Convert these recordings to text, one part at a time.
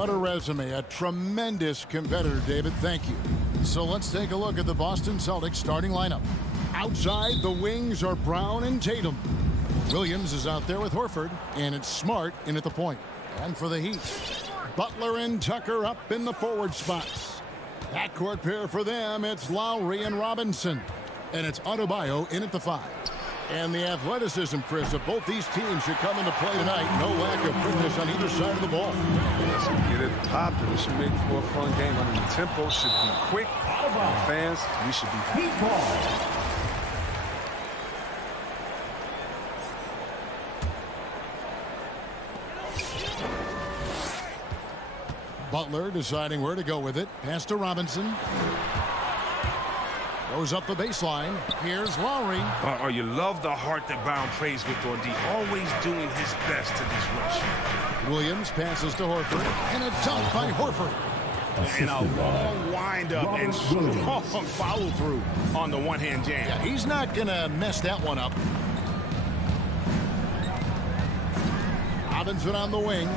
What a resume. A tremendous competitor, David. Thank you. So let's take a look at the Boston Celtics starting lineup. Outside, the wings are Brown and Tatum. Williams is out there with Horford, and it's Smart in at the point. And for the Heat, Butler and Tucker up in the forward spots. Backcourt pair for them, it's Lowry and Robinson. And it's Adebayo in at the 5. And the athleticism, Chris, of both these teams should come into play tonight. No lack of quickness on either side of the ball. Let's get it popping. We should make for a fun game. I mean, the tempo should be quick. Fans, we should be happy. Butler deciding where to go with it. Pass to Robinson. Goes up the baseline. Here's Lowry. You love the heart that Brown plays with on D. Always doing his best to disrupt you. Williams passes to Horford. And a dunk by Horford. And a long wind-up and strong follow-through on the one-hand jam. Yeah, he's not going to mess that one up. Robinson on the wing.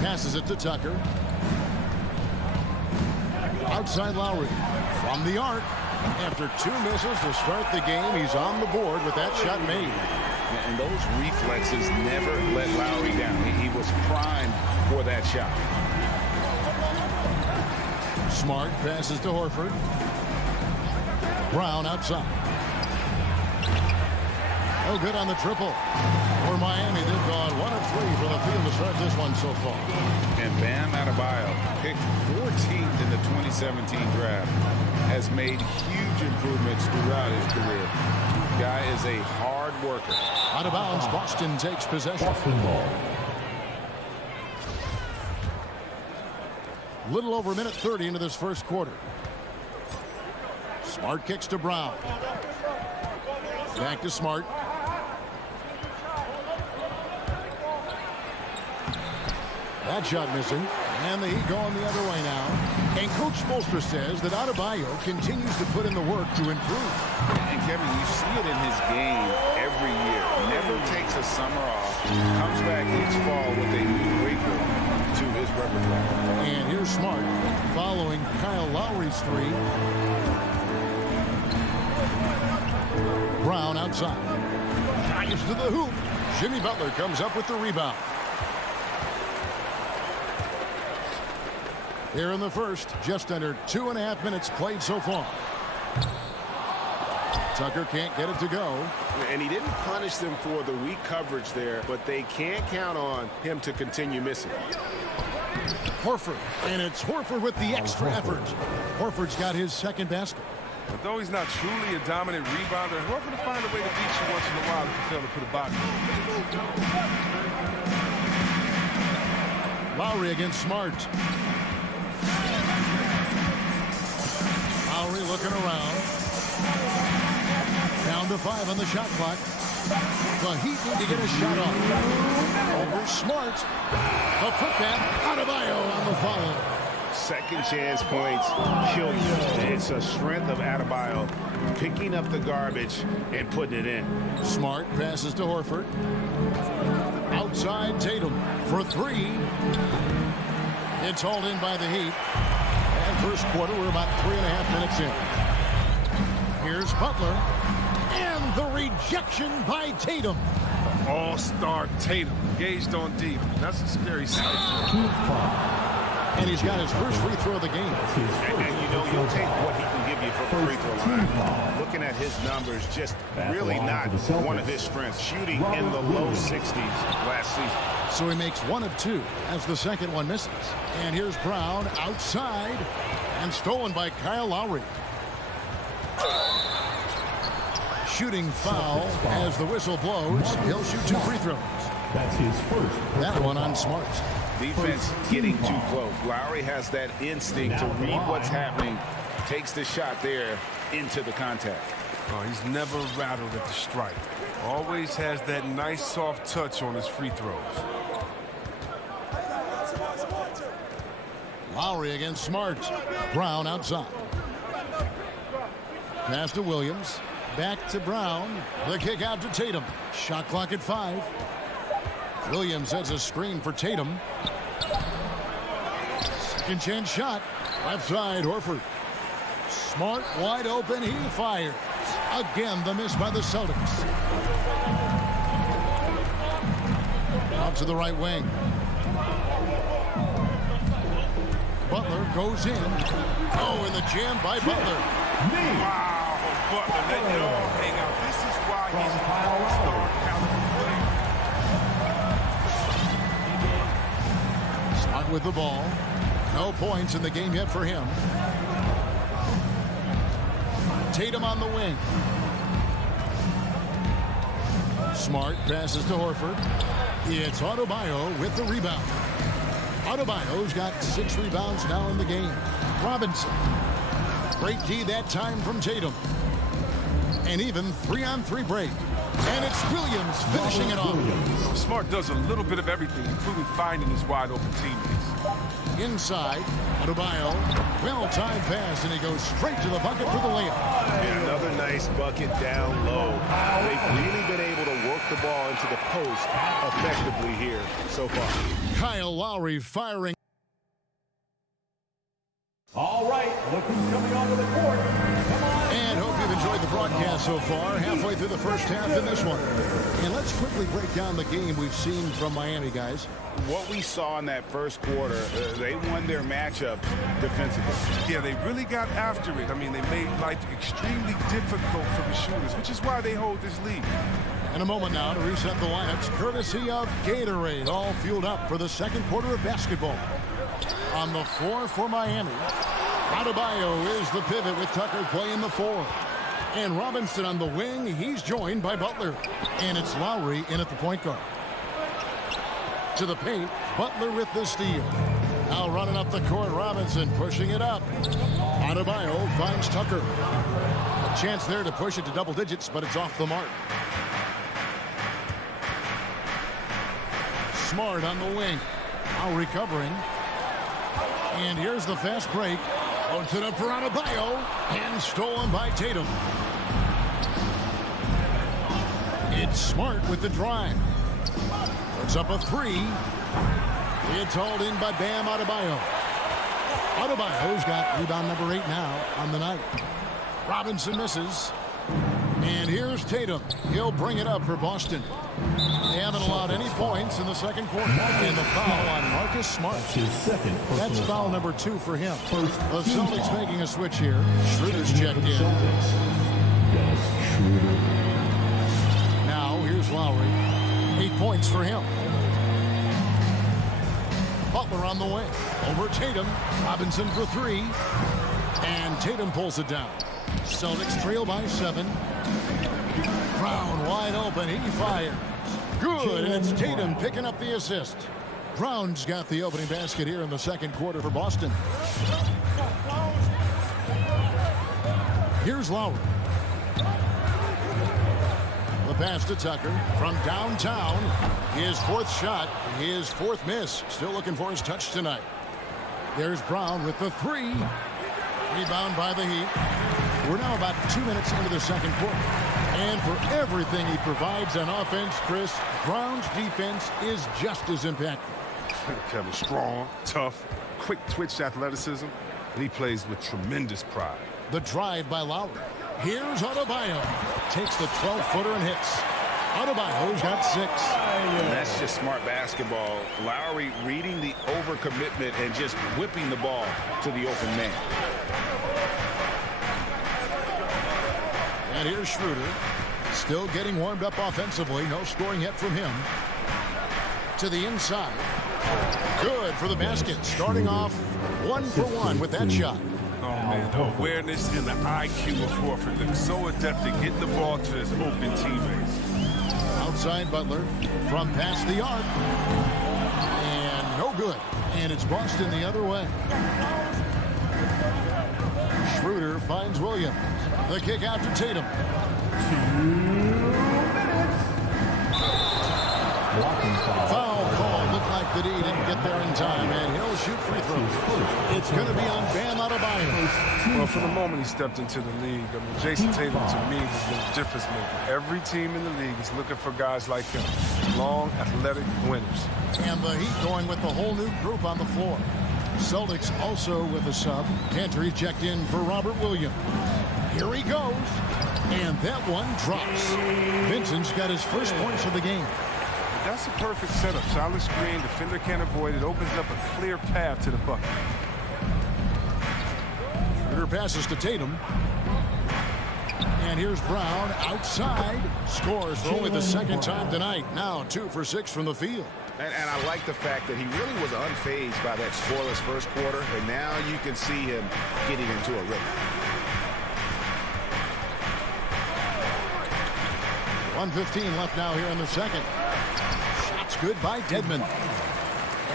Passes it to Tucker. Outside Lowry. From the arc. After 2 misses to start the game, he's on the board with that shot made. And those reflexes never let Lowry down. He was primed for that shot. Smart passes to Horford. Brown outside. Oh, good on the triple. For Miami, they've gone 1 of 3 from the field to start this one so far. And Bam Adebayo, picked 14th in the 2017 draft, has made huge improvements throughout his career. Guy is a hard worker. Out of bounds, Boston takes possession. Little over a minute 30 into this first quarter. Smart kicks to Brown. Back to Smart. That shot missing. And the Heat going the other way now. And Coach Spoelstra says that Adebayo continues to put in the work to improve. And Kevin, you see it in his game every year. Never takes a summer off. Comes back each fall with a new wrinkle to his repertoire. And here's Smart following Kyle Lowry's 3. Brown outside. Drives to the hoop. Jimmy Butler comes up with the rebound. Here in the first, just under 2.5 minutes played so far. Tucker can't get it to go. And he didn't punish them for the weak coverage there, but they can't count on him to continue missing. Horford, and it's Horford with the extra effort. Horford's got his second basket. But though he's not truly a dominant rebounder, Horford will find a way to beat you once in a while if you fail to put a body on. Lowry against Smart. Lowry looking around. Down to 5 on the shot clock. The Heat need to get a shot off. Over Smart. The putback. Adebayo on the follow. Second chance points kill you. It's a strength of Adebayo picking up the garbage and putting it in. Smart passes to Horford. Outside Tatum for 3. It's hauled in by the Heat. And first quarter, we're about 3.5 minutes in. Here's Butler. And the rejection by Tatum. All-star Tatum, engaged on D. That's a scary sight. And he's got his first free throw of the game. And you know, you'll take what he can give you from the free throw line. Looking at his numbers, just really not one of his strengths. Shooting in the low 60s last season. So he makes 1 of 2 as the second one misses. And here's Brown outside and stolen by Kyle Lowry. Shooting foul as the whistle blows. He'll shoot 2 free throws. That's his first. That one on Smart. Defense getting too close. Lowry has that instinct to read what's happening. Takes the shot there into the contact. Oh, he's never rattled at the strike. Always has that nice soft touch on his free throws. Lowry against Smart. Brown outside. Pass to Williams. Back to Brown. The kick out to Tatum. Shot clock at 5. Williams has a screen for Tatum. Second chance shot. Left side, Horford. Smart, wide open, he fires. Again, the miss by the Celtics. Out to the right wing. Butler goes in. Oh, and the jam by Butler. Wow, Butler letting it all hang out. This is why he's an all-star caliber player. Smart with the ball. No points in the game yet for him. Tatum on the wing. Smart passes to Horford. It's Adebayo with the rebound. Adebayo's got 6 rebounds now in the game. Robinson. Great D that time from Tatum. An even 3-on-3 break. And it's Williams finishing it off. Smart does a little bit of everything, including finding his wide open teammates. Inside, Adebayo. Well-timed pass, and he goes straight to the bucket for the layup. And another nice bucket down low. They've really been able to work the ball into the post effectively here so far. Kyle Lowry firing. All right, look who's coming onto the court. Come on. And hope you've enjoyed the broadcast so far. Halfway through the first half in this one. And let's quickly break down the game we've seen from Miami, guys. What we saw in that first quarter, they won their matchup defensively. Yeah, they really got after it. I mean, they made life extremely difficult for the shooters, which is why they hold this lead. In a moment now to reset the lineups, courtesy of Gatorade, all fueled up for the second quarter of basketball. On the floor for Miami, Adebayo is the pivot with Tucker playing the 4. And Robinson on the wing, he's joined by Butler. And it's Lowry in at the point guard. To the paint, Butler with the steal. Now running up the court, Robinson pushing it up. Adebayo finds Tucker. A chance there to push it to double digits, but it's off the mark. Smart on the wing. Now recovering. And here's the fast break. Puts it up for Adebayo. And stolen by Tatum. It's Smart with the drive. Puts up a 3. It's hauled in by Bam Adebayo. Adebayo's got rebound number 8 now on the night. Robinson misses. And here's Tatum. He'll bring it up for Boston. They haven't allowed any points in the second quarter. And the foul on Marcus Smart. That's foul number 2 for him. The Celtics making a switch here. Schroeder's checked in. Now here's Lowry. 8 points for him. Butler on the way. Over Tatum. Robinson for 3. And Tatum pulls it down. Celtics trail by 7. Brown wide open. He fires. Good, and it's Tatum picking up the assist. Brown's got the opening basket here in the second quarter for Boston. Here's Lowry. The pass to Tucker from downtown. His 4th shot, his 4th miss. Still looking for his touch tonight. There's Brown with the 3. Rebound by the Heat. We're now about 2 minutes into the second quarter. And for everything he provides on offense, Chris, Brown's defense is just as impactful. Kevin, strong, tough, quick twitch athleticism, and he plays with tremendous pride. The drive by Lowry. Here's Adebayo. Takes the 12-footer and hits. Adebayo's got 6. And that's just smart basketball. Lowry reading the overcommitment and just whipping the ball to the open man. And here's Schroeder. Still getting warmed up offensively. No scoring yet from him. To the inside. Good for the basket. Starting off 1 for 1 with that shot. Oh, man, the awareness and the IQ of Horford looks so adept at getting the ball to his open teammates. Outside Butler from past the arc. And no good. And it's Boston the other way. Schroeder finds Williams. The kick out to Tatum. 2 minutes. Foul call. Looked like the D didn't get there in time, and he'll shoot free throws. It's going to be on Bam Adebayo. Well, from the moment he stepped into the league, I mean, Jason Tatum, to me, has been a difference maker. Every team in the league is looking for guys like him. Long, athletic winners. And the Heat going with the whole new group on the floor. Celtics also with a sub. Cantor checked in for Robert Williams. Here he goes. And that one drops. Vincent's got his first points of the game. That's a perfect setup. Solid screen. Defender can't avoid it. Opens up a clear path to the bucket. Schroeder passes to Tatum. And here's Brown outside. Scores for only the second time tonight. Now 2 for 6 from the field. And I like the fact that he really was unfazed by that scoreless first quarter. And now you can see him getting into a rhythm. 1:15 left now here in the second. Shots good by Dedmon.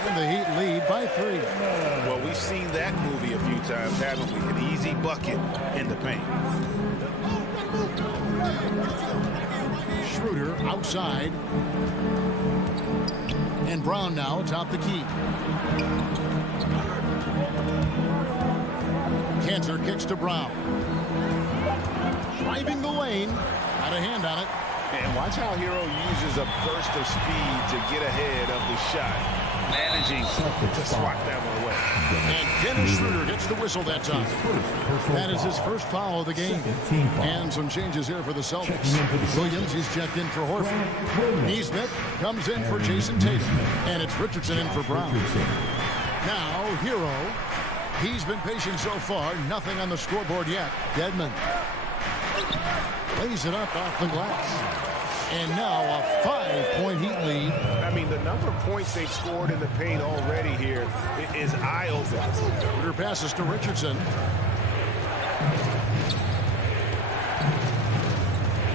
And the Heat lead by 3. Well, we've seen that movie a few times, haven't we? An easy bucket in the paint. Schroeder outside. And Brown now atop the key. Cantor kicks to Brown. Driving the lane. Got a hand on it. And watch how Hero uses a burst of speed to get ahead of the shot. Managing to swat that one away. And Dennis Schroeder gets the whistle that time. That is his first foul of the game. And some changes here for the Celtics. Williams is checked in for Horford. Neesmith comes in for Jason Tatum. And it's Richardson in for Brown. Now, Hero. He's been patient so far. Nothing on the scoreboard yet. Dedmon lays it up off the glass. And now a 5-point Heat lead. I mean, the number of points they've scored in the paint already here is eye-opening. Schroeder passes to Richardson.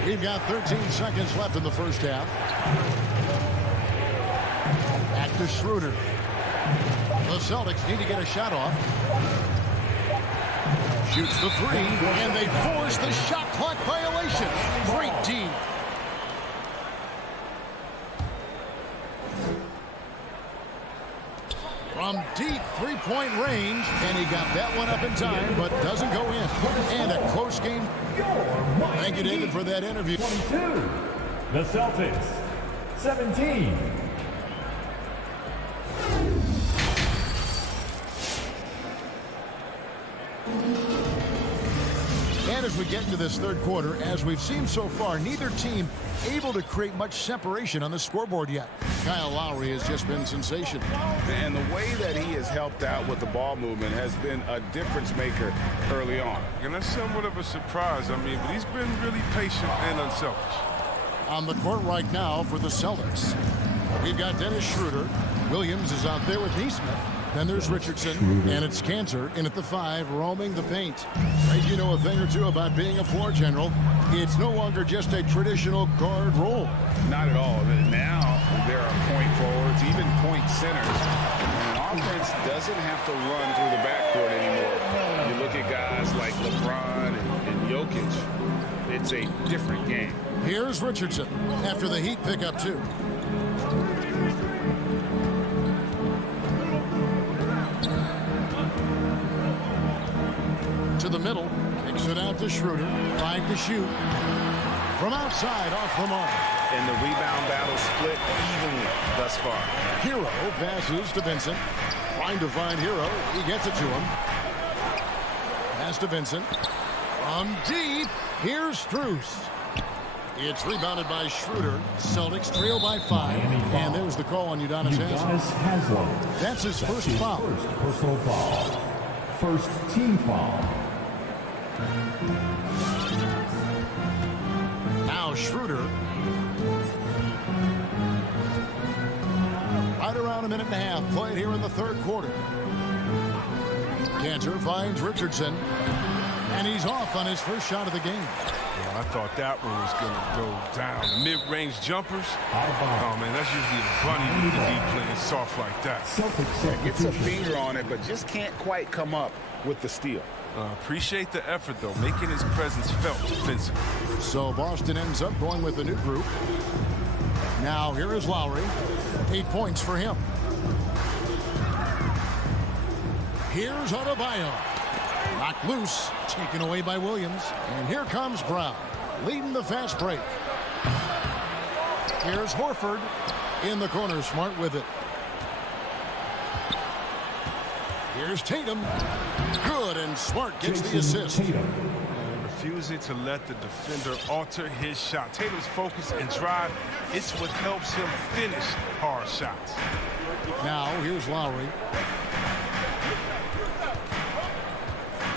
We've got 13 seconds left in the first half. Back to Schroeder. The Celtics need to get a shot off. Shoots the 3, and they force the shot clock violation. Great team. From deep three-point range, and he got that one up in time, but doesn't go in. And a close game. Thank you, David, for that interview. 22. The Celtics, 17. And as we get into this third quarter, as we've seen so far, neither team able to create much separation on the scoreboard yet. Kyle Lowry has just been sensational. And the way that he has helped out with the ball movement has been a difference maker early on. And that's somewhat of a surprise, but he's been really patient and unselfish. On the court right now for the Celtics, we've got Dennis Schroeder. Williams is out there with Neesmith. Then there's Richardson, and it's Cantor in at the 5, roaming the paint. Right, you know a thing or two about being a floor general. It's no longer just a traditional guard role. Not at all. Now there are point forwards, even point centers. And an offense doesn't have to run through the backcourt anymore. You look at guys like LeBron and Jokic. It's a different game. Here's Richardson after the Heat pick up 2. To the middle, kicks it out to Schroeder. 5 to shoot. From outside, off the mark. And the rebound battle split evenly thus far. Hero passes to Vincent. Trying to find Hero. He gets it to him. Pass to Vincent. From deep, here's Strus. It's rebounded by Schroeder. Celtics trail by 5. And there's the call on Udonis Haslem. That's his first foul. First personal foul. First team foul. Now Schroeder. Right around a minute and a half played here in the third quarter. Cantor finds Richardson. And he's off on his first shot of the game. Yeah, I thought that one was going to go down. The mid-range jumpers. Oh, man, that's usually a bunny with the deep playing soft like that. Gets a finger on it, but just can't quite come up with the steal. Appreciate the effort, though, making his presence felt defensively. So Boston ends up going with a new group. Now here is Lowry. 8 points for him. Here's Adebayo. Knocked loose, taken away by Williams. And here comes Brown, leading the fast break. Here's Horford in the corner, Smart with it. Here's Tatum. Good, and Smart gets the assist. Refusing to let the defender alter his shot. Tatum's focus and drive, it's what helps him finish hard shots. Now, here's Lowry.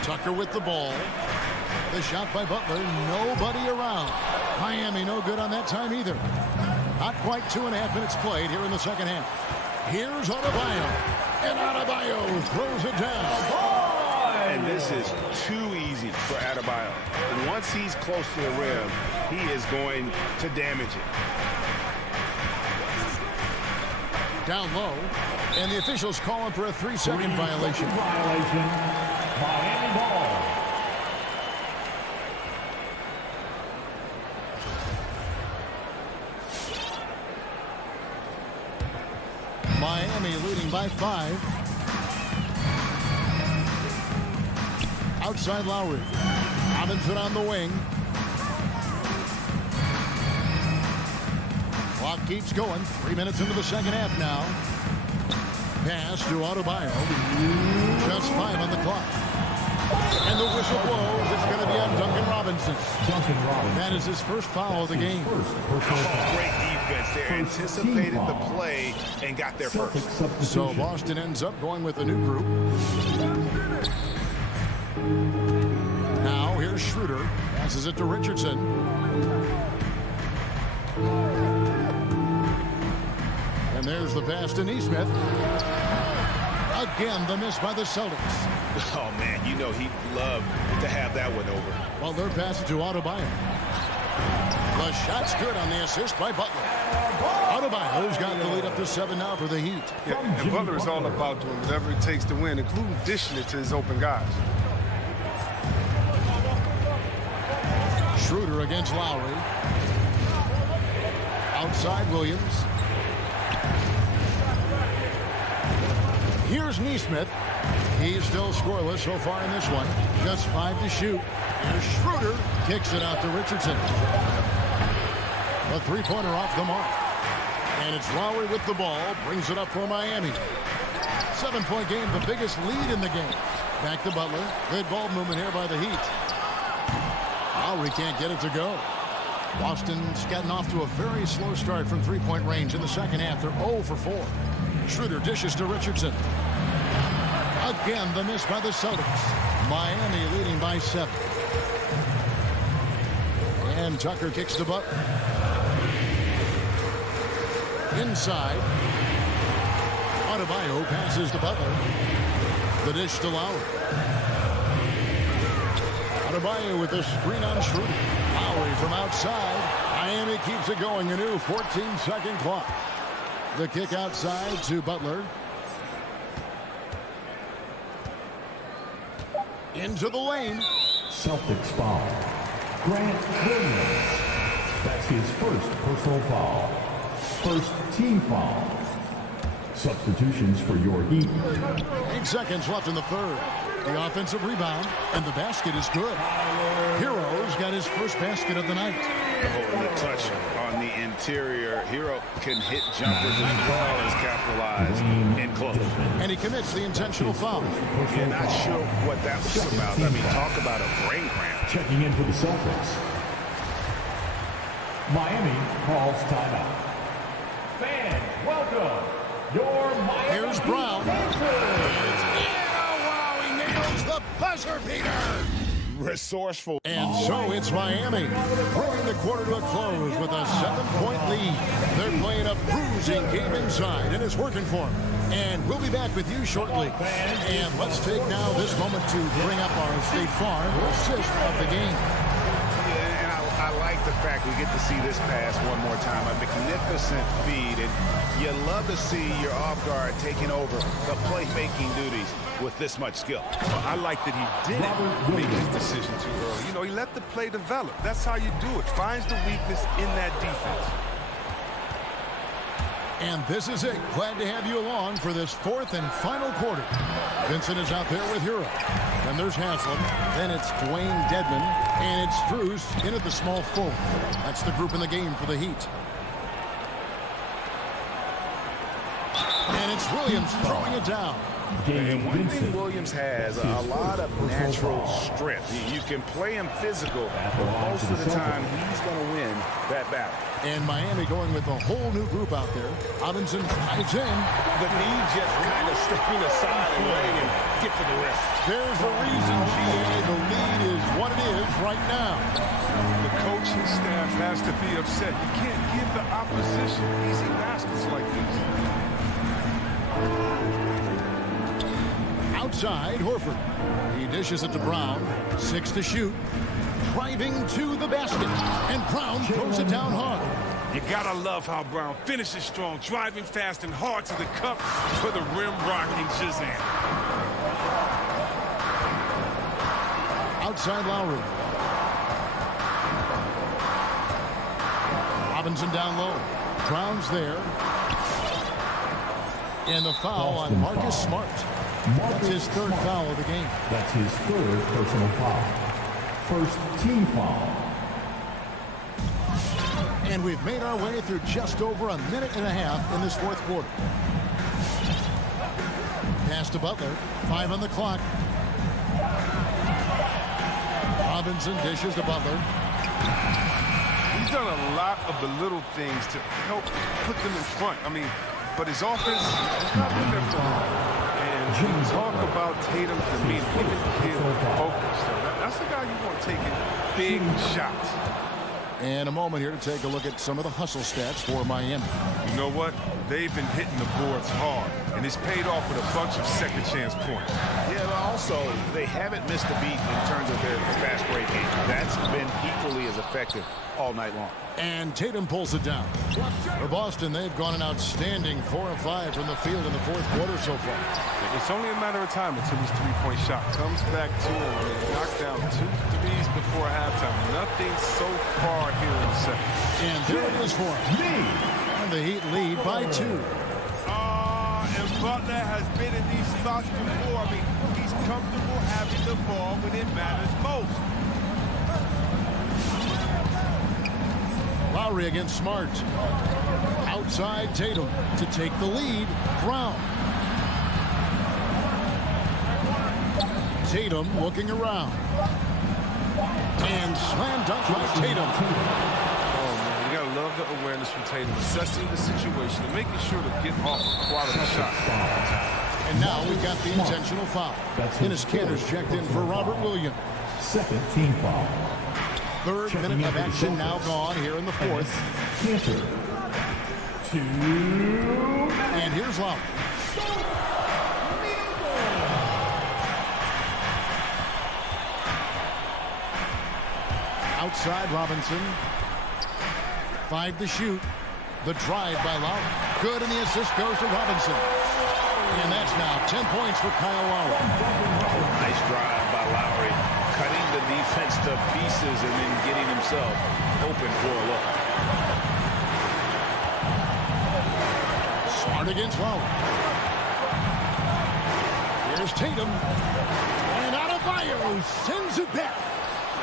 Tucker with the ball. The shot by Butler. Nobody around. Miami no good on that time either. Not quite 2.5 minutes played here in the second half. Here's Adebayo. And Adebayo throws it down. And this is too easy for Adebayo. Once he's close to the rim, he is going to damage it. Down low. And the officials call him for a 3-second violation. Miami ball. Miami leading by 5. Outside Lowry. Robinson on the wing. Clock keeps going. 3 minutes into the second half now. Pass to Adebayo. Just 5 on the clock. And the whistle blows. It's going to be on Duncan Robinson. That is his first foul of the game. Great defense there. Anticipated the play and got there first. So Boston ends up going with a new group. Now here's Schroeder. Passes it to Richardson. And there's the pass to Nesmith. Again, the miss by the Celtics. Oh, man, you know he'd love to have that one over. Well, they're passing to Adebayo. The shot's good on the assist by Butler. Adebayo's got the lead up to 7 now for the Heat. Yeah, and Butler is all about doing whatever it takes to win, including dishing it to his open guys. Schroeder against Lowry. Outside Williams. Here's Nesmith. He's still scoreless so far in this one. Just 5 to shoot. Here's Schroeder. Kicks it out to Richardson. A 3-pointer off the mark. And it's Lowry with the ball. Brings it up for Miami. 7-point game, the biggest lead in the game. Back to Butler. Good ball movement here by the Heat. Lowry can't get it to go. Boston's gotten off to a very slow start from 3-point range in the second half. They're 0 for 4. Schroeder dishes to Richardson. Again, the miss by the Celtics. Miami leading by 7. And Tucker kicks the Butler. Inside. Adebayo passes to Butler. The dish to Lowry. Adebayo with a screen on Schroeder. Lowry from outside. Miami keeps it going. A new 14-second clock. The kick outside to Butler. Into the lane. Celtics foul. Grant Williams. That's his first personal foul. First team foul. Substitutions for your Heat. 8 seconds left in the third. The offensive rebound, and the basket is good. Hero's got his first basket of the night. The touch on the interior. Hero can hit jumpers as well as capitalize in close. And he commits the intentional foul. Yeah, not sure what that was about. I mean, talk about a brain cramp. Checking in for the Celtics. Miami calls timeout. Fans, welcome your Miami. Here's Brown. The buzzer beater. Resourceful. And so it's Miami bringing the quarter to a close with a 7-point lead. They're playing a bruising game inside, and it's working for them. And we'll be back with you shortly. And let's take now this moment to bring up our State Farm assist of the game. Yeah, and I like the fact we get to see this pass one more time. A magnificent feed, and you love to see your off guard taking over the playmaking duties with this much skill. Well, I like that he didn't make his decision too early. You know, he let the play develop. That's how you do it. Finds the weakness in that defense. And this is it. Glad to have you along for this 4th and final quarter. Vincent is out there with Hero. Then there's Haslam. Then it's Dwayne Dedman. And it's Strus in at the small forward. That's the group in the game for the Heat. And it's Williams throwing it down. And one thing Vincent. Williams has, a lot of natural strength. You can play him physical, but most of the time he's going to win that battle. And Miami going with a whole new group out there. Robinson drives in. The knee just kind of stepping aside and letting him get to the rim. There's a reason, GA. The lead is what it is right now. The coaching staff has to be upset. You can't give the opposition easy baskets like this. Outside, Horford. He dishes it to Brown. 6 to shoot. Driving to the basket. And Brown throws it down hard. You gotta love how Brown finishes strong, driving fast and hard to the cup for the rim rocking Shazam. Outside Lowry. Robinson down low. Brown's there. And the foul on Marcus Smart. That's his third foul of the game. That's his third personal foul. First team foul. And we've made our way through just over a minute and a half in this fourth quarter. Pass to Butler. 5 on the clock. Robinson dishes to Butler. He's done a lot of the little things to help put them in front. I mean, but his offense has not been there for long. And you talk about Tatum's demeanor, even his focus. That's the guy you want taking big shots. And a moment here to take a look at some of the hustle stats for Miami. You know what? They've been hitting the boards hard, and it's paid off with a bunch of second chance points. Yeah, but also, they haven't missed a beat in terms of their fast break game. That's been equally as effective all night long. And Tatum pulls it down. For Boston, they've gone an outstanding 4 of 5 from the field in the fourth quarter so far. It's only a matter of time until his three-point shot comes back to him and knocked down 2 threes before halftime. Nothing so far here in the second. And there it is for him. And the Heat lead by 2. And Butler has been in these spots before. I mean, he's comfortable having the ball when it matters most. Lowry against Smart. Outside Tatum to take the lead. Brown. Tatum looking around. And slam dunk by Tatum. Oh, man, you got to love the awareness from Tatum, assessing the situation and making sure to get off a quality shot. And now we've got the intentional foul. Dennis Cantor's checked in for Robert Williams. Second team foul. Third minute of action now gone here in the fourth. Cantor. 2. And here's Lowry. Outside Robinson. 5 to shoot. The drive by Lowry. Good, and the assist goes to Robinson. And that's now 10 points for Kyle Lowry. Nice drive by Lowry, cutting the defense to pieces and then getting himself open for a look. Smart against Lowry. Here's Tatum. And Adebayo sends it back.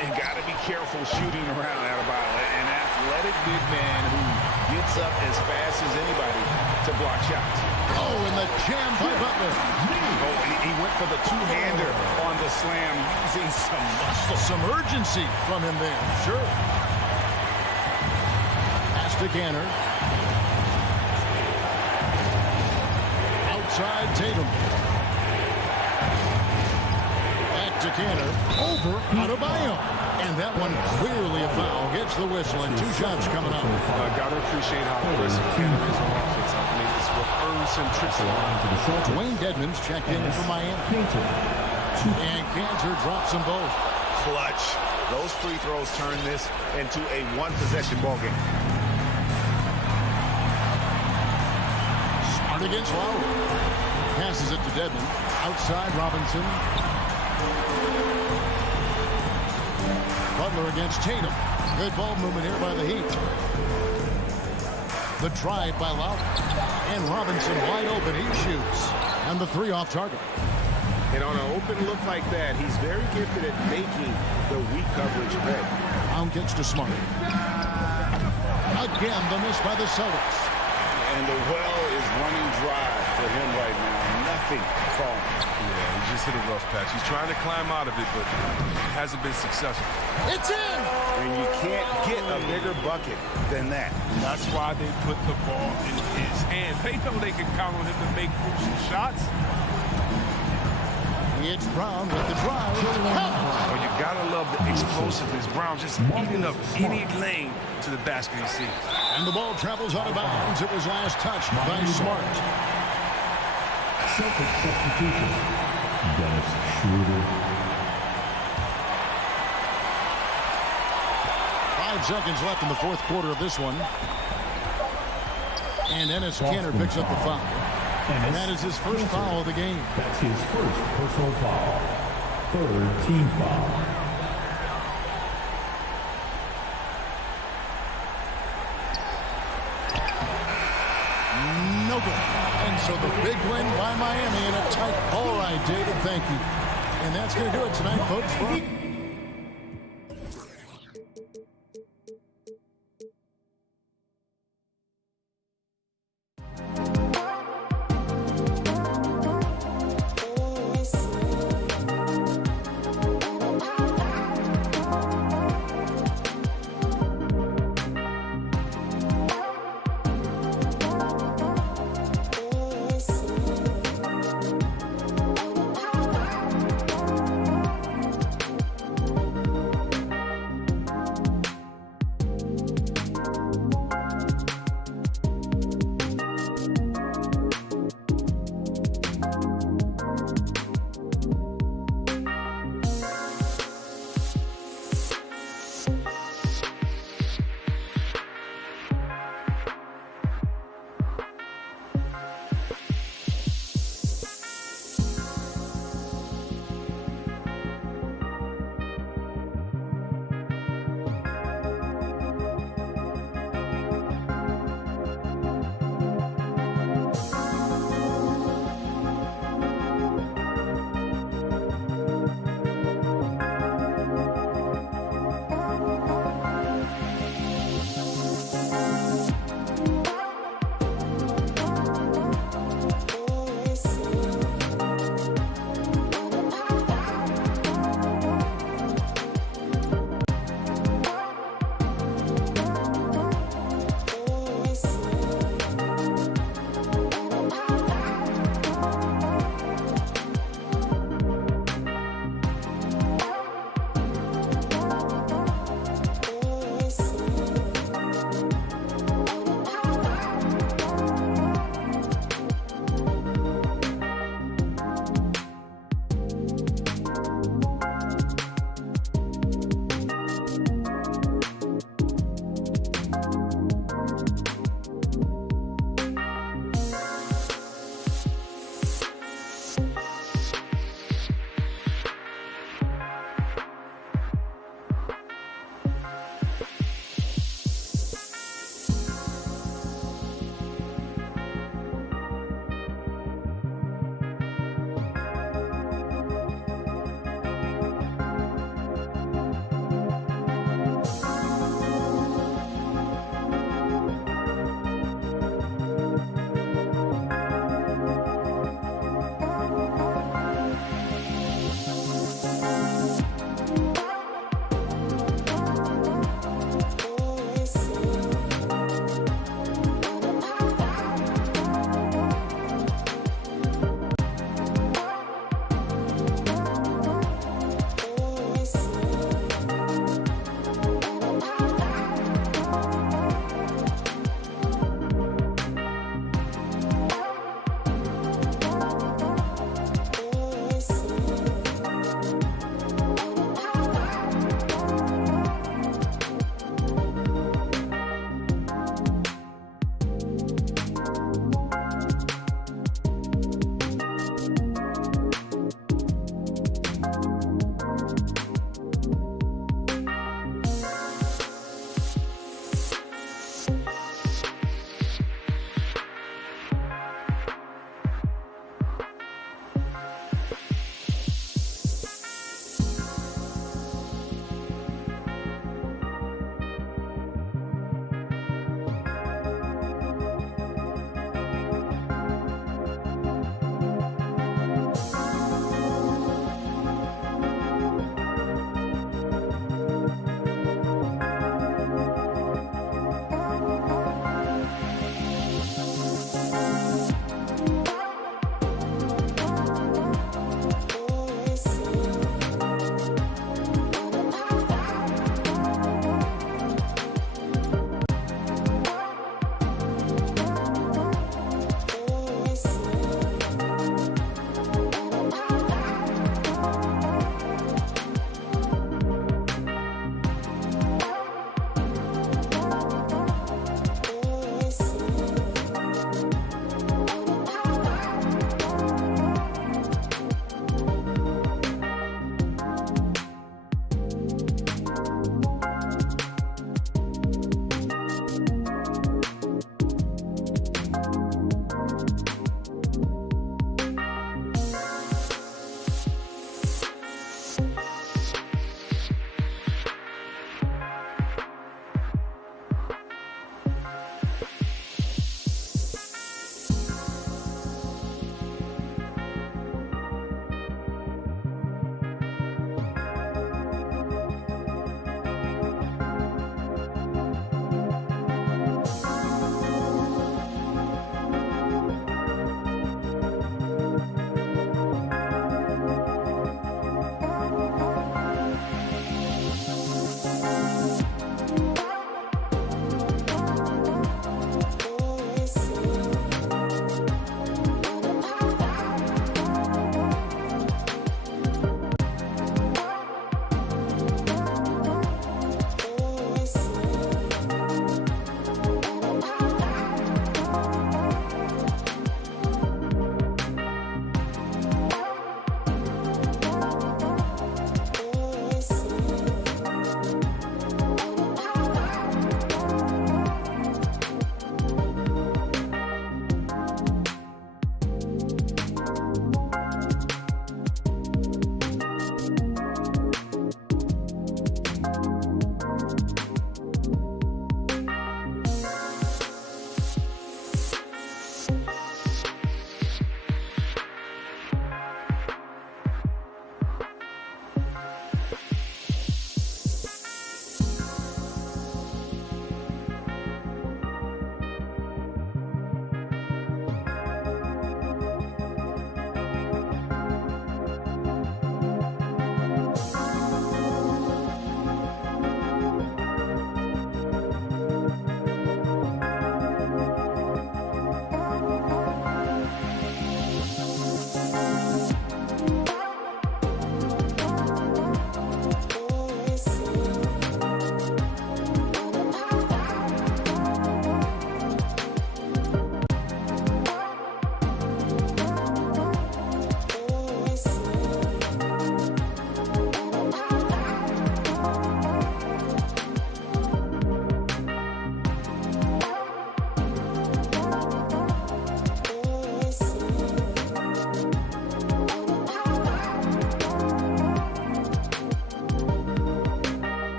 And got to be careful shooting around Adebayo, an athletic big man who gets up as fast as anybody to block shots. Oh, and the jam by Butler. Oh, he went for the two-hander on the slam, using some muscle. Some urgency from him there. Sure. Pass to Cantor. Outside Tatum. Back to Cantor. Over Adebayo. And that one clearly a foul. Gets the whistle and 2 shots coming up. Got to appreciate how aggressive Cantor is on offense. I mean, it's what earns him trips along. Dwayne Dedmon's checked in for Miami. And Cantor drops them both. Clutch. Those free throws turn this into a one-possession ball game. Smart against Lowry. Passes it to Dedmon. Outside Robinson. Butler against Tatum. Good ball movement here by the Heat. The drive by Lowry. And Robinson wide open. He shoots. And the 3 off target. And on an open look like that, he's very gifted at making the weak coverage pay. Brown gets to Smart. Again, the miss by the Celtics. And the well is running dry for him right now. nothing falling. Yeah, he just hit a rough patch. He's trying to climb out of it, but hasn't been successful. It's in! And you can't get a bigger bucket than that. That's why they put the ball in his hands. They know they can count on him to make crucial shots. It's Brown with the drive. Oh, you gotta love the explosiveness. Brown just eating up any lane to the basket he sees. And the ball travels out of bounds. It was last touched by Smart. Celtic substitution. Dennis Schroeder. 5 seconds left in the fourth quarter of this one. And Enes Kanter picks up the foul. And that is his first foul of the game. That's his first personal foul. Third team foul. No good. And so the big win by Miami in a tight. All right, David, thank you. And that's going to do it tonight, folks.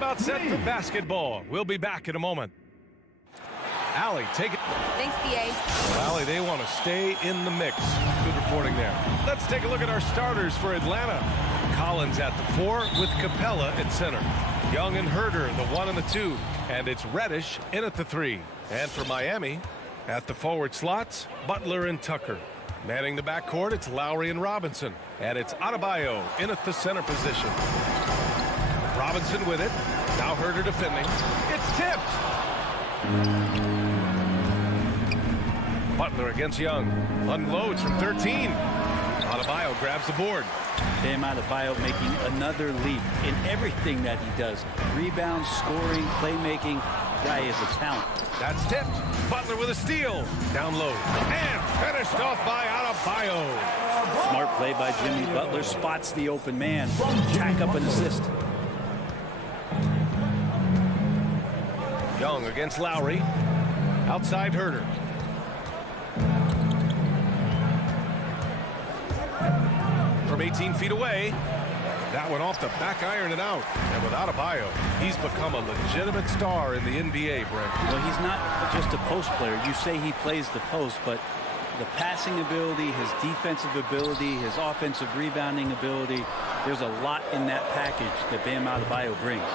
about set for basketball. We'll be back in a moment. Allie, take it. Thanks, BA. Well, Allie, they want to stay in the mix. Good reporting there. Let's take a look at our starters for Atlanta. Collins at the 4 with Capella at center. Young and Herder, the 1 and the 2. And it's Reddish in at the 3. And for Miami, at the forward slots, Butler and Tucker. Manning the backcourt, it's Lowry and Robinson. And it's Adebayo in at the center position. Robinson with it. Now Herder defending. It's tipped. Butler against Young. Unloads from 13. Adebayo grabs the board. Bam Adebayo making another leap in everything that he does. Rebounds, scoring, playmaking. Guy is a talent. That's tipped. Butler with a steal. Down low. And finished off by Adebayo. Smart play by Jimmy Butler. Spots the open man. Tack up an assist. Young against Lowry. Outside Herder. From 18 feet away. That one off the back iron and out. And without Adebayo, he's become a legitimate star in the NBA, Brent. Well, he's not just a post player. You say he plays the post, but the passing ability, his defensive ability, his offensive rebounding ability, there's a lot in that package that Bam Adebayo brings.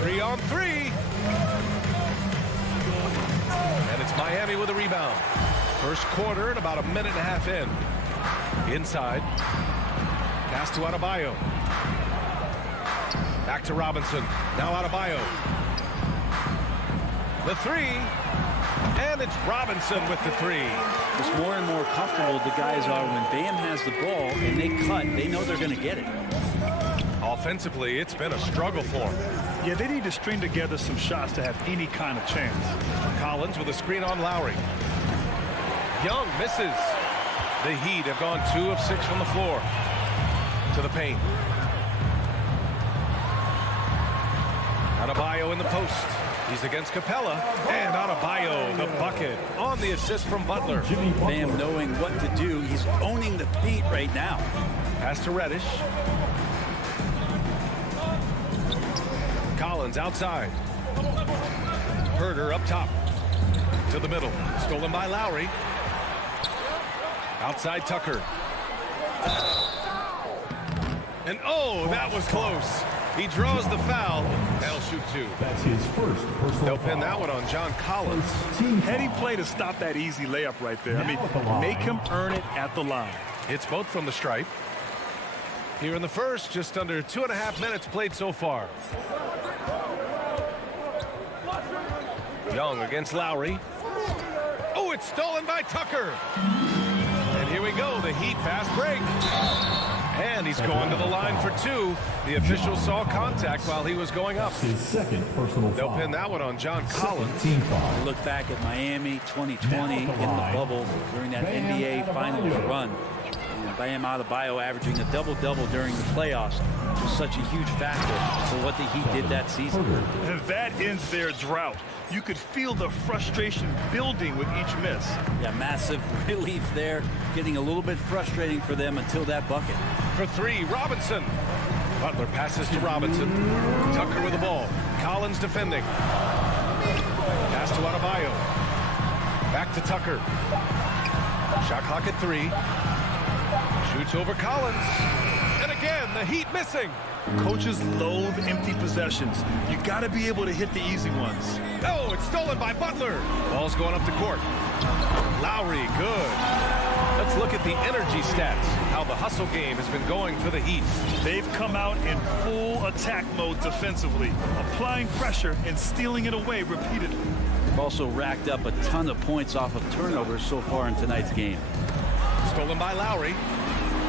3 on 3. And it's Miami with a rebound. First quarter and about a minute and a half in. Inside. Pass to Adebayo. Back to Robinson. Now Adebayo. The 3. And it's Robinson with the 3. It's more and more comfortable the guys are when Bam has the ball and they cut. They know they're going to get it. Offensively, it's been a struggle for them. Yeah, they need to string together some shots to have any kind of chance. Collins with a screen on Lowry. Young misses. The Heat have gone 2 of 6 from the floor. To the paint. Adebayo in the post. He's against Capella. And Adebayo, the bucket, on the assist from Butler. Bam knowing what to do. He's owning the paint right now. Pass to Reddish. Collins outside. Herder up top. To the middle. Stolen by Lowry. Outside Tucker. And oh, that was close. He draws the foul. That'll shoot 2. That's his first personal They'll pin foul. that one on John Collins. Heady play to stop that easy layup right there. I mean, make him earn it at the line. It's both from the stripe. Here in the first, just under 2.5 minutes played so far. Young against Lowry. Oh, it's stolen by Tucker. And here we go, the Heat fast break. And he's going to the line for 2. The official saw contact while he was going up. His second personal They'll foul. pin that one on John Collins. Team foul. Look back at Miami 2020 in the bubble during that NBA Finals run. And Bam Adebayo averaging a double-double during the playoffs was such a huge factor for what the Heat did that season. And that ends their drought. You could feel the frustration building with each miss. Yeah, massive relief there. Getting a little bit frustrating for them until that bucket. For 3, Robinson. Butler passes to Robinson. Tucker with the ball. Collins defending. Pass to Adebayo. Back to Tucker. Shot clock at 3. Shoots over Collins. And again, the Heat missing. Coaches loathe empty possessions. You got to be able to hit the easy ones. Oh, it's stolen by Butler. Ball's going up the court. Lowry, good. Let's look at the energy stats. How the hustle game has been going for the Heat. They've come out in full attack mode defensively, applying pressure and stealing it away repeatedly. They've also racked up a ton of points off of turnovers so far in tonight's game. Stolen by Lowry.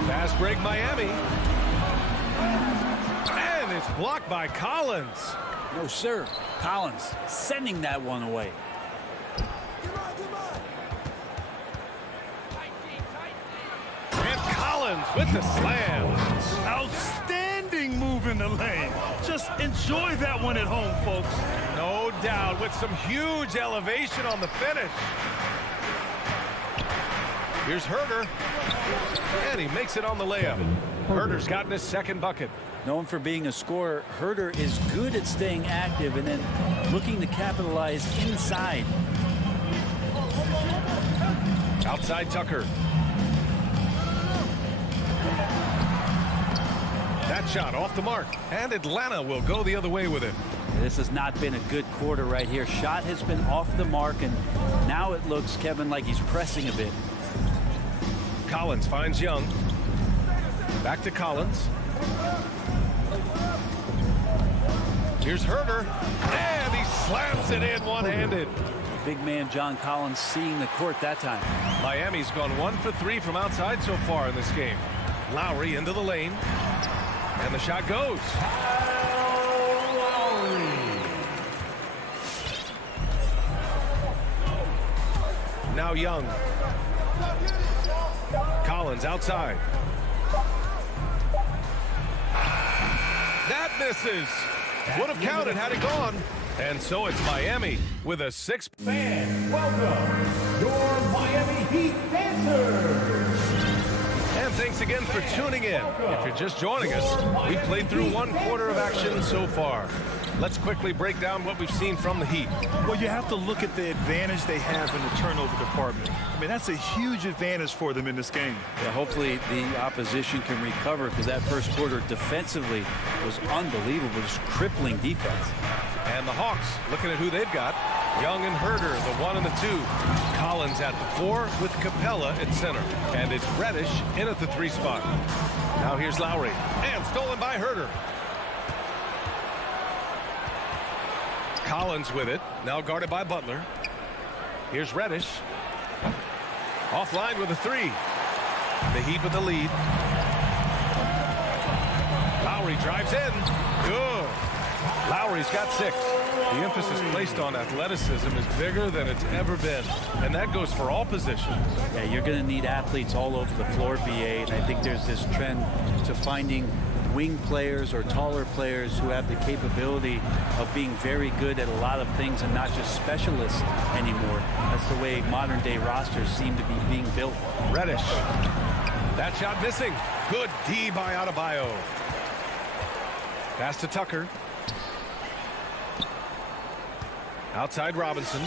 Fast break Miami. And it's blocked by Collins. No, sir. Collins sending that one away. And Collins with the slam. Outstanding move in the lane. Just enjoy that one at home, folks. No doubt, with some huge elevation on the finish. Here's Herder. And he makes it on the layup. Herder's gotten his second bucket. Known for being a scorer, Herder is good at staying active and then looking to capitalize inside. Outside Tucker. That shot off the mark, and Atlanta will go the other way with it. This has not been a good quarter right here. Shot has been off the mark, and now it looks, Kevin, like he's pressing a bit. Collins finds Young. Back to Collins. Here's Herder, and he slams it in one-handed. Big man John Collins seeing the court that time. Miami's gone 1 for 3 from outside so far in this game. Lowry into the lane, and the shot goes. Now Young. Collins outside. That misses. Would have counted had it gone. And so it's Miami with a 6. Fans, welcome your Miami Heat dancers. And thanks again for tuning in. If you're just joining us, we played through 1 quarter of action so far. Let's quickly break down what we've seen from the Heat. Well, you have to look at the advantage they have in the turnover department. I mean, that's a huge advantage for them in this game. Yeah, hopefully the opposition can recover, because that first quarter defensively was unbelievable, just crippling defense. And the Hawks, looking at who they've got. Young and Herder, the 1 and the 2. Collins at the 4 with Capella at center. And it's Reddish in at the 3 spot. Now here's Lowry. And stolen by Herder. Collins with it. Now guarded by Butler. Here's Reddish. Offline with a 3. The Heat with the lead. Lowry drives in. Good. Lowry's got 6. The emphasis placed on athleticism is bigger than it's ever been, and that goes for all positions. Yeah, you're going to need athletes all over the floor, BA, and I think there's this trend to finding wing players or taller players who have the capability of being very good at a lot of things and not just specialists anymore. That's the way modern day rosters seem to be being built. Reddish. That shot missing. Good D by Adebayo. Pass to Tucker. Outside Robinson.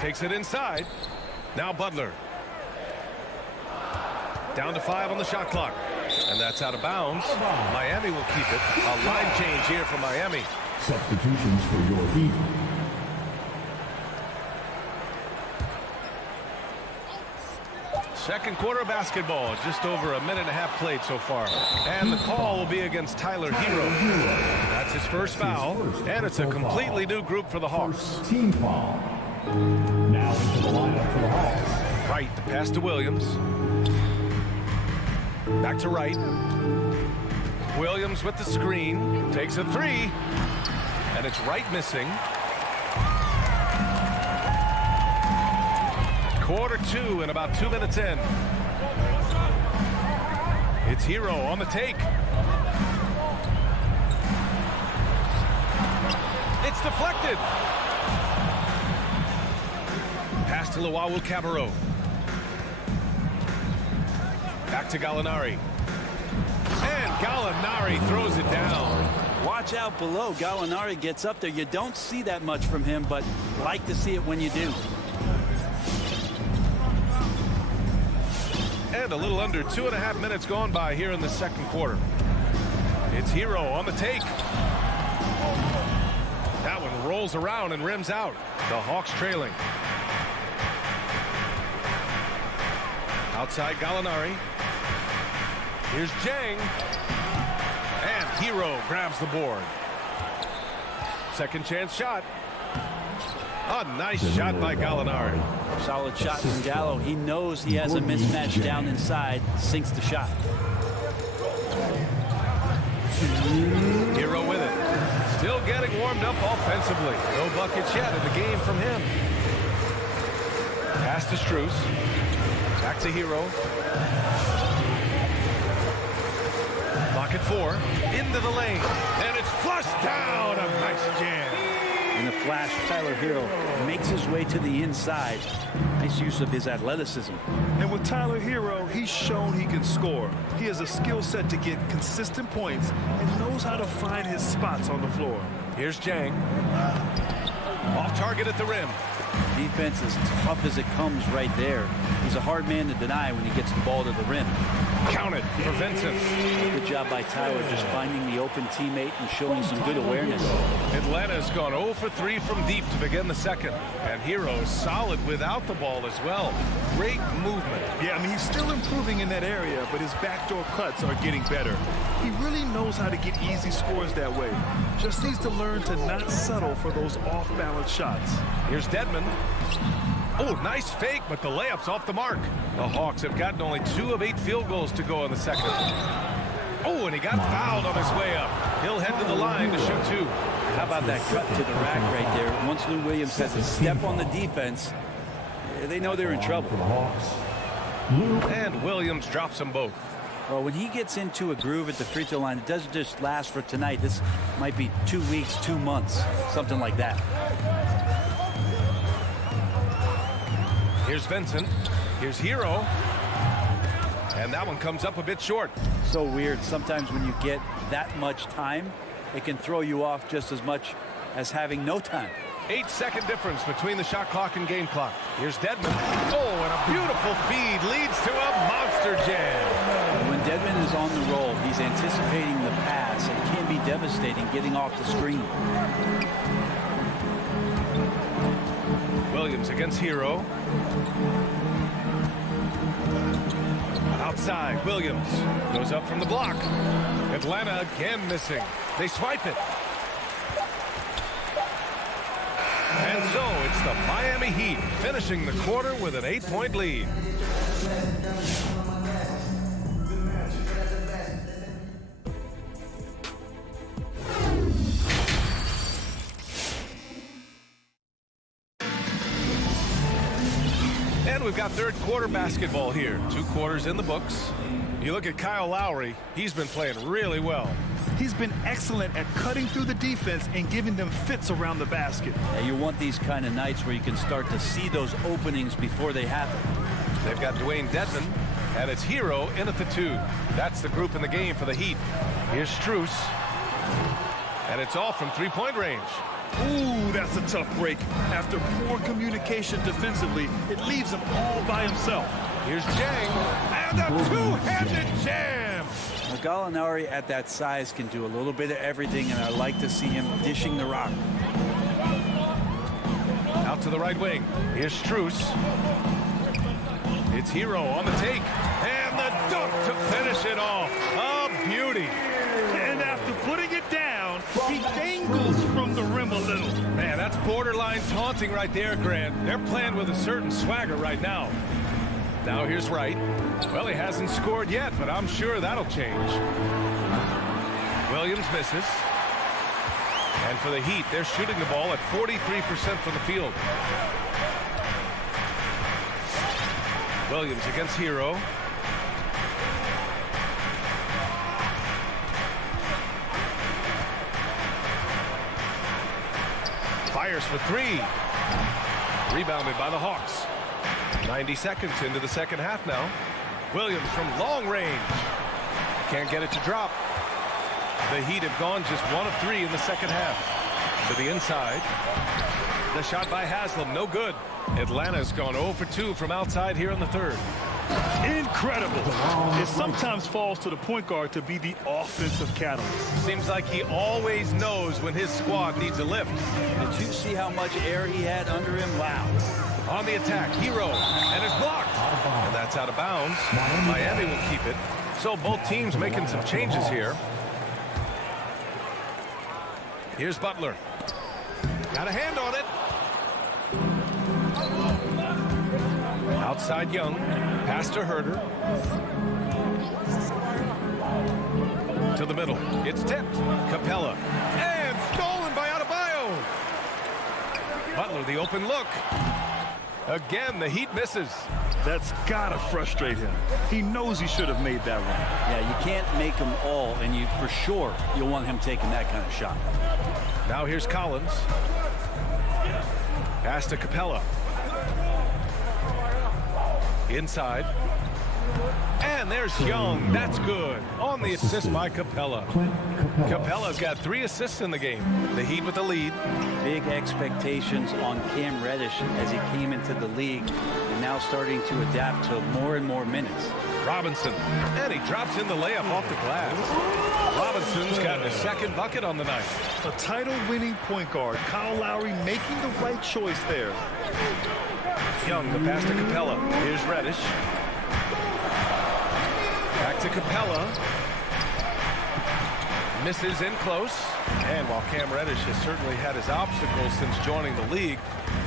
Takes it inside. Now Butler. Down to 5 on the shot clock. And that's out of bounds. Miami will keep it. A line change here for Miami. Substitutions for your Heat. Second quarter of basketball. Just over a minute and a half played so far. And the call will be against Tyler Hero. That's his first foul. And it's a completely new group for the Hawks. First team foul. Now into the lineup for the Hawks. Wright, the pass to Williams. Back to Wright. Williams with the screen. Takes a 3. And it's Wright missing. Quarter 2 and about 2 minutes in. It's Hero on the take. It's deflected. Pass to Luwawu-Cabarrot. Back to Gallinari. And Gallinari throws it down. Watch out below. Gallinari gets up there. You don't see that much from him, but like to see it when you do. And a little under 2.5 minutes gone by here in the second quarter. It's Hero on the take. That one rolls around and rims out. The Hawks trailing. Outside Gallinari. Here's Jang. And Hero grabs the board. Second chance shot. A nice shot by Gallinari. Solid shot from Gallo. He knows he has a mismatch down inside. Sinks the shot. Hero with it. Still getting warmed up offensively. No buckets yet in the game from him. Pass to Strus. Back to Hero. Clock at 4. Into the lane. And it's flushed down. A nice jam. In the flash, Tyler Hero makes his way to the inside. Nice use of his athleticism. And with Tyler Hero, he's shown he can score. He has a skill set to get consistent points and knows how to find his spots on the floor. Here's Jang. Off target at the rim. Defense as tough as it comes right there. He's a hard man to deny when he gets the ball to the rim. Counted for Vincent. Good job by Tyler just finding the open teammate and showing some good awareness. Atlanta's gone 0 for 3 from deep to begin the second. And Hero's solid without the ball as well. Great movement. Yeah, I mean, he's still improving in that area, but his backdoor cuts are getting better. He really knows how to get easy scores that way. Just needs to learn to not settle for those off-balance shots. Here's Dedmon. Oh, nice fake, but the layup's off the mark. The Hawks have gotten only 2 of 8 field goals to go in the second. Oh, and he got fouled on his way up. He'll head to the line to shoot 2. How about that cut to the rack right there? Once Lou Williams has a step on the defense, they know they're in trouble. And Williams drops them both. Well, when he gets into a groove at the free throw line, it doesn't just last for tonight. This might be 2 weeks, 2 months, something like that. Here's Vincent. Here's Hero. And that one comes up a bit short. So weird. Sometimes when you get that much time, it can throw you off just as much as having no time. 8-second difference between the shot clock and game clock. Here's Dedmon. Oh, and a beautiful feed leads to a monster jam. When Dedmon is on the roll, he's anticipating the pass. It can be devastating getting off the screen. Williams against Hero. Outside, Williams goes up from the block. Atlanta again missing. They swipe it. And so it's the Miami Heat finishing the quarter with an 8-point lead. And we've got third quarter basketball here. 2 quarters in the books. You look at Kyle Lowry, he's been playing really well. He's been excellent at cutting through the defense and giving them fits around the basket. Yeah, you want these kind of nights where you can start to see those openings before they happen. They've got Dwayne Dedmon, and it's Hero in at the 2. That's the group in the game for the Heat. Here's Strus, and it's all from 3-point range. Ooh, that's a tough break. After poor communication defensively, it leaves him all by himself. Here's Jang, and a two-handed jam. Gallinari at that size can do a little bit of everything, and I like to see him dishing the rock. Out to the right wing. Here's Strus. It's Hero on the take, and the dunk to finish it off. A beauty. And after putting it down, he dangles from the rim a little. Man, that's borderline taunting right there, Grant. They're playing with a certain swagger right now. Now here's Wright. Well, he hasn't scored yet, but I'm sure that'll change. Williams misses. And for the Heat, they're shooting the ball at 43% from the field. Williams against Hero. Fires for 3. Rebounded by the Hawks. 90 seconds into the second half now. Williams from long range. Can't get it to drop. The Heat have gone just 1 of 3 in the second half. To the inside. The shot by Haslam, no good. Atlanta's gone 0 for 2 from outside here in the third. Incredible. It sometimes falls to the point guard to be the offensive catalyst. Seems like he always knows when his squad needs a lift. Did you see how much air he had under him? Wow. On the attack, Hero, and it's blocked. And that's out of bounds. Miami will keep it. So both teams making some changes here. Here's Butler. Got a hand on it. Outside Young. Pass to Herder. To the middle. It's tipped. Capella. And stolen by Adebayo. Butler, the open look. Again, the Heat misses. That's gotta frustrate him. He knows he should have made that one. Yeah, you can't make them all, and you for sure you'll want him taking that kind of shot. Now here's Collins. Pass to Capella. Inside. And there's Young. That's good. On the assist by Capella. Capella's got 3 assists in the game. The Heat with the lead. Big expectations on Cam Reddish as he came into the league and now starting to adapt to more and more minutes. Robinson. And he drops in the layup off the glass. Robinson's got his 2nd bucket on the night. A title-winning point guard, Kyle Lowry, making the right choice there. Young, the pass to Capella. Here's Reddish. Back to Capella. Misses in close. And while Cam Reddish has certainly had his obstacles since joining the league,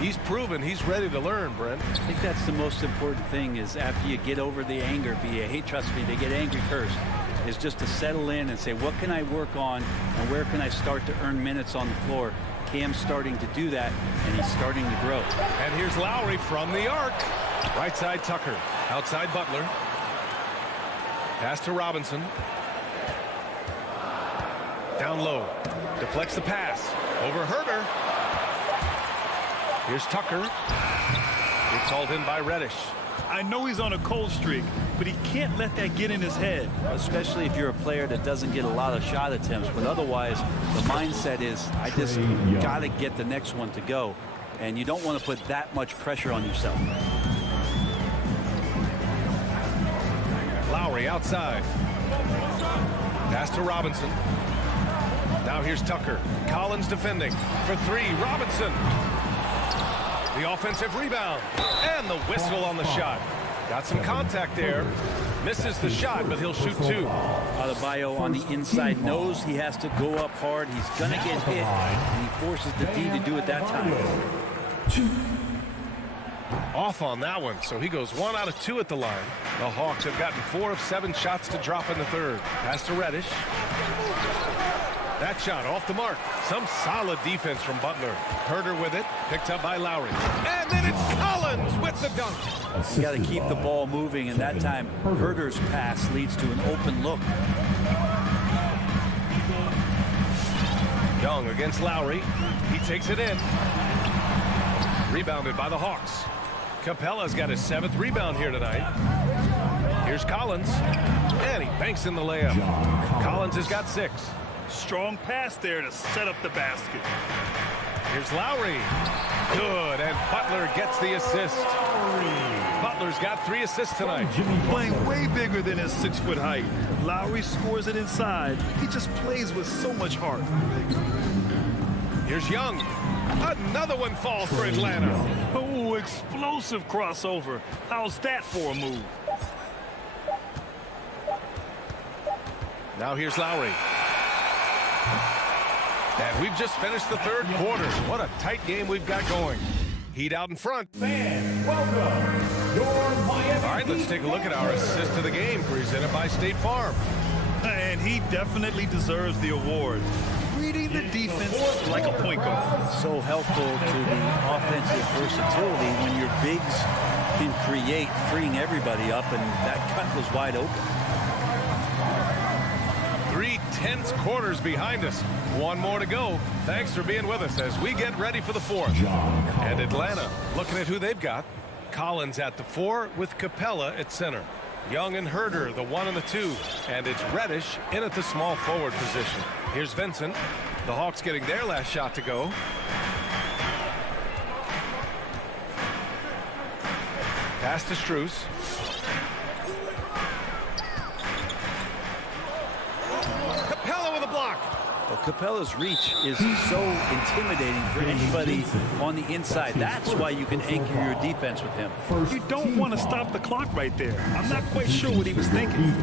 he's proven he's ready to learn, Brent. I think that's the most important thing is after you get over the anger, trust me, they get angry first, is just to settle in and say, what can I work on and where can I start to earn minutes on the floor? Cam's starting to do that, and he's starting to grow. And here's Lowry from the arc. Right side Tucker. Outside Butler. Pass to Robinson. Down low. Deflects the pass. Over Herter. Here's Tucker. It's hauled in by Reddish. I know he's on a cold streak, but he can't let that get in his head. Especially if you're a player that doesn't get a lot of shot attempts. But otherwise, the mindset is, I just got to get the next one to go. And you don't want to put that much pressure on yourself. Lowry outside. Pass to Robinson. Now here's Tucker. Collins defending. For 3, Robinson. The offensive rebound. And the whistle on the shot. Got some contact there. Misses the shot, but he'll shoot 2. Adebayo on the inside knows he has to go up hard. He's going to get hit, and he forces the D to do it that time. Off on that one, so he goes 1 out of 2 at the line. The Hawks have gotten 4 of 7 shots to drop in the 3rd. Pass to Reddish. That shot off the mark. Some solid defense from Butler. Herter with it, picked up by Lowry. And then it's Collins with the dunk. You got to keep the ball moving, and that time Herter's pass leads to an open look. Young against Lowry. He takes it in. Rebounded by the Hawks. Capella's got his 7th rebound here tonight. Here's Collins. And he banks in the layup. Collins has got 6. Strong pass there to set up the basket. Here's Lowry. Good, and Butler gets the assist. Butler's got 3 assists tonight. Playing way bigger than his 6-foot height. Lowry scores it inside. He just plays with so much heart. Here's Young. Another one falls for Atlanta. Oh, explosive crossover. How's that for a move? Now here's Lowry. And we've just finished the 3rd quarter. What a tight game we've got going. Heat out in front. Fans, welcome your Miami. All right, let's take a look at our assist of the game presented by State Farm. And he definitely deserves the award. Reading the defense like a point guard. So helpful to the offensive versatility when your bigs can create, freeing everybody up, and that cut was wide open. 3 tense quarters behind us. 1 more to go. Thanks for being with us as we get ready for the 4th. And Atlanta looking at who they've got. Collins at the 4 with Capella at center. Young and Herter, the 1 and the 2. And it's Reddish in at the small forward position. Here's Vincent. The Hawks getting their last shot to go. Pass to Strus. Capella with a block. Well, Capella's reach is so intimidating for anybody on the inside. That's why you can anchor your defense with him. You don't want to stop the clock right there. I'm not quite sure what he was thinking.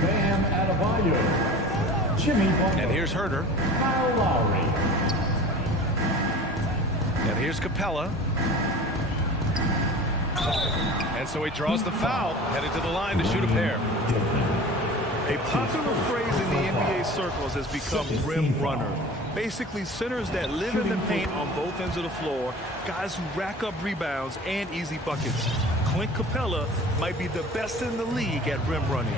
Bam Adebayo. Jimmy Butler. And here's Herter. Kyle Lowry. And here's Capella. And so he draws the foul, headed to the line to shoot a pair. A popular phrase in the NBA circles has become rim runner. Basically, centers that live in the paint on both ends of the floor, guys who rack up rebounds and easy buckets. Clint Capella might be the best in the league at rim running.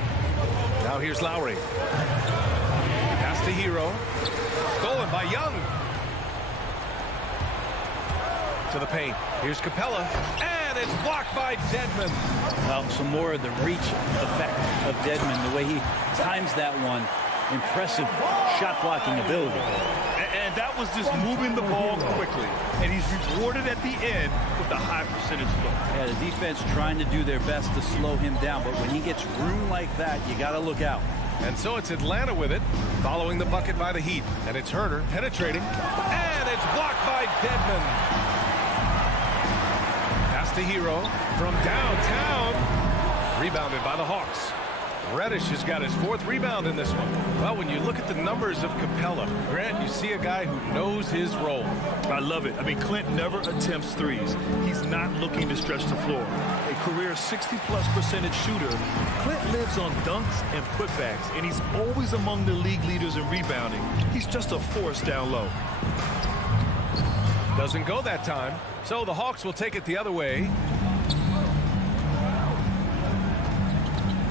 Now here's Lowry. Pass to Hero. Stolen by Young. To the paint. Here's Capella. And it's blocked by Dedmon. Well, some more of the reach effect of Dedmon, the way he times that one. Impressive shot blocking ability. And that was just moving the ball quickly. And he's rewarded at the end with a high percentage look. Yeah, the defense trying to do their best to slow him down, but when he gets room like that, you got to look out. And so it's Atlanta with it, following the bucket by the Heat. And it's Herter penetrating. And it's blocked by Dedmon. Pass to Hero from downtown. Rebounded by the Hawks. Reddish has got his 4th rebound in this one. Well, when you look at the numbers of Capella, Grant, you see a guy who knows his role. I love it. I mean, Clint never attempts threes. He's not looking to stretch the floor. A career 60+% shooter, Clint lives on dunks and putbacks, and he's always among the league leaders in rebounding. He's just a force down low. Doesn't go that time. So the Hawks will take it the other way.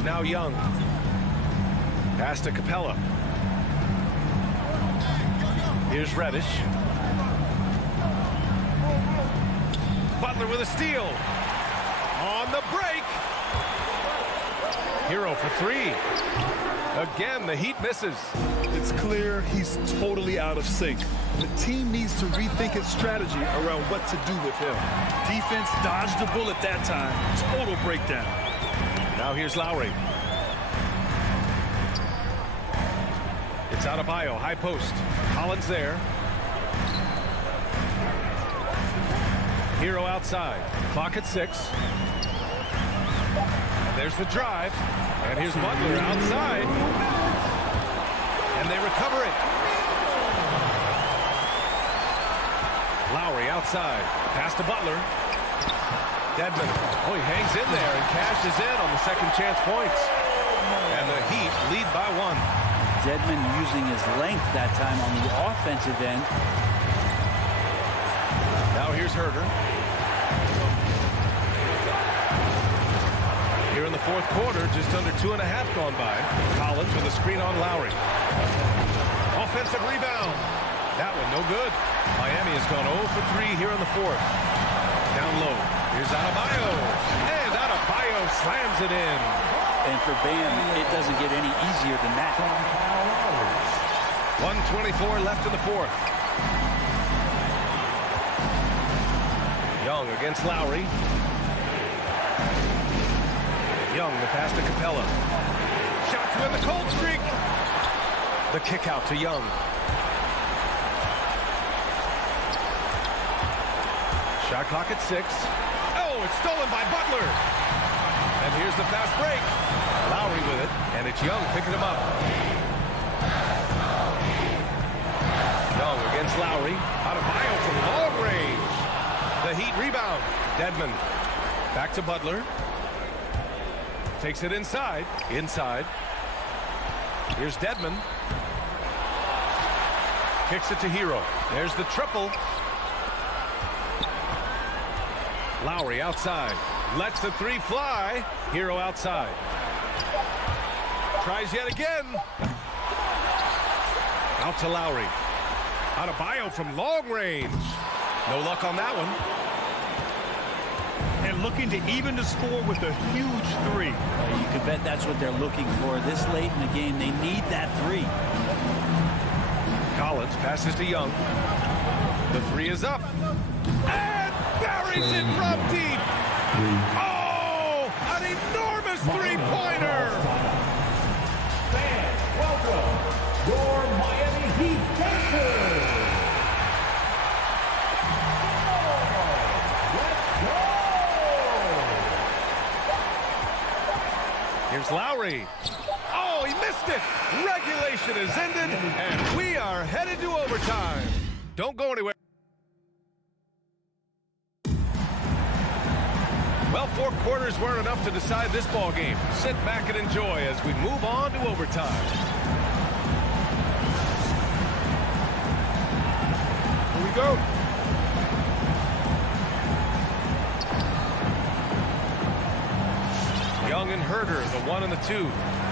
Now Young. Pass to Capella. Here's Reddish. Butler with a steal. On the break. Hero for 3. Again, the Heat misses. It's clear he's totally out of sync. The team needs to rethink its strategy around what to do with him. Defense dodged the bullet that time. Total breakdown. Now here's Lowry. It's Adebayo, high post. Collins there. Hero outside. Clock at 6. And there's the drive. And here's Butler outside. And they recover it. Lowry outside. Pass to Butler. Dedmon. Oh, he hangs in there and cashes in on the second chance points. And the Heat lead by 1. Dedmon using his length that time on the offensive end. Now here's Herter. Here in the 4th quarter, just under 2.5 gone by. Collins with a screen on Lowry. Offensive rebound. That one no good. Miami has gone 0 for 3 here in the 4th. Down low. Here's Adebayo. And Adebayo slams it in. And for Bam, it doesn't get any easier than that. 1:24 left in the 4th. Young against Lowry. Young, the pass to Capella. Shot to win the cold streak. The kick out to Young. Shot clock at 6. Oh, it's stolen by Butler. And here's the fast break. Lowry with it, and it's Young picking him up. Young against Lowry. Adebayo from long range. The Heat rebound. Dedmon. Back to Butler. Takes it inside. Inside. Here's Dedmon. Kicks it to Hero. There's the triple. Lowry outside. Lets the 3 fly. Hero outside. Tries yet again. Out to Lowry. Adebayo from long range. No luck on that one. And looking to even the score with a huge 3. You could bet that's what they're looking for this late in the game. They need that 3. Collins passes to Young. The 3 is up. And buries it from deep. Oh, an enormous 3-pointer. Fans, welcome your Miami Heat Dancers. Here's Lowry. Oh, he missed it. Regulation is ended, and we are headed to overtime. Don't go anywhere. Well, 4 quarters weren't enough to decide this ball game. Sit back and enjoy as we move on to overtime. Here we go. Young and Herter, the 1 and the 2.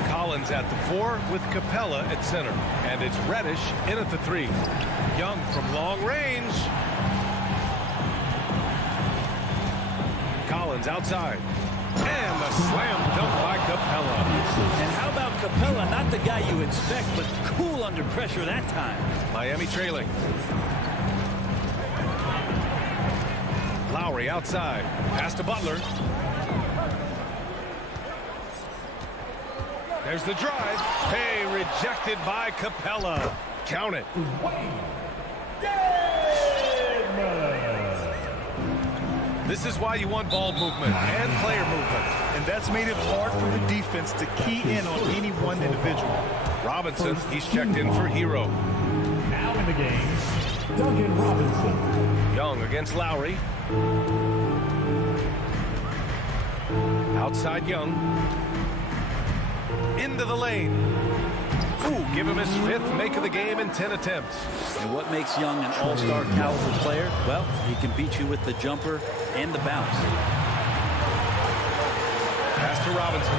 Collins at the 4 with Capella at center. And it's Reddish in at the 3. Young from long range. Collins outside. And the slam dunk by Capella. And how about Capella? Not the guy you expect, but cool under pressure that time. Miami trailing. Lowry outside. Pass to Butler. There's the drive. Hey, rejected by Capella. Count it. This is why you want ball movement and player movement. And that's made it hard for the defense to key in on any one individual. Robinson, he's checked in for Hero. Now in the game, Duncan Robinson. Young against Lowry. Outside Young. Into the lane. Ooh, give him his 5th make of the game in 10 attempts. And what makes Young an all-star caliber player? Well, he can beat you with the jumper and the bounce. Pass to Robinson.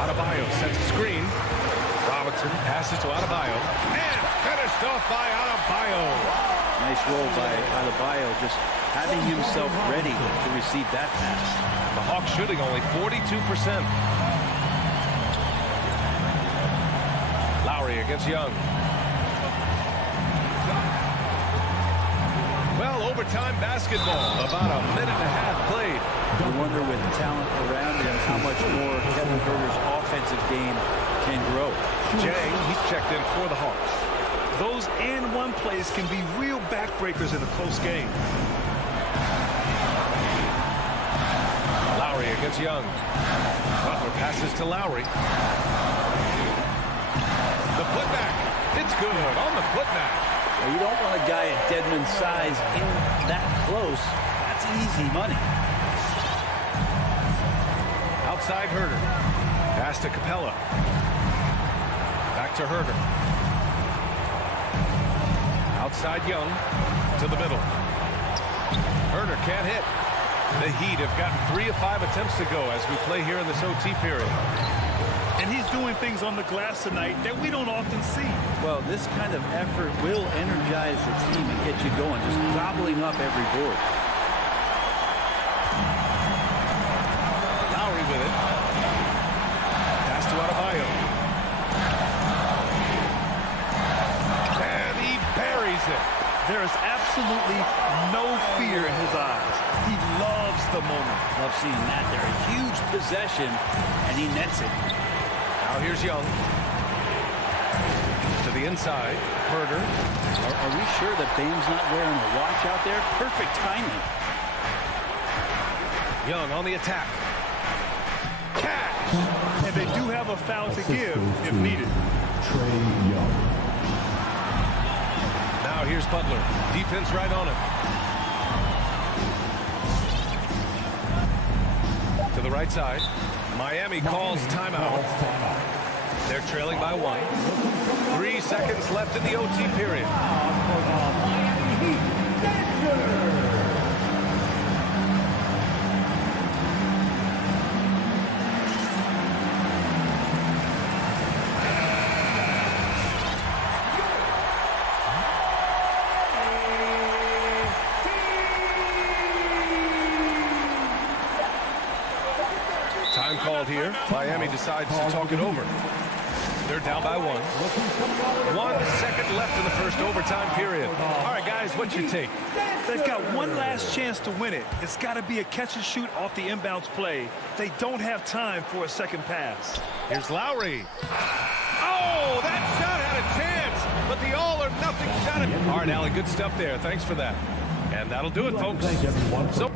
Adebayo sets a screen. Robinson passes to Adebayo. And finished off by Adebayo. Nice roll by Adebayo, just having himself ready to receive that pass. The Hawks shooting only 42%. Lowry against Young. Well, overtime basketball. About a minute and a half played. You wonder with talent around him how much more Kevin Huerter's offensive game can grow. Jang, he's checked in for the Hawks. Those and-one plays can be real backbreakers in a close game. Lowry against Young. Butler passes to Lowry. The putback. It's good on the putback. Well, you don't want a guy at Dedmon's size in that close. That's easy money. Outside Huerter. Pass to Capella. Back to Huerter. Outside Young to the middle. Huerter can't hit. The Heat have gotten 3 of 5 attempts to go as we play here in this OT period. And he's doing things on the glass tonight that we don't often see. Well, this kind of effort will energize the team and get you going, just gobbling up every board. Lowry with it. Pass to Adebayo. And he buries it. There is absolutely no fear in his eyes. He loves the moment. Love seeing that there. A huge possession, and he nets it. Now here's Young. To the inside. Huerter. Are we sure that Bame's not wearing a watch out there? Perfect timing. Young on the attack. Catch! And they do have a foul to give if needed. Trey Young. Now here's Butler. Defense right on him. To the right side. Miami calls timeout. They're trailing by 1. 3 seconds left in the OT period. Time called here. Miami decides to talk it over. They're down by 1. 1 second left in the first overtime period. All right, guys, what's your take? They've got one last chance to win it. It's got to be a catch and shoot off the inbounds play. They don't have time for a second pass. Here's Lowry. Oh, that shot had a chance, but the all-or-nothing shot. All right, Allie, good stuff there. Thanks for that. And that'll do it, folks. Thank everyone. So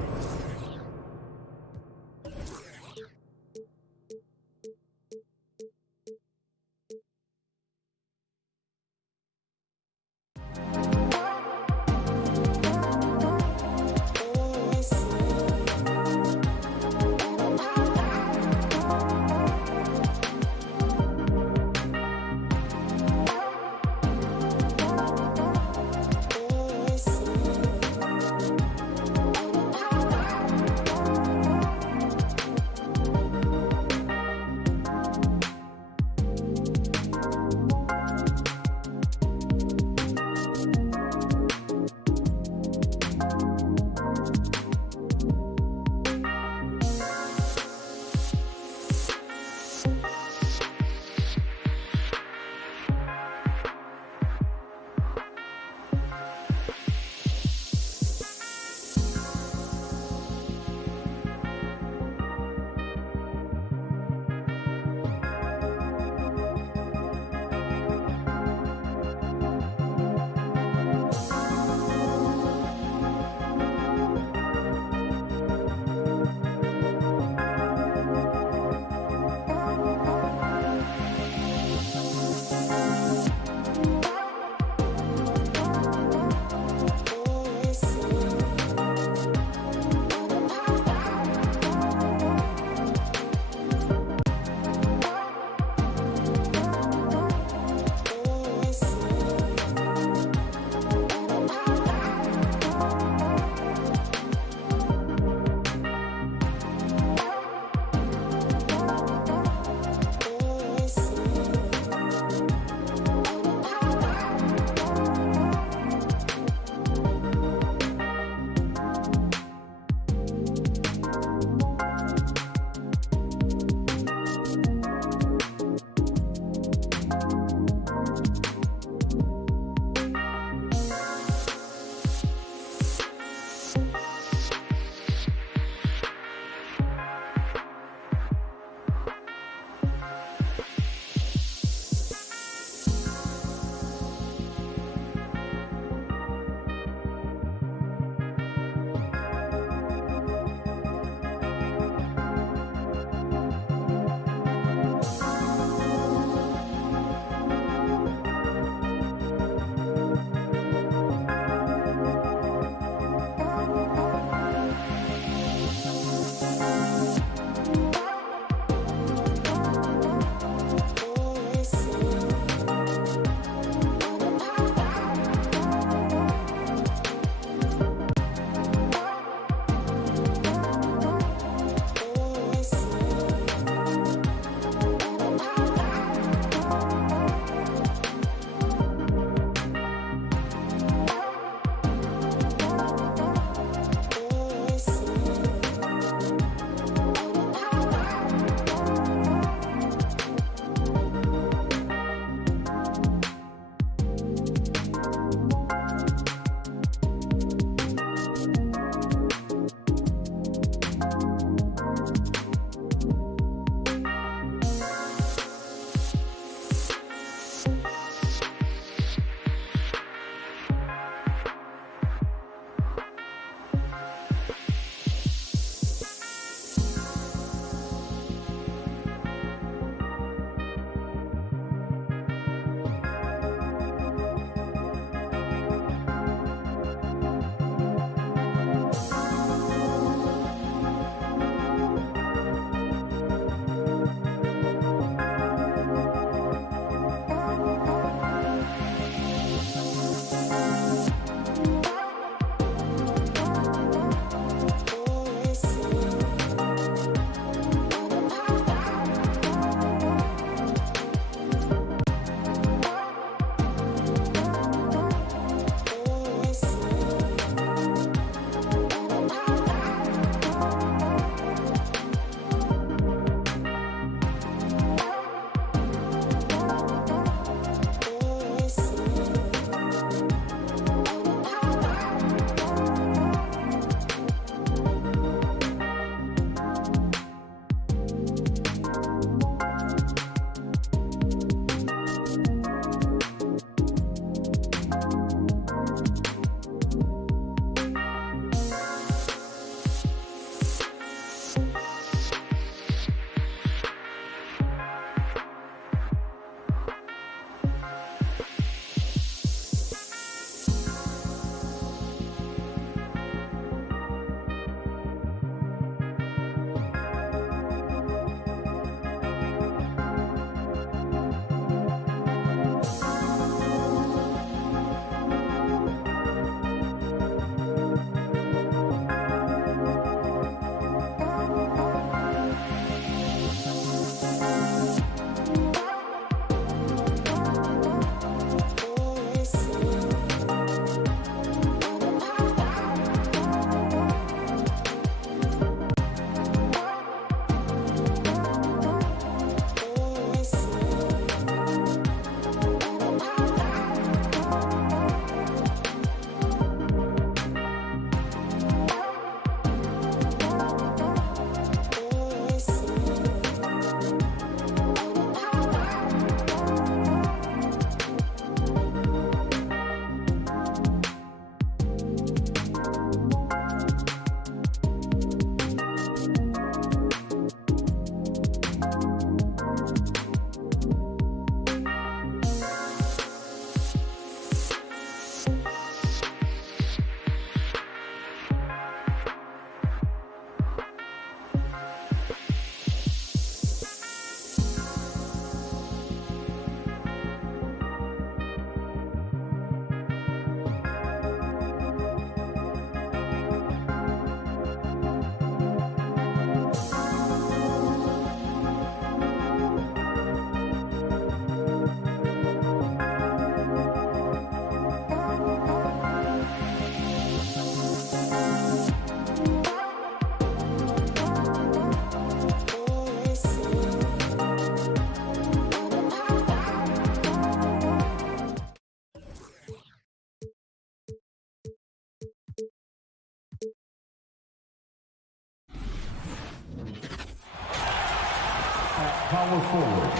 Power forward,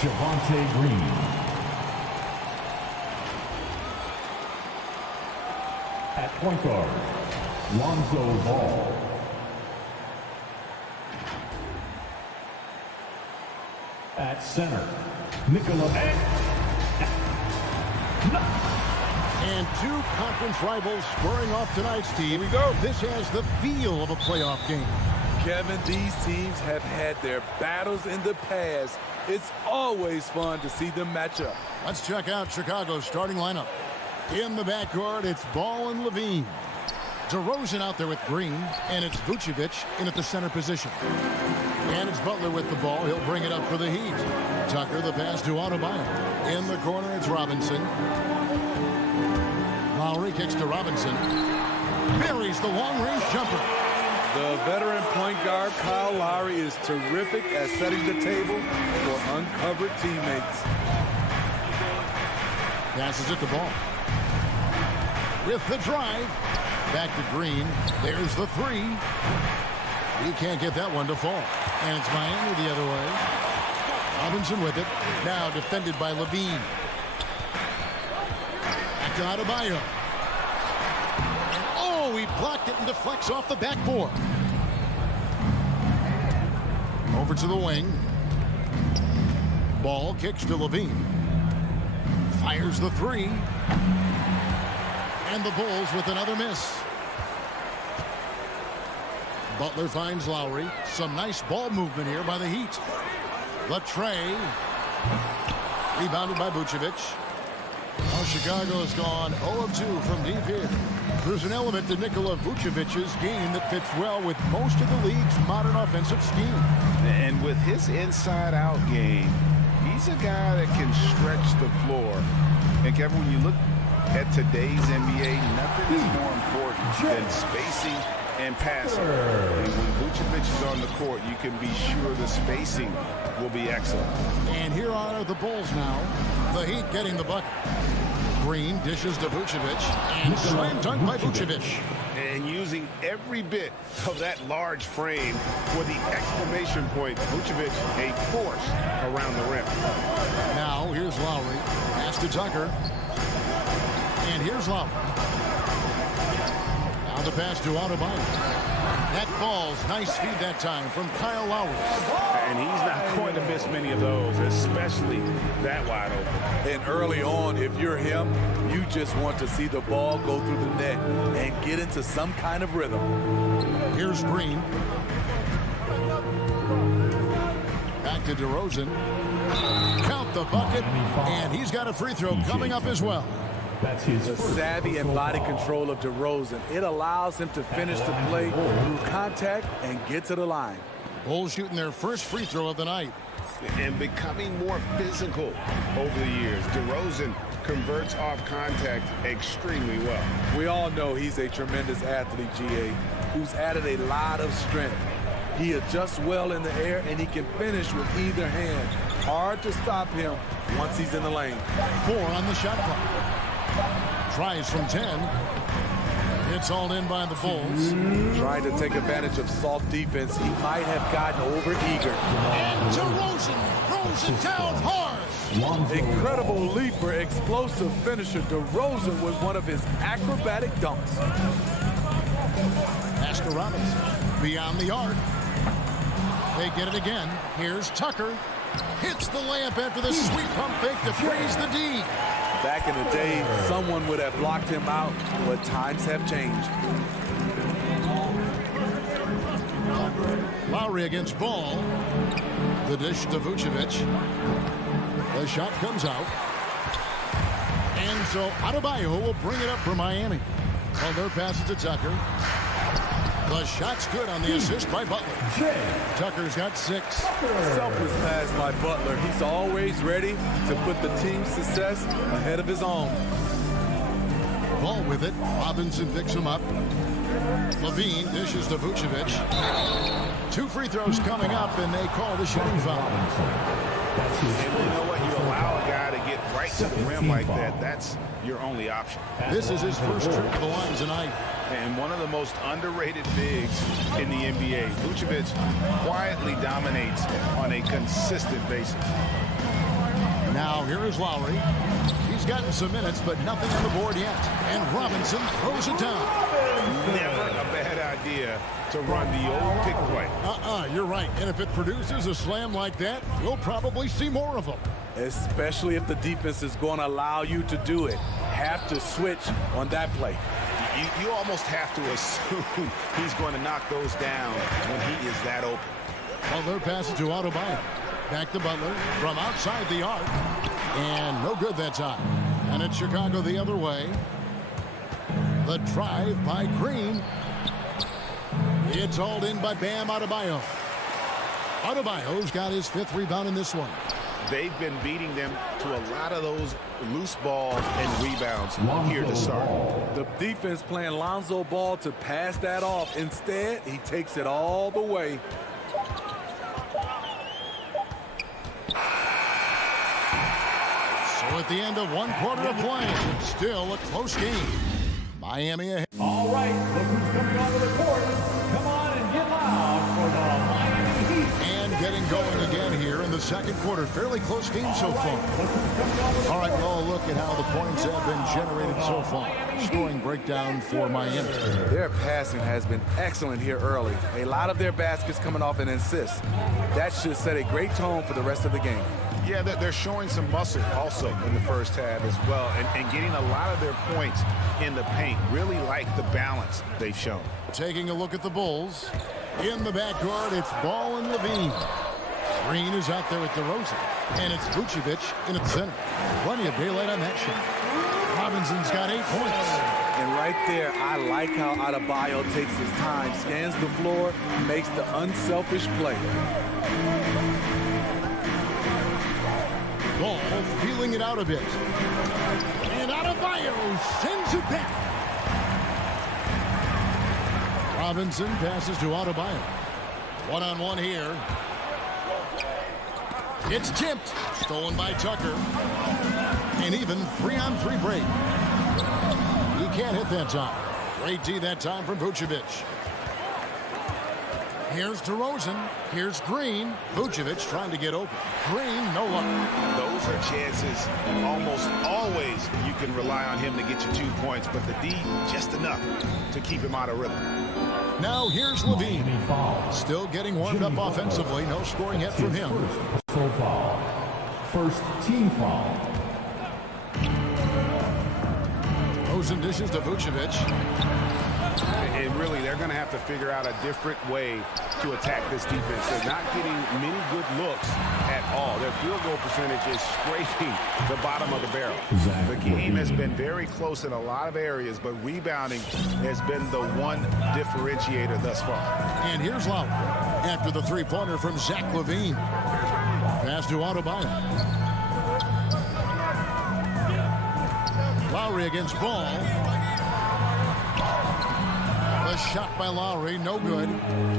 Javonte Green. At point guard, Lonzo Ball. At center, Nikola. And two conference rivals squaring off tonight, Steve. Here we go. This has the feel of a playoff game. Kevin, these teams have had their battles in the past. It's always fun to see them match up. Let's check out Chicago's starting lineup. In the backcourt, it's Ball and Levine. DeRozan out there with Green, and it's Vucevic in at the center position. And it's Butler with the ball. He'll bring it up for the Heat. Tucker, the pass to Adebayo. In the corner, it's Robinson. Lowry kicks to Robinson. Buries the long-range jumper. The veteran point guard, Kyle Lowry, is terrific at setting the table for uncovered teammates. Passes it to Ball. With the drive. Back to Green. There's the three. He can't get that one to fall. And it's Miami the other way. Robinson with it. Now defended by Levine. Back to Adebayo. Oh, he blocked it and deflects off the backboard. Over to the wing. Ball kicks to Levine. Fires the three. And the Bulls with another miss. Butler finds Lowry. Some nice ball movement here by the Heat. Latrey. Rebounded by Vucevic. Oh, Chicago's gone 0-2 from deep here. There's an element to Nikola Vucevic's game that fits well with most of the league's modern offensive scheme. And with his inside-out game, he's a guy that can stretch the floor. And Kevin, when you look at today's NBA, nothing is more important than spacing and passing. And when Vucevic is on the court, you can be sure the spacing will be excellent. And here are the Bulls now. The Heat getting the bucket. Green dishes to Vucevic. And slam dunk by Vucevic. And using every bit of that large frame for the exclamation point, Vucevic a force around the rim. Now here's Lowry. Pass to Tucker. And here's Lowry. Now the pass to Adebayo. That falls. Nice feed that time from Kyle Lowry. And he's not going to miss many of those, especially that wide open. And early on, if you're him, you just want to see the ball go through the net and get into some kind of rhythm. Here's Green. Back to DeRozan. Count the bucket. And he's got a free throw coming up as well. That's his The savvy and body control of DeRozan. It allows him to finish the play through contact and get to the line. Bulls shooting their first free throw of the night. And becoming more physical over the years. DeRozan converts off contact extremely well. We all know he's a tremendous athlete, GA, who's added a lot of strength. He adjusts well in the air, and he can finish with either hand. Hard to stop him once he's in the lane. 4 on the shot clock. Tries from 10. It's hauled in by the Bulls. Trying to take advantage of soft defense, he might have gotten over-eager. And DeRozan throws it down hard. Incredible leaper, explosive finisher. DeRozan was one of his acrobatic dunks. Pass to Robinson. Beyond the arc. They get it again. Here's Tucker. Hits the layup after the sweet pump fake to freeze the D. Back in the day, someone would have blocked him out, but times have changed. Lowry against Ball. The dish to Vucevic. The shot comes out. And so Adebayo will bring it up for Miami. Well, their pass it to Tucker. The shot's good on the assist by Butler. Tucker's got 6. Selfless pass by Butler. He's always ready to put the team's success ahead of his own. Ball with it. Robinson picks him up. Levine dishes to Vucevic. 2 free throws coming up, and they call the shooting foul. And you know what? You allow a guy to get right to the rim like that. That's your only option. This is his first trip to the line tonight. And one of the most underrated bigs in the NBA. Vucevic quietly dominates on a consistent basis. Now here is Lowry. He's gotten some minutes, but nothing on the board yet. And Robinson throws it down. Never a bad idea to run the old pick play. You're right. And if it produces a slam like that, we'll probably see more of them. Especially if the defense is going to allow you to do it. Have to switch on that play. You almost have to assume he's going to knock those down when he is that open. Butler passes to Adebayo. Back to Butler from outside the arc. And no good that time. And it's Chicago the other way. The drive by Green. It's hauled in by Bam Adebayo. Adebayo's got his 5th rebound in this one. They've been beating them to a lot of those loose balls and rebounds here to start. The defense playing Lonzo Ball to pass that off. Instead, he takes it all the way. So at the end of 1 quarter of play, still a close game. Miami ahead. All right, look who's coming onto the court. Come on and get loud for the Miami Heat. And getting going again here in the second quarter. Fairly close game so far. All right, well, look at how the points have been generated so far. Scoring breakdown for Miami. Their passing has been excellent here early. A lot of their baskets coming off an assist. That should set a great tone for the rest of the game. Yeah, they're showing some muscle also in the first half as well, and getting a lot of their points in the paint. Really like the balance they've shown. Taking a look at the Bulls. In the backcourt, it's Ball and Levine. Green is out there with DeRozan. And it's Vucevic in at the center. Plenty of daylight on that shot. Robinson's got 8 points. And right there, I like how Adebayo takes his time, scans the floor, makes the unselfish play. Ball feeling it out a bit. And Adebayo sends it back. Robinson passes to Adebayo. One-on-one here. It's tipped. Stolen by Tucker. And even 3-on-3 break. He can't hit that time. Great D that time from Vucevic. Here's DeRozan. Here's Green. Vucevic trying to get open. Green, no luck. Those are chances almost always you can rely on him to get you 2 points, but the D just enough to keep him out of rhythm. Now here's Levine. Still getting warmed up offensively. No scoring yet from him. First team foul. DeRozan dishes to Vucevic. And really, they're going to have to figure out a different way to attack this defense. They're not getting many good looks at all. Their field goal percentage is scraping the bottom of the barrel. The game has been very close in a lot of areas, but rebounding has been the one differentiator thus far. And here's Lowry after the three-pointer from Zach LaVine. Pass to Adebayo. Lowry against Ball. The shot by Lowry, no good.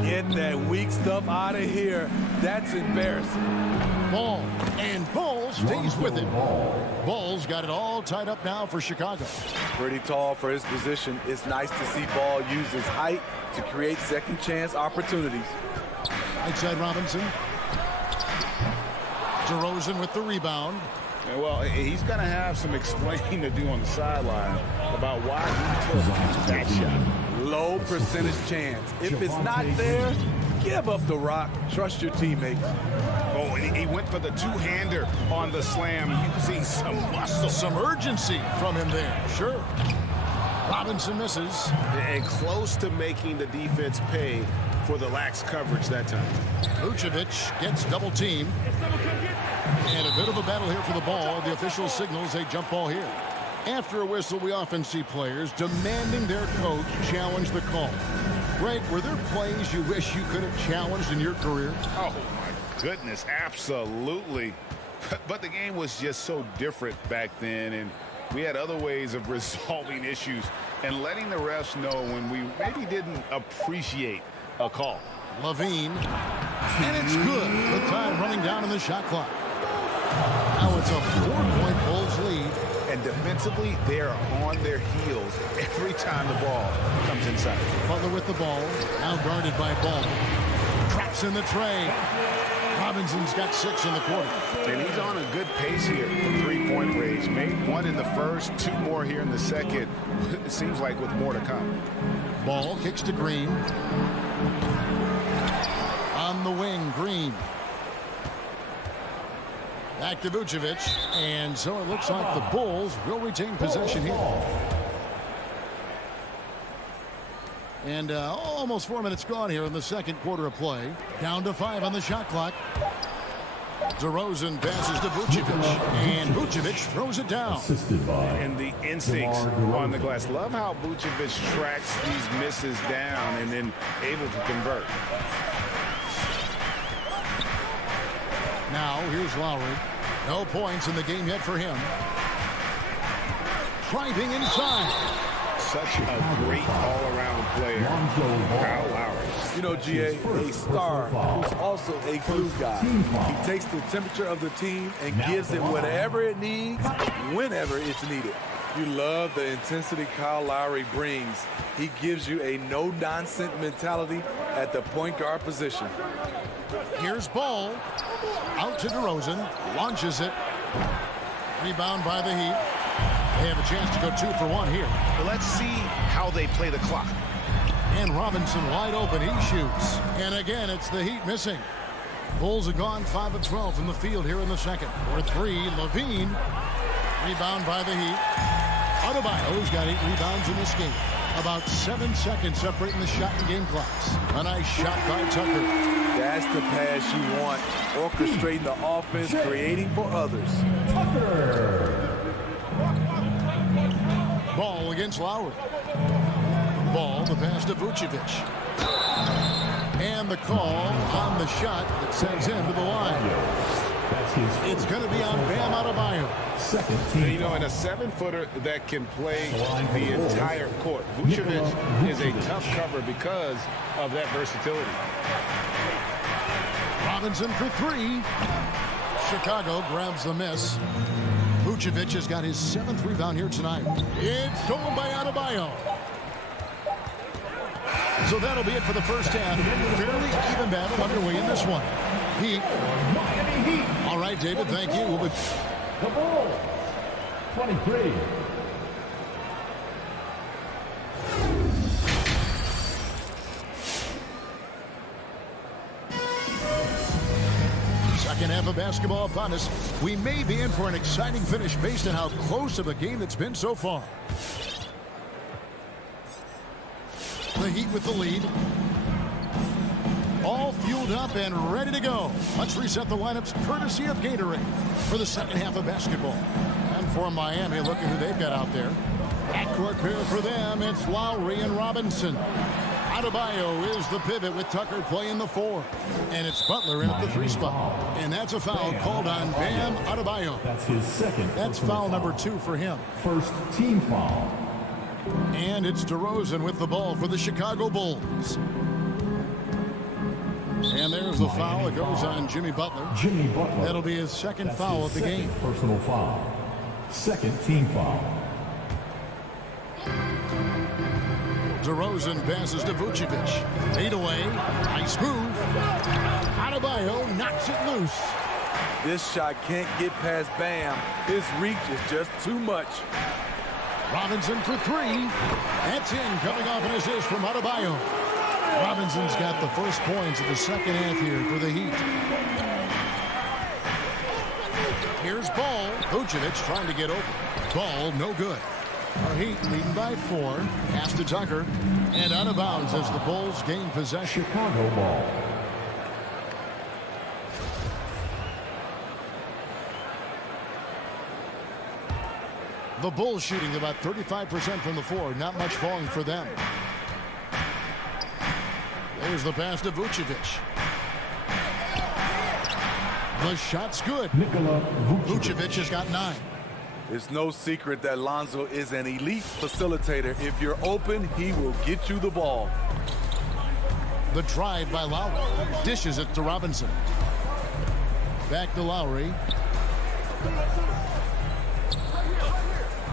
Get that weak stuff out of here. That's embarrassing. Ball, and Ball stays with it. Ball's got it all tied up now for Chicago. Pretty tall for his position. It's nice to see Ball use his height to create second chance opportunities. Right side Robinson. DeRozan with the rebound. And well, he's going to have some explaining to do on the sideline about why he took that shot. Low percentage chance. If it's not there, give up the rock. Trust your teammates. Oh, and he went for the two-hander on the slam, using some muscle. Some urgency from him there, sure. Robinson misses. And close to making the defense pay for the lax coverage that time. Vucevic gets double-teamed. And a bit of a battle here for the ball. The official signals a jump ball here. After a whistle, we often see players demanding their coach challenge the call. Greg, were there plays you wish you could have challenged in your career? Oh, my goodness, absolutely. But the game was just so different back then, and we had other ways of resolving issues and letting the refs know when we maybe didn't appreciate a call. LaVine. And it's good. The time running down in the shot clock. Now it's a 4-point Bulls lead. And defensively, they are on their heels every time the ball comes inside. Butler with the ball. Now guarded by Ball. Traps in the tray. Robinson's got 6 in the quarter. And he's on a good pace here from three-point range. Made 1 in the first, 2 more here in the second. It seems like with more to come. Ball kicks to Green. On the wing, Green. Back to Vucevic. And so it looks like the Bulls will retain possession here. And almost 4 minutes gone here in the second quarter of play. Down to 5 on the shot clock. DeRozan passes to Vucevic. And Vucevic throws it down. And the instincts on the glass. Love how Vucevic tracks these misses down and then able to convert. Now here's Lowry. No points in the game yet for him. Driving inside. Such a great all-around player, Kyle Lowry. You know, GA, a star who's also a glue guy. He takes the temperature of the team and gives it whatever it needs, whenever it's needed. You love the intensity Kyle Lowry brings. He gives you a no-nonsense mentality at the point guard position. Here's Ball. Out to DeRozan. Launches it. Rebound by the Heat. They have a chance to go 2 for 1 here. Let's see how they play the clock. And Robinson wide open. He shoots. And again, it's the Heat missing. Bulls have gone 5 of 12 from the field here in the second. For 3, Levine. Rebound by the Heat. Adebayo's got 8 rebounds in this game. About 7 seconds separating the shot and game clocks. A nice shot by Tucker. That's the pass you want. Orchestrating the offense, creating for others. Tucker. Ball against Lowry. Ball, the pass to Vucevic. And the call on the shot that sends him to the line. It's going to be on Bam Adebayo. Second team. You know, in a 7-footer that can play the entire court, Vucevic is a tough cover because of that versatility. Robinson for 3. Chicago grabs the miss. Vucevic has got his 7th rebound here tonight. It's stolen by Adebayo. So that'll be it for the first half. Fairly even battle underway in this one. Heat. All right, David, thank you. The Bulls, 23. Second half of basketball upon us. We may be in for an exciting finish based on how close of a game it's been so far. The Heat with the lead. All fueled up and ready to go. Let's reset the lineups courtesy of Gatorade for the second half of basketball. And for Miami, look at who they've got out there. Backcourt pair for them, it's Lowry and Robinson. Adebayo is the pivot with Tucker playing the 4. And it's Butler in at the 3 spot. And that's a foul called on Bam Adebayo. That's his second. That's foul number 2 for him. First team foul. And it's DeRozan with the ball for the Chicago Bulls. And there's the foul. It goes on Jimmy Butler. Jimmy Butler. That'll be his second foul of the game. Personal foul. Second team foul. DeRozan passes to Vucevic. Fade away. Nice move. Adebayo knocks it loose. This shot can't get past Bam. His reach is just too much. Robinson for 3. That's in, coming off an assist from Adebayo. Robinson's got the first points of the second half here for the Heat. Here's Ball. Vucevic trying to get open. Ball, no good. Our Heat leading by 4. Pass to Tucker. And out of bounds as the Bulls gain possession. Chicago ball. The Bulls shooting about 35% from the 4. Not much falling for them. There's the pass to Vucevic. The shot's good. Nikola Vucevic has got 9. It's no secret that Lonzo is an elite facilitator. If you're open, he will get you the ball. The drive by Lowry. Dishes it to Robinson. Back to Lowry.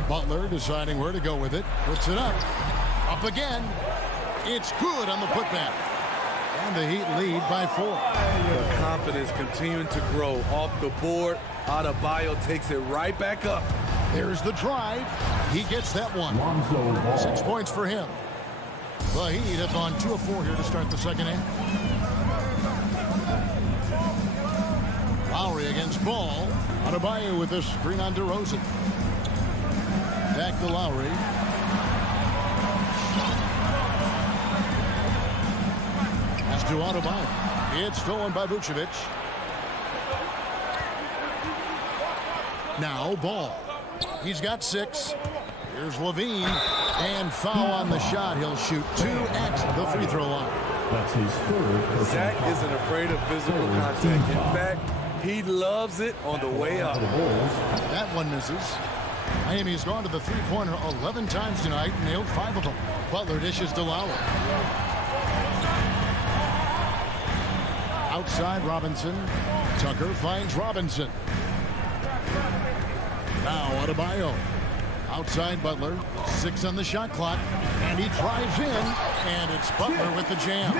Butler deciding where to go with it. Puts it up. Up again. It's good on the putback. And the Heat lead by 4. The confidence continuing to grow off the board. Adebayo takes it right back up. There's the drive. He gets that one. 6 points for him. The Heat have gone 2 of 4 here to start the second half. Lowry against Ball. Adebayo with the screen on DeRozan. Back to Lowry. Pass to Adebayo. It's stolen by Vucevic. Now Ball. He's got 6. Here's Levine. And foul on the shot. He'll shoot 2 at the free throw line. That's his third. Zach isn't afraid of physical contact. In fact, he loves it on the way up. That one misses. Miami's gone to the three-pointer 11 times tonight and nailed 5 of them. Butler dishes to Lowry. Outside Robinson. Tucker finds Robinson. Now Adebayo. Outside Butler. 6 on the shot clock. And he drives in. And it's Butler with the jam.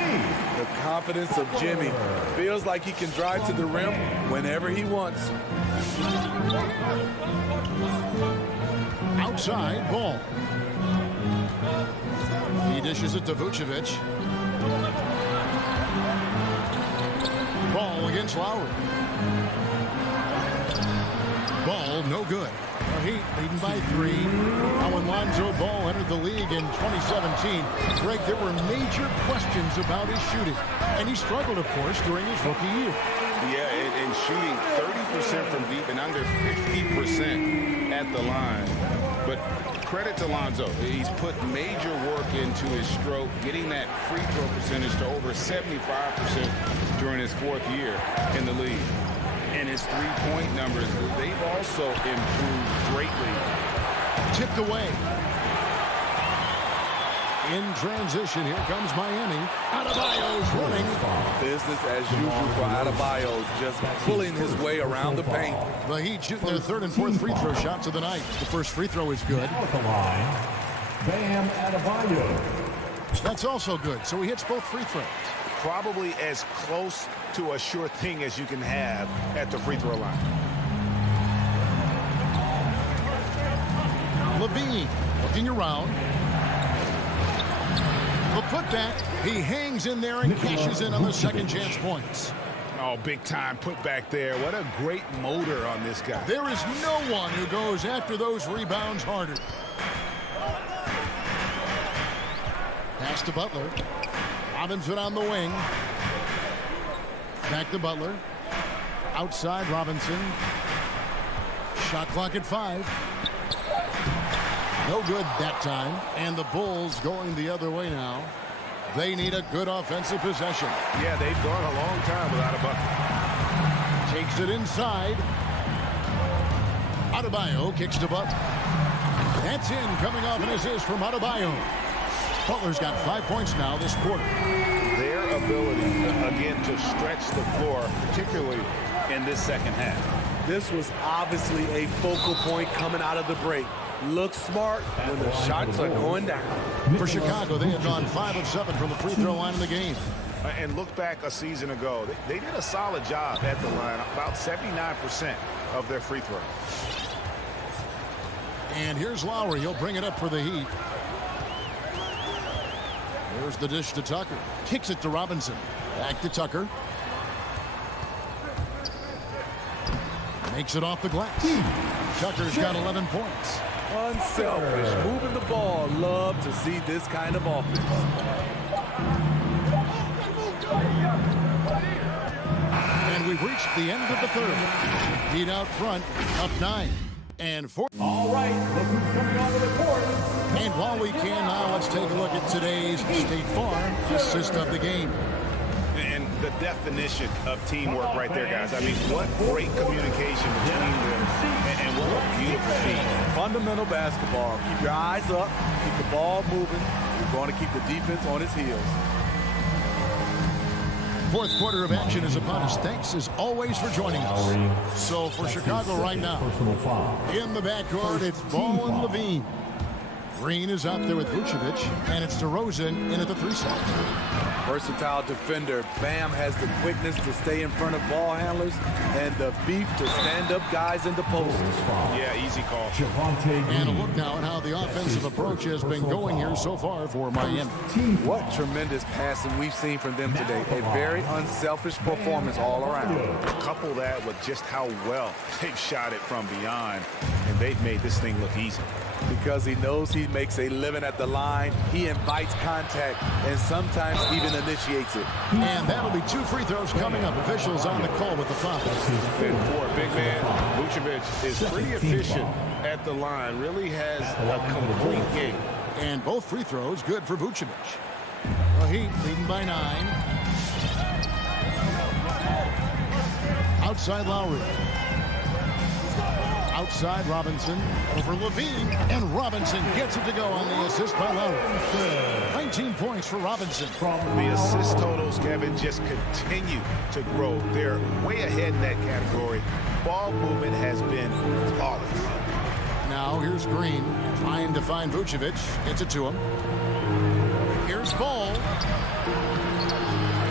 The confidence of Jimmy. Feels like he can drive to the rim whenever he wants. Outside Ball. He dishes it to Vucevic. Ball against Lowry. Ball no good. The Heat leading by 3. Now when Lonzo Ball entered the league in 2017, Greg, there were major questions about his shooting. And he struggled, of course, during his rookie year. Yeah, and shooting 30% from deep and under 50% at the line. But credit to Lonzo. He's put major work into his stroke, getting that free throw percentage to over 75% during his 4th year in the league. And his three-point numbers, they've also improved greatly. Tipped away. In transition, here comes Miami. Adebayo's running. Business as usual for Adebayo, just pulling his way around the paint. The Heat shooting their 3rd and 4th free throw shots of the night. The first free throw is good. At the line, Bam Adebayo. That's also good, so he hits both free throws. Probably as close to a sure thing as you can have at the free throw line. Levine looking around. The putback. He hangs in there and cashes in on the second chance points. Oh, big time put back there. What a great motor on this guy. There is no one who goes after those rebounds harder. Pass to Butler. Robinson on the wing. Back to Butler. Outside Robinson. Shot clock at 5. No good that time. And the Bulls going the other way now. They need a good offensive possession. Yeah, they've gone a long time without a bucket. Takes it inside. Adebayo kicks to Butler. That's in, coming off an assist from Adebayo. Butler's got 5 points now this quarter. Their ability, again, to stretch the floor, particularly in this second half. This was obviously a focal point coming out of the break. Looks smart when the shots are going down. For Chicago, they have gone 5 of 7 from the free throw line in the game. And look back a season ago. They did a solid job at the line, about 79% of their free throws. And here's Lowry. He'll bring it up for the Heat. There's the dish to Tucker. Kicks it to Robinson. Back to Tucker. Makes it off the glass. Tucker's got 11 points. Unselfish, moving the ball. Love to see this kind of offense. And we've reached the end of the 3rd. Heat out front, up 9. And 4. All right, look who's coming onto the court. And while we can now, let's take a look at today's State Farm assist of the game. And the definition of teamwork right there, guys. I mean, what great communication between them, and what a beautiful feat. Fundamental basketball. Keep your eyes up, keep the ball moving. You're going to keep the defense on its heels. Fourth quarter of action is upon us. Thanks as always for joining us. So for Chicago right now, in the backcourt, it's Ball and Levine. Green is out there with Vucevic, and it's DeRozan in at the 3 spot. Versatile defender. Bam has the quickness to stay in front of ball handlers and the beef to stand up guys in the post. Yeah, easy call. And a look now at how the offensive approach has been going here so far for Miami. What tremendous passing we've seen from them today. A very unselfish performance all around. Couple that with just how well they've shot it from beyond, and they've made this thing look easy. Because he knows he makes a living at the line, he invites contact and sometimes even initiates it. And that'll be 2 free throws coming up. Officials on the call with the foul. And for a big man, Vucevic is pretty efficient at the line. Really has a complete game. And both free throws good for Vucevic. The Heat leading by 9. Outside Lowry. Outside Robinson over Levine, and Robinson gets it to go on the assist by Lowry. 19 points for Robinson. The assist totals, Kevin, just continue to grow. They're way ahead in that category. Ball movement has been flawless. Now here's Green trying to find Vucevic. Gets it to him. Here's Ball.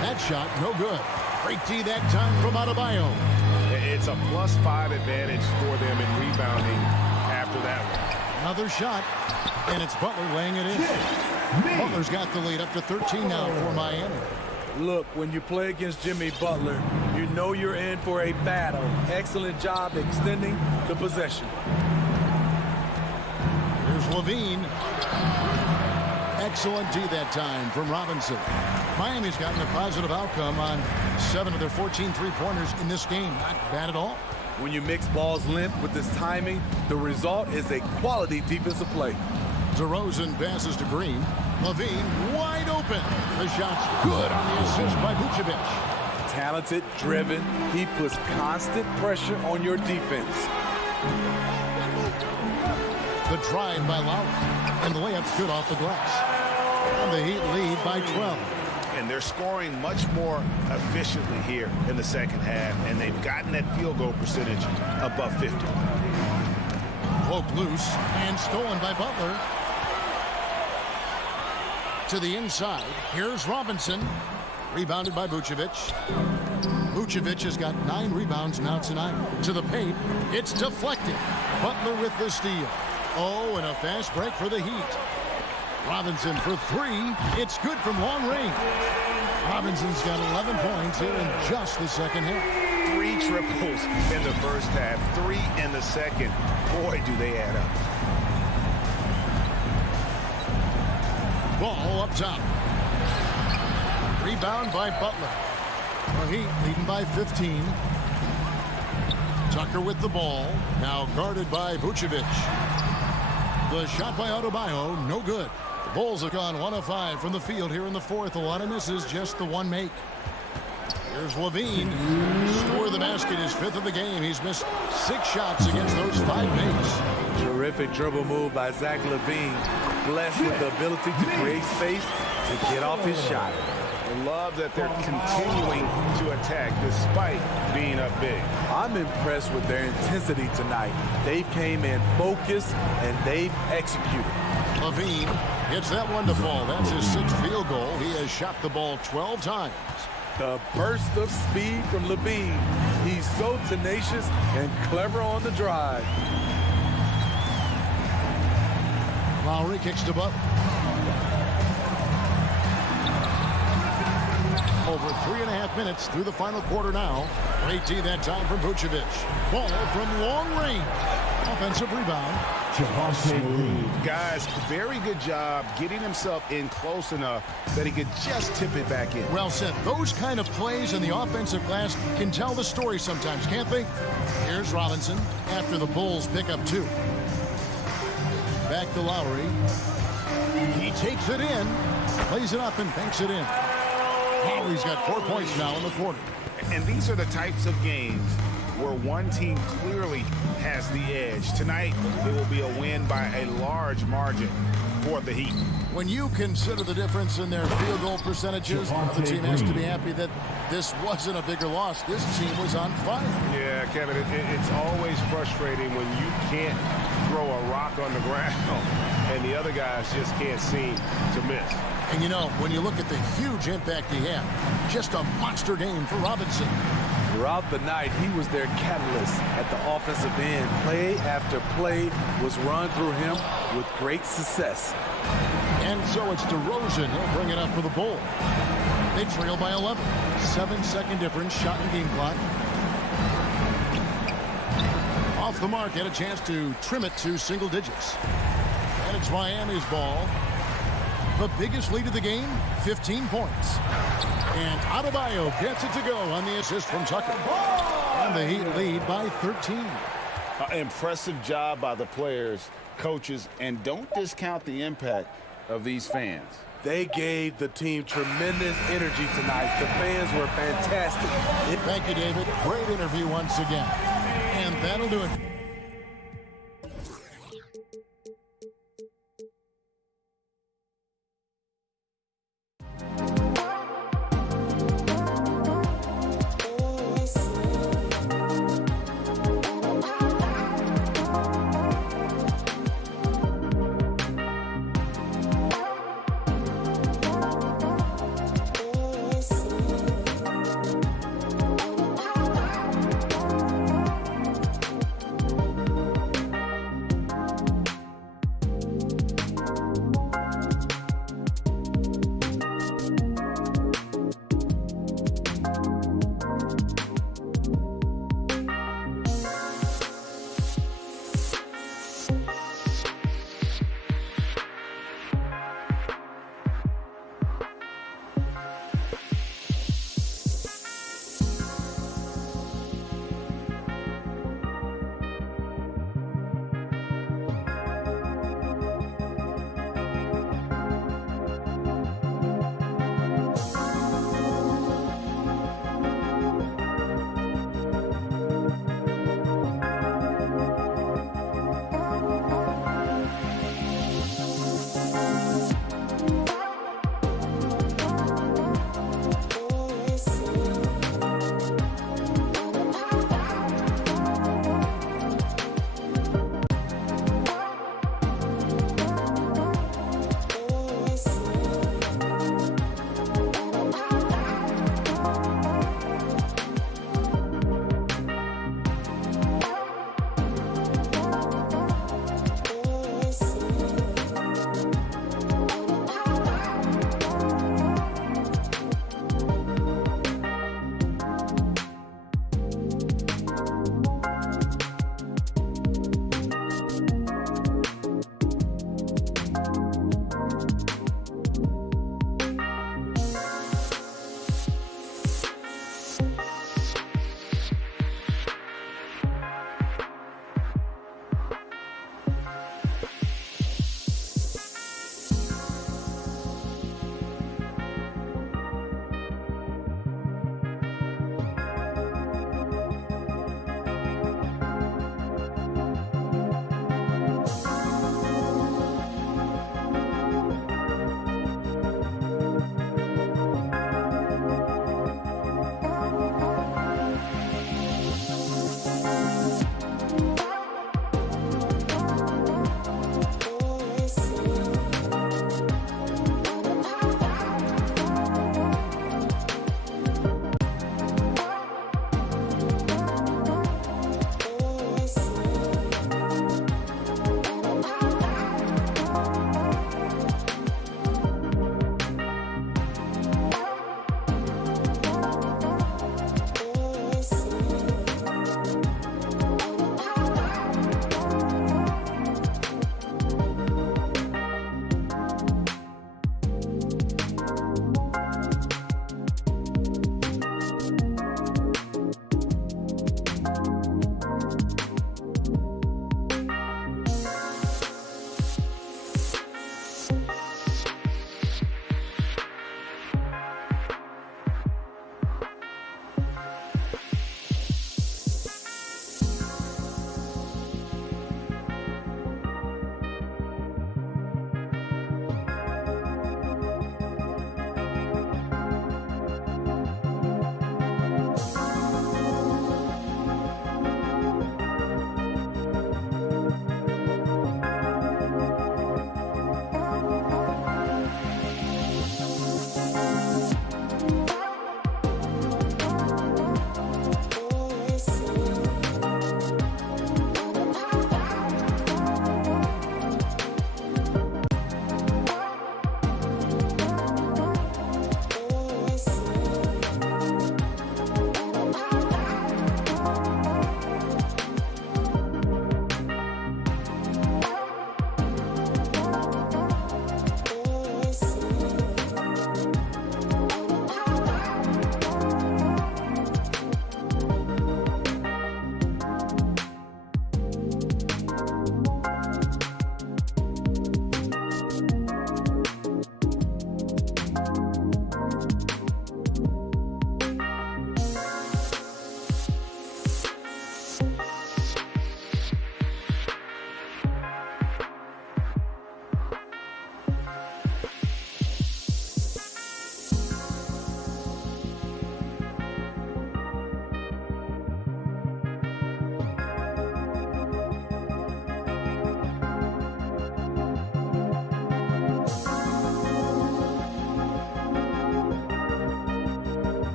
That shot no good. Great D that time from Adebayo. It's a +5 advantage for them in rebounding after that one. Another shot, and it's Butler laying it in. Butler's got the lead up to 13 now for Miami. Look, when you play against Jimmy Butler, you know you're in for a battle. Excellent job extending the possession. Here's Levine. Excellent D that time from Robinson. Miami's gotten a positive outcome on 7 of their 14 three-pointers in this game. Not bad at all. When you mix ball's length with this timing, the result is a quality defensive play. DeRozan passes to Green. Levine wide open. The shot's good on the assist by Vucevic. Talented, driven, he puts constant pressure on your defense. The drive by Lowry, and the layup's good off the glass. And the Heat lead by 12. And they're scoring much more efficiently here in the second half, and they've gotten that field goal percentage above 50. Cloak loose and stolen by Butler. To the inside. Here's Robinson. Rebounded by Vucevic. Vucevic has got 9 rebounds now tonight. To the paint. It's deflected. Butler with the steal. Oh, and a fast break for the Heat. Robinson for 3. It's good from long range. Robinson's got 11 points here in just the second half. 3 triples in the first half, 3 in the second. Boy, do they add up. Ball up top. Rebound by Butler. The Heat leading by 15. Tucker with the ball. Now guarded by Vucevic. The shot by Adebayo, no good. The Bulls have gone 1 of 5 from the field here in the fourth. A lot of misses, just the 1 make. Here's Levine. Store the basket, his 5th of the game. He's missed 6 shots against those 5 makes. Terrific dribble move by Zach LaVine. Blessed with the ability to create space to get off his shot. I love that they're continuing to attack despite being up big. I'm impressed with their intensity tonight. They came in focused and they've executed. Levine hits that one to fall. That's his 6th field goal. He has shot the ball 12 times. The burst of speed from Levine. He's so tenacious and clever on the drive. Lowry kicks to Butler. Over 3.5 minutes through the final quarter now. Great D that time from Vucevic. Ball from long range. Offensive rebound. Guys, very good job getting himself in close enough that he could just tip it back in. Well said. Those kind of plays in the offensive glass can tell the story sometimes, can't they? Here's Robinson after the Bulls pick up 2. Back to Lowry. He takes it in, plays it up, and banks it in. Lowry's got 4 points now in the quarter. And these are the types of games where one team clearly has the edge. Tonight, it will be a win by a large margin for the Heat. When you consider the difference in their field goal percentages, the team has to be happy that this wasn't a bigger loss. This team was on fire. Yeah, Kevin, it's always frustrating when you can't throw a rock on the ground and the other guys just can't seem to miss. And you know, when you look at the huge impact he had, just a monster game for Robinson. Throughout the night, he was their catalyst at the offensive end. Play after play was run through him with great success. And so it's DeRozan. He'll bring it up for the Bulls. They trail by 11. 7-second difference, shot and game clock. Off the mark, had a chance to trim it to single digits. And it's Miami's ball. The biggest lead of the game, 15 points. And Adebayo gets it to go on the assist from Tucker. And the Heat lead by 13. Impressive job by the players, coaches, and don't discount the impact of these fans. They gave the team tremendous energy tonight. The fans were fantastic. Thank you, David. Great interview once again. And that'll do it.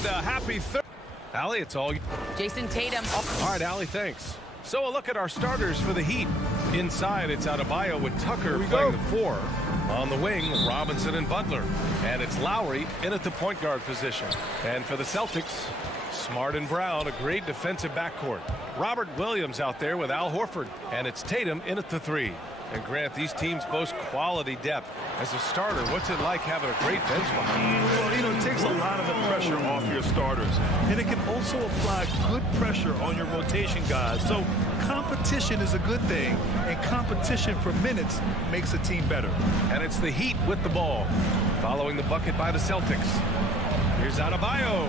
And a happy third. Allie, it's all you. Jason Tatum. All right, Allie, thanks. So a look at our starters for the Heat. Inside, it's Adebayo with Tucker playing the 4. On the wing, Robinson and Butler. And it's Lowry in at the point guard position. And for the Celtics, Smart and Brown, a great defensive backcourt. Robert Williams out there with Al Horford. And it's Tatum in at the 3. And Grant, these teams boast quality depth. As a starter, what's it like having a great bench behind you? Well, you know, it takes a lot of the pressure off your starters. And it can also apply good pressure on your rotation guys. So competition is a good thing. And competition for minutes makes a team better. And it's the Heat with the ball. Following the bucket by the Celtics. Here's Adebayo.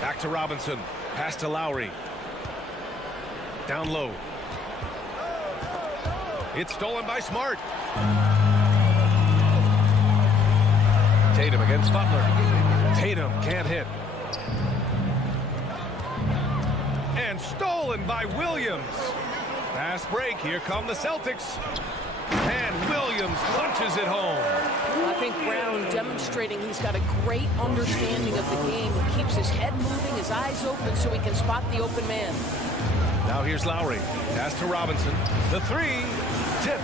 Back to Robinson. Pass to Lowry. Down low. It's stolen by Smart. Tatum against Butler. Tatum can't hit. And stolen by Williams. Fast break. Here come the Celtics. And Williams punches it home. I think Brown demonstrating he's got a great understanding of the game. He keeps his head moving, his eyes open so he can spot the open man. Now here's Lowry. Pass to Robinson. The 3. Tipped.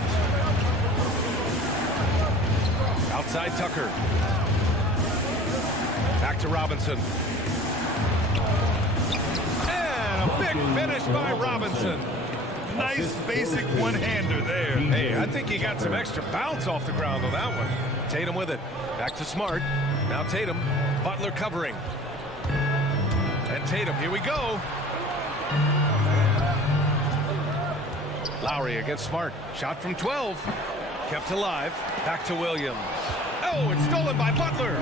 Outside Tucker. Back to Robinson. And a big finish by Robinson. Nice basic one-hander there. Hey, I think he got some extra bounce off the ground on that one. Tatum with it. Back to Smart. Now Tatum. Butler covering. And Tatum, here we go. Lowry against Smart. Shot from 12. Kept alive. Back to Williams. Oh, it's stolen by Butler.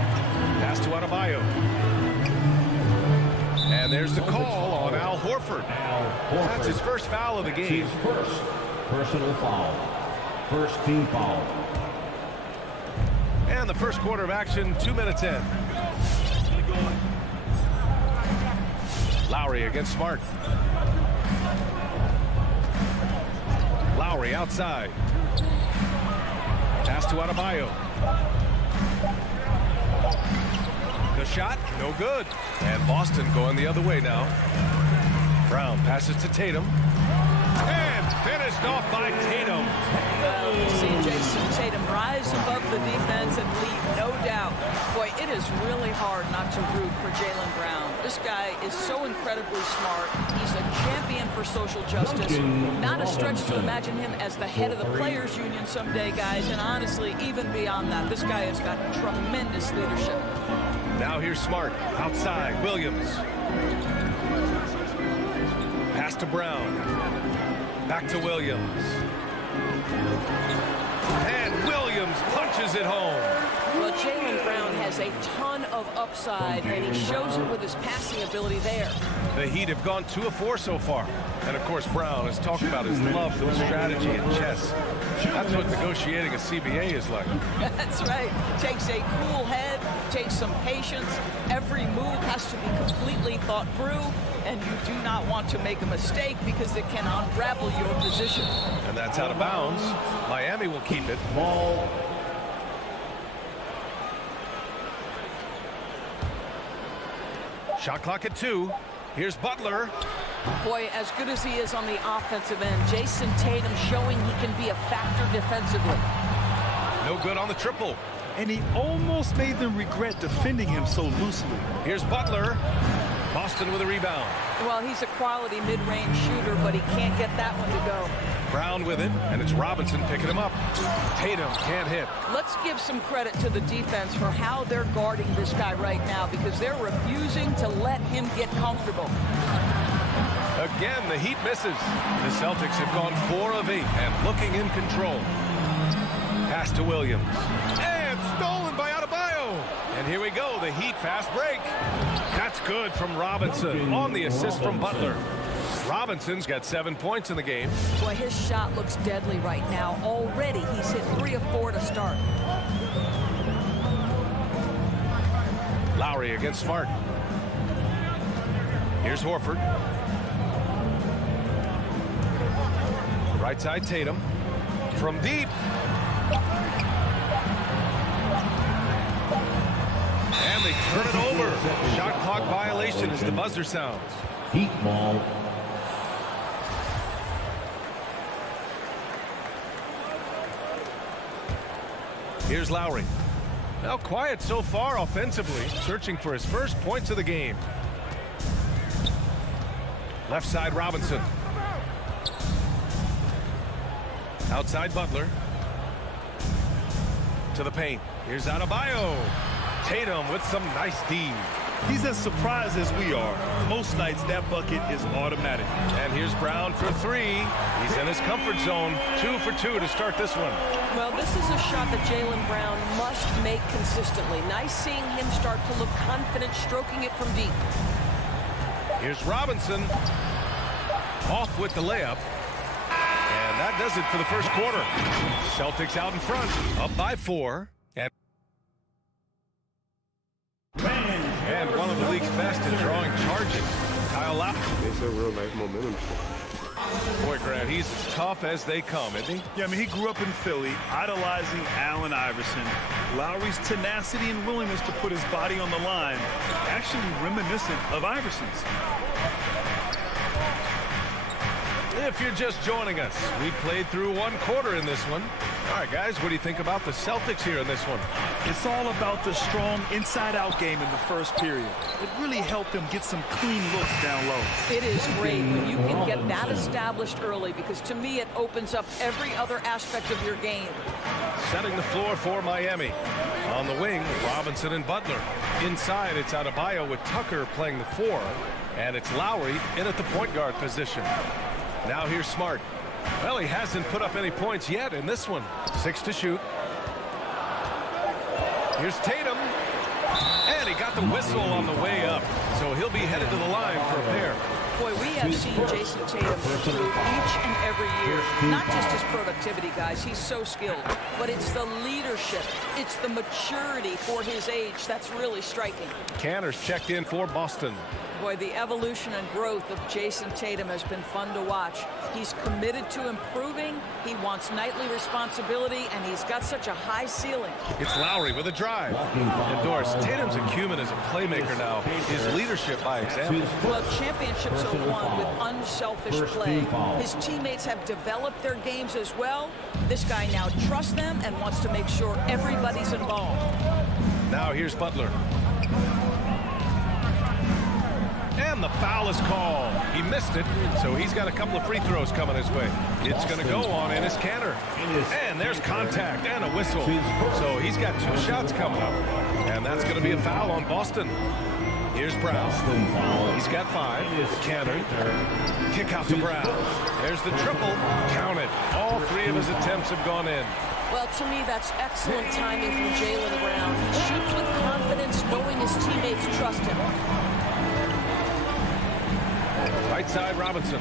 Pass to Adebayo. And there's the call on Al Horford. That's his first foul of the game. His first personal foul. First team foul. And the first quarter of action, 2 minutes in. Lowry against Smart. Lowry outside. Pass to Adebayo. The shot, no good. And Boston going the other way now. Brown passes to Tatum. And finished off by Tatum. Well, you see Jason Tatum rise above the defense and lead, no doubt. Boy, it is really hard not to root for Jaylen Brown. This guy is so incredibly smart. He's a champion for social justice. Not a stretch to imagine him as the head of the Players Union someday, guys. And honestly, even beyond that, this guy has got tremendous leadership. Now here's Smart. Outside, Williams. Pass to Brown. Back to Williams. And Williams punches it home. Well, Jaylen Brown has a ton of upside, and he shows it with his passing ability there. The Heat have gone 2 of 4 so far. And, of course, Brown has talked about his love for strategy and chess. That's what negotiating a CBA is like. That's right. Takes a cool head, takes some patience. Every move has to be completely thought through, and you do not want to make a mistake because it can unravel your position. And that's out of bounds. Miami will keep it. Ball. Shot clock at 2. Here's Butler. Boy, as good as he is on the offensive end, Jason Tatum showing he can be a factor defensively. No good on the triple. And he almost made them regret defending him so loosely. Here's Butler. Boston with a rebound. Well, he's a quality mid-range shooter, but he can't get that one to go. Brown with it, and it's Robinson picking him up. Tatum can't hit. Let's give some credit to the defense for how they're guarding this guy right now, because they're refusing to let him get comfortable. Again, the Heat misses. The Celtics have gone 4 of 8 and looking in control. Pass to Williams. And stolen by Adebayo. And here we go, the Heat fast break. That's good from Robinson on the assist from Butler. Robinson's got 7 points in the game. Boy, his shot looks deadly right now. Already, he's hit 3 of 4 to start. Lowry against Smart. Here's Horford. Right side, Tatum. From deep. And And they turn it over. Shot clock violation as the buzzer sounds. Heat ball. Here's Lowry. Now quiet so far offensively, searching for his first points of the game. Left side Robinson. Outside Butler. To the paint. Here's Adebayo. Tatum with some nice D. He's as surprised as we are. Most nights that bucket is automatic. And here's Brown for three. He's in his comfort zone. 2 for 2 to start this one. Well, this is a shot that Jaylen Brown must make consistently. Nice seeing him start to look confident, stroking it from deep. Here's Robinson. Off with the layup. And that does it for the first quarter. Celtics out in front, up by 4. And one of the league's best at drawing charges. Kyle Lowry. It's a real nice momentum. Boy, Grant, he's as tough as they come, isn't he? Yeah, I mean, he grew up in Philly, idolizing Allen Iverson. Lowry's tenacity and willingness to put his body on the line, actually reminiscent of Iverson's. If you're just joining us, we played through one quarter in this one. All right, guys, what do you think about the Celtics here in this one? It's all about the strong inside-out game in the first period. It really helped them get some clean looks down low. It is great when you can get that established early, because to me it opens up every other aspect of your game. Setting the floor for Miami. On the wing, Robinson and Butler. Inside, it's Adebayo with Tucker playing the 4. And it's Lowry in at the point guard position. Now here's Smart. Well, he hasn't put up any points yet in this one. 6 to shoot. Here's Tatum. And he got the whistle on the way up. So he'll be headed to the line for a pair. Boy, we have seen Jason Tatum improve each and every year. Not just his productivity, guys. He's so skilled. But it's the leadership. It's the maturity for his age that's really striking. Canner's checked in for Boston. Boy, the evolution and growth of Jason Tatum has been fun to watch. He's committed to improving. He wants nightly responsibility, and he's got such a high ceiling. It's Lowry with a drive. Endorse. Tatum's acumen as a playmaker now. His leadership by example. Well, championships are won with unselfish play. His teammates have developed their games as well. This guy now trusts them and wants to make sure everybody's involved. Now here's Butler. And the foul is called. He missed it, so he's got a couple of free throws coming his way. It's going to go on Enes Kanter. And there's contact and a whistle. So he's got 2 shots coming up. And that's going to be a foul on Boston. Here's Brown. He's got 5. Kanter. Kick out to Brown. There's the triple. Count it. All 3 of his attempts have gone in. Well, to me, that's excellent timing from Jaylen Brown. He shoots with confidence, knowing his teammates trust him. Right side, Robinson.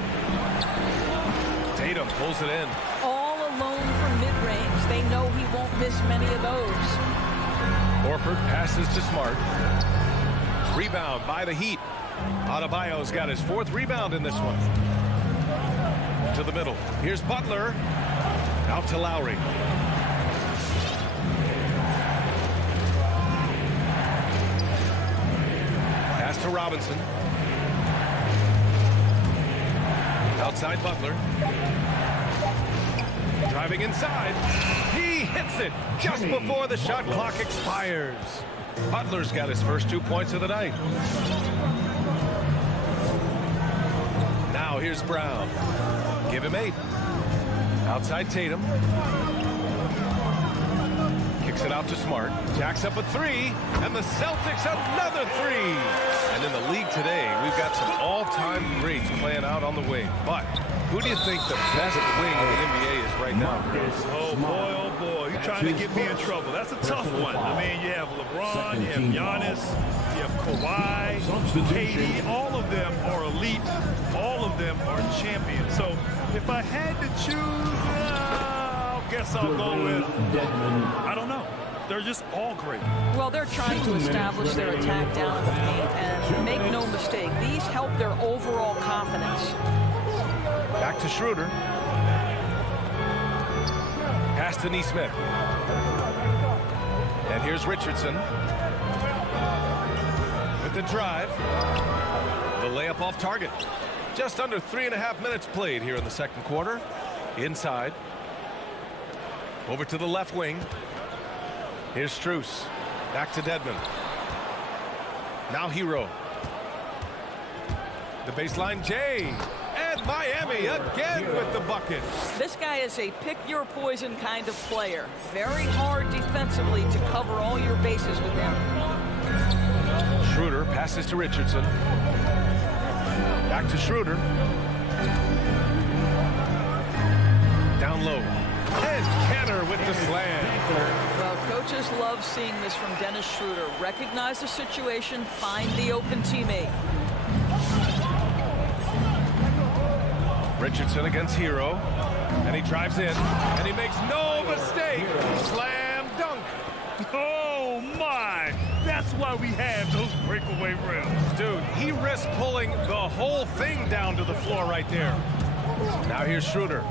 Tatum pulls it in. All alone from mid-range. They know he won't miss many of those. Horford passes to Smart. Rebound by the Heat. Adebayo's got his 4th rebound in this one. To the middle. Here's Butler. Out to Lowry. Pass to Robinson. Outside Butler. Driving inside. He hits it just before the shot clock expires. Butler's got his first 2 points of the night. Now here's Brown. Give him 8. Outside Tatum. Kicks it out to Smart. Jacks up a 3. And the Celtics another 3. And in the league today, we've got some all-time greats playing out on the wing. But who do you think the best wing in the NBA is right now? Oh, boy, you're trying to get me in trouble. That's a tough one. I mean, you have LeBron, you have Giannis, you have Kawhi, KD. All of them are elite. All of them are champions. So if I had to choose, I guess I'll go with, I don't know. They're just all great. Well, they're trying to establish their attack down in the paint, and make no mistake, these help their overall confidence. Back to Schroeder. Pass to Nesmith. And here's Richardson with the drive. The layup off target. Just under 3.5 minutes played here in the second quarter. Inside. Over to the left wing. Here's Strus. Back to Dedmon. Now Hero. The baseline Jay. And Miami again with the bucket. This guy is a pick-your-poison kind of player. Very hard defensively to cover all your bases with him. Schroeder passes to Richardson. Back to Schroeder. Down low. And Canner with the slam. Well, coaches love seeing this from Dennis Schroeder. Recognize the situation, find the open teammate. Richardson against Hero. And he drives in. And he makes no mistake. Slam dunk. Oh, my. That's why we have those breakaway rims. Dude, he risked pulling the whole thing down to the floor right there. Now here's Schroeder.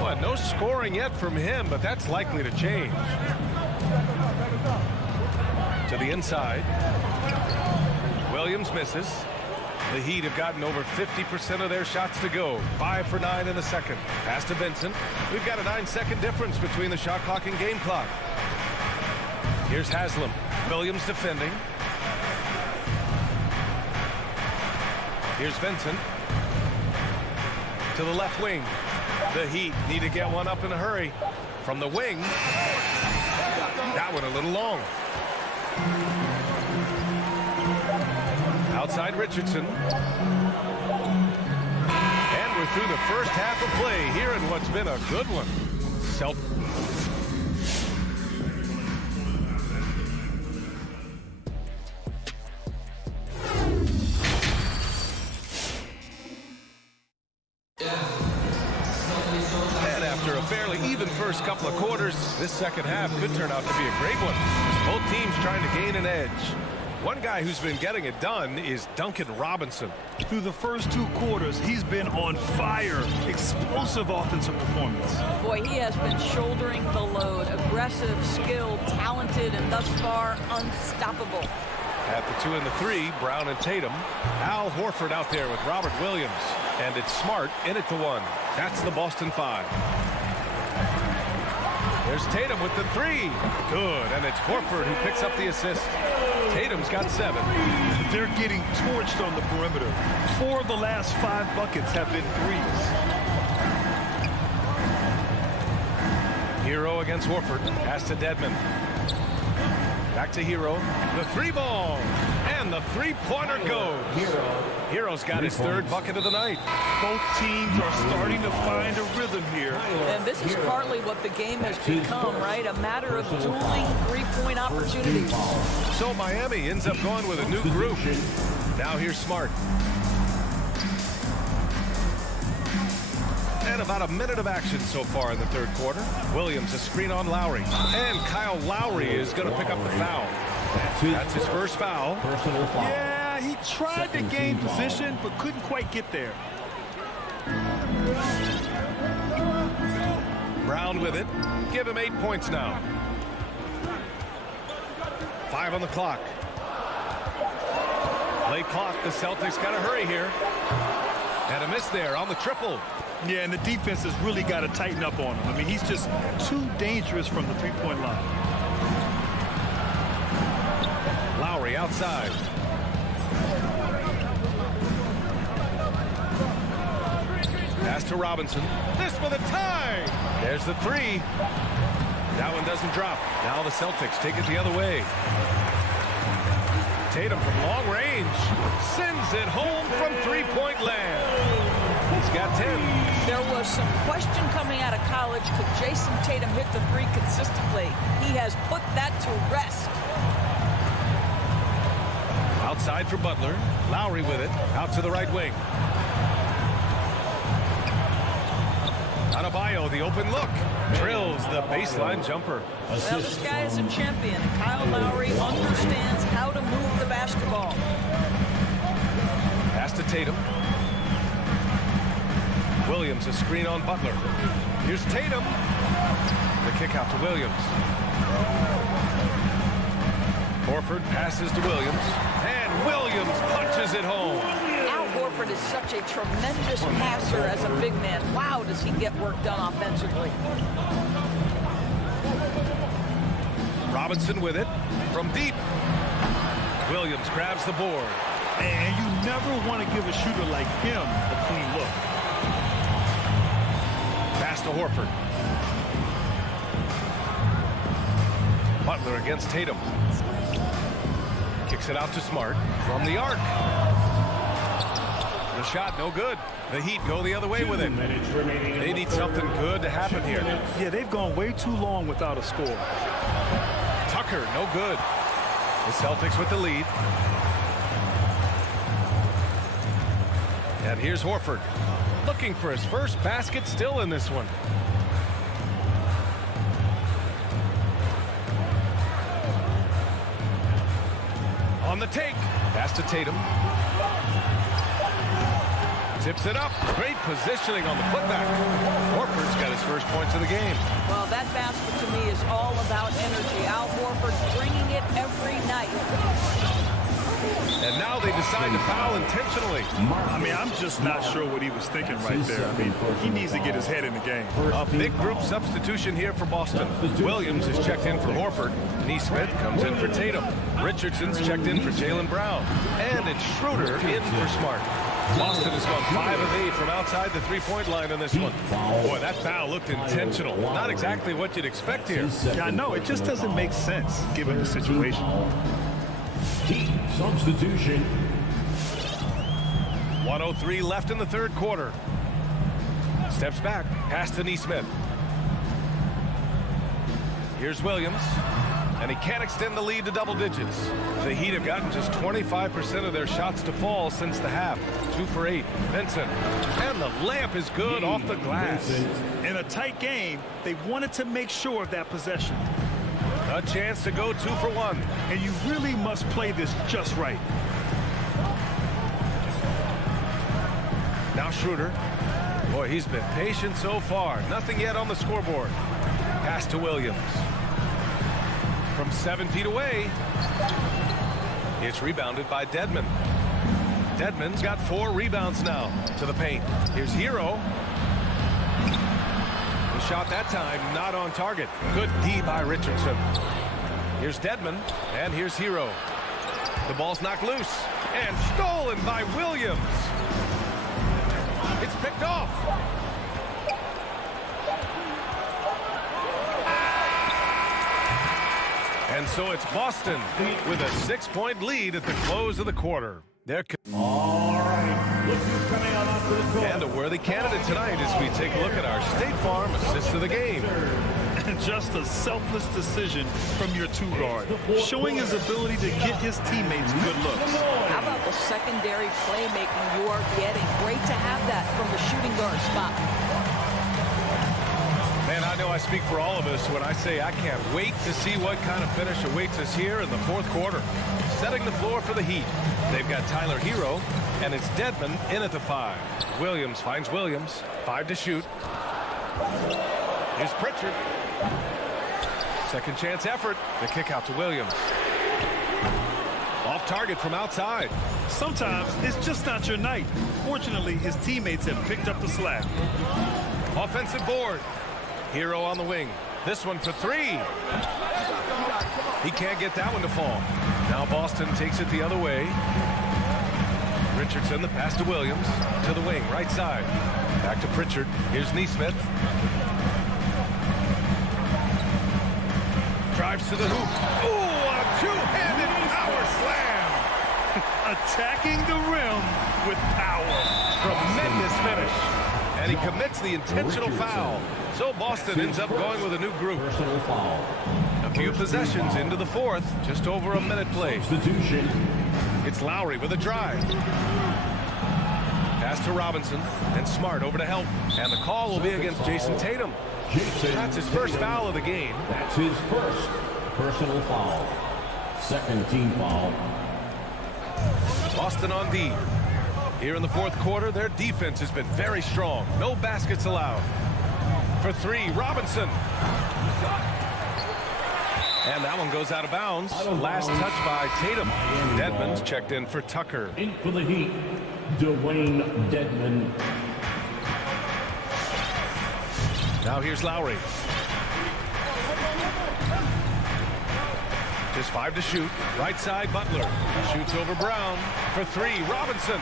Well, no scoring yet from him, but that's likely to change. To the inside. Williams misses. The Heat have gotten over 50% of their shots to go. 5 for 9 in the second. Pass to Vincent. We've got a 9-second difference between the shot clock and game clock. Here's Haslam. Williams defending. Here's Vincent. To the left wing. The Heat need to get one up in a hurry. From the wing. That one a little long. Outside Richardson. And we're through the first half of play here in what's been a good one. And after a fairly even first couple of quarters, this second half could turn out to be a great one. Both teams trying to gain an edge. One guy who's been getting it done is Duncan Robinson. Through the first 2 quarters, he's been on fire. Explosive offensive performance. Boy, he has been shouldering the load. Aggressive, skilled, talented, and thus far unstoppable. At the 2 and the 3, Brown and Tatum. Al Horford out there with Robert Williams. And it's Smart in at the 1. That's the Boston 5. There's Tatum with the 3. Good, and it's Horford who picks up the assist. Tatum's got 7. They're getting torched on the perimeter. 4 of the last 5 buckets have been threes. Hero against Horford. Pass to Dedmon. Back to Hero. The 3-ball. And the 3-pointer goes. Hero's got his 3rd bucket of the night. Both teams are starting to find a rhythm here. And this is partly what the game has become, right? A matter of dueling 3-point opportunities. So Miami ends up going with a new group. Now here's Smart. And about a minute of action so far in the third quarter. Williams a screen on Lowry. And Kyle Lowry is going to pick up the foul. That's his first foul. Yeah, he tried to gain position, but couldn't quite get there. Brown with it. Give him 8 points now. 5 on the clock. Play clock. The Celtics got to hurry here. And a miss there on the triple. Yeah, and the defense has really got to tighten up on him. I mean, he's just too dangerous from the 3-point line. Lowry outside. Pass to Robinson. This for the tie. There's the 3. That one doesn't drop. Now the Celtics take it the other way. Tatum from long range sends it home from 3-point land. He's got 10. There was some question coming out of college. Could Jason Tatum hit the 3 consistently? He has put that to rest. Outside for Butler. Lowry with it. Out to the right wing. Adebayo, the open look. Drills the baseline jumper. Well, this guy is a champion. Kyle Lowry understands how to move the basketball. Pass to Tatum. Williams a screen on Butler. Here's Tatum. The kick out to Williams. Horford passes to Williams, and Williams punches it home. Al Horford is such a tremendous passer as a big man. Wow, does he get work done offensively. Robinson with it from deep. Williams grabs the board. And you never want to give a shooter like him a clean look. Pass to Horford. Butler against Tatum. Kicks it out to Smart from the arc. The shot no good. The Heat go the other way with it. They need something good to happen here. Yeah, they've gone way too long without a score. Tucker, no good. The Celtics with the lead. And here's Horford, looking for his first basket, still in this one. On the take, pass to Tatum. Tips it up. Great positioning on the putback. Horford's got his first points of the game. Well, that basket to me is all about energy. Al Horford bringing it every night. And now they decide to foul intentionally. I mean, I'm just not sure what he was thinking right there. I mean, he needs to get his head in the game. A big group substitution here for Boston. Williams is checked in for Horford. Neesmith comes in for Tatum. Richardson's checked in for Jaylen Brown. And it's Schroeder in for Smart. Boston has gone 5 of 8 from outside the three-point line on this one. Boy, that foul looked intentional. Not exactly what you'd expect here. Yeah, I know. It just doesn't make sense given the situation. Heat substitution. 1:03 left in the third quarter. Steps back, pass to Neesmith. Here's Williams, and he can't extend the lead to double digits. The Heat have gotten just 25% of their shots to fall since the half. 2 for 8. Vincent, and the layup is good off the glass. In a tight game, they wanted to make sure of that possession. A chance to go 2 for 1. And you really must play this just right. Now Schroeder. Boy, he's been patient so far. Nothing yet on the scoreboard. Pass to Williams. From 7 feet away. It's rebounded by Dedmon. Dedmon's got 4 rebounds now to the paint. Here's Hero. The shot that time not on target. Good D by Richardson. Here's Dedmon, and here's Hero. The ball's knocked loose and stolen by Williams. It's picked off. And so it's Boston with a 6-point lead at the close of the quarter. All right, look who's coming out onto the court. And a worthy candidate tonight as we take a look at our State Farm assist of the game. And just a selfless decision from your 2 guard, showing his ability to get his teammates good looks. How about the secondary playmaking you are getting? Great to have that from the shooting guard spot. Man, I know I speak for all of us when I say I can't wait to see what kind of finish awaits us here in the fourth quarter. Setting the floor for the Heat. They've got Tyler Hero, and it's Dedmon in at the 5. Williams finds Williams. 5 to shoot. Here's Pritchard. Second chance effort. The kick out to Williams. Off target from outside. Sometimes it's just not your night. Fortunately, his teammates have picked up the slack. Offensive board. Hero on the wing. This one for 3. He can't get that one to fall. Now Boston takes it the other way. Richardson, the pass to Williams. To the wing, right side. Back to Pritchard. Here's Neesmith. Drives to the hoop. Ooh, a two-handed power slam. Attacking the rim with power. Tremendous finish. And he commits the intentional foul. So Boston ends up going with a new group. A few possessions into the fourth. Just over a minute played. Substitution. It's Lowry with a drive. Pass to Robinson. And Smart over to help. And the call will be against Jason Tatum. That's his first foul of the game. That's his first personal foul. Second team foul. Boston on D. Here in the fourth quarter, their defense has been very strong. No baskets allowed. For 3, Robinson. And that one goes out of bounds. Last touch by Tatum. Dedmon's checked in for Tucker. In for the Heat, Dwayne Dedmon. Now here's Lowry. Just 5 to shoot. Right side, Butler. Shoots over Brown. For 3, Robinson.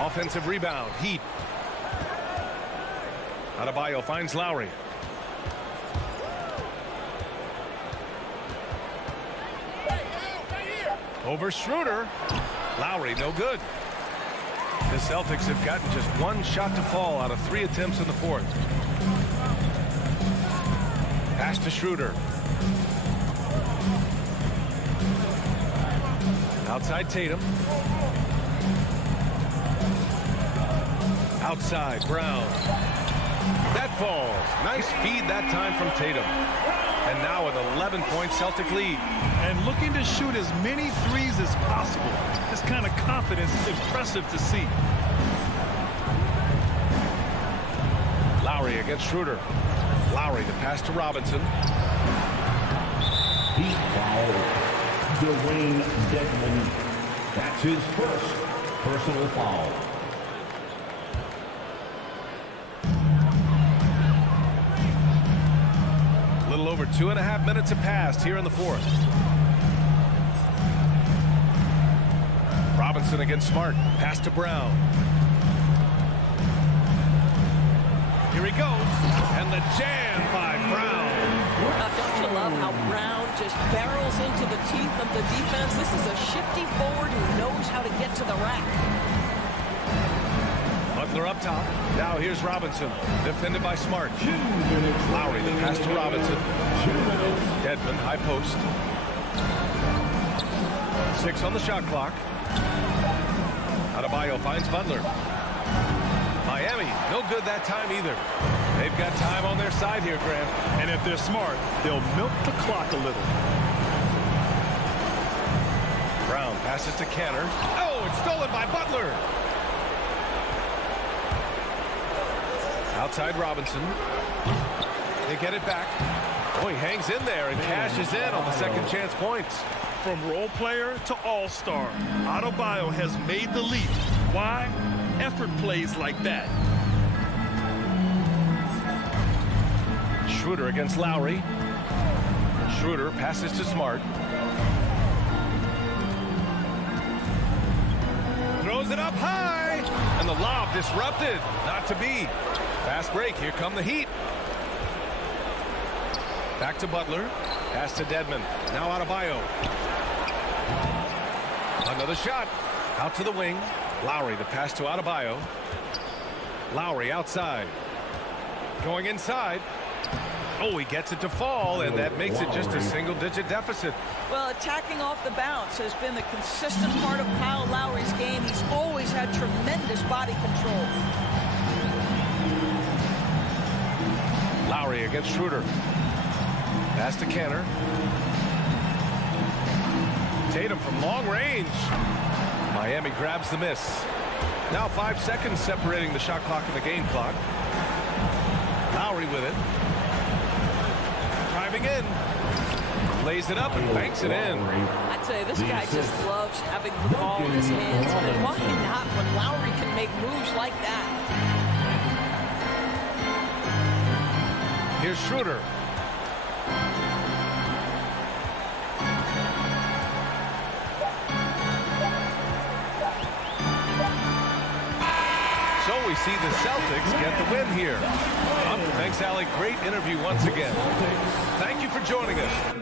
Offensive rebound, Heat. Adebayo finds Lowry. Over Schroeder. Lowry, no good. The Celtics have gotten just 1 shot to fall out of 3 attempts in the 4th. Pass to Schroeder. Outside Tatum. Outside Brown. That falls. Nice feed that time from Tatum. And now an 11-point Celtic lead. And looking to shoot as many threes as possible. This kind of confidence is impressive to see. Lowry against Schroeder. Lowry, the pass to Robinson. Heat foul. Dwayne Dedmon. That's his first personal foul. A little over 2.5 minutes have passed here in the 4th. Robinson against Smart. Pass to Brown. Here he goes. And the jam by Brown. Don't you love how Brown just barrels into the teeth of the defense? This is a shifty forward who knows how to get to the rack. Butler up top. Now here's Robinson. Defended by Smart. Lowry, the pass to Robinson. Dedmon, high post. 6 on the shot clock. Adebayo finds Butler. Miami, no good that time either. They've got time on their side here, Grant. And if they're smart, they'll milk the clock a little. Brown passes to Canner. Oh, it's stolen by Butler. Outside Robinson. They get it back. Oh, he hangs in there and cashes in on the second chance points. From role player to all-star, Adebayo has made the leap. Why? Effort plays like that. Schroeder against Lowry. Schroeder passes to Smart. Throws it up high. And the lob disrupted. Not to be. Fast break. Here come the Heat. Back to Butler. Pass to Dedmon. Now Adebayo. Another shot. Out to the wing. Lowry, the pass to Adebayo. Lowry outside. Going inside. Oh, he gets it to fall, and that makes it just a single-digit deficit. Well, attacking off the bounce has been the consistent part of Kyle Lowry's game. He's always had tremendous body control. Lowry against Schroeder. Pass to Canner. Tatum from long range. Miami grabs the miss. Now 5 seconds separating the shot clock and the game clock. Lowry with it. Driving in. Lays it up and banks it in. I'd say this guy just loves having the ball in his hands. And why not when Lowry can make moves like that? Here's Schroeder. So we see the Celtics get the win here. Thanks, Allie. Great interview once again. Thank you for joining us.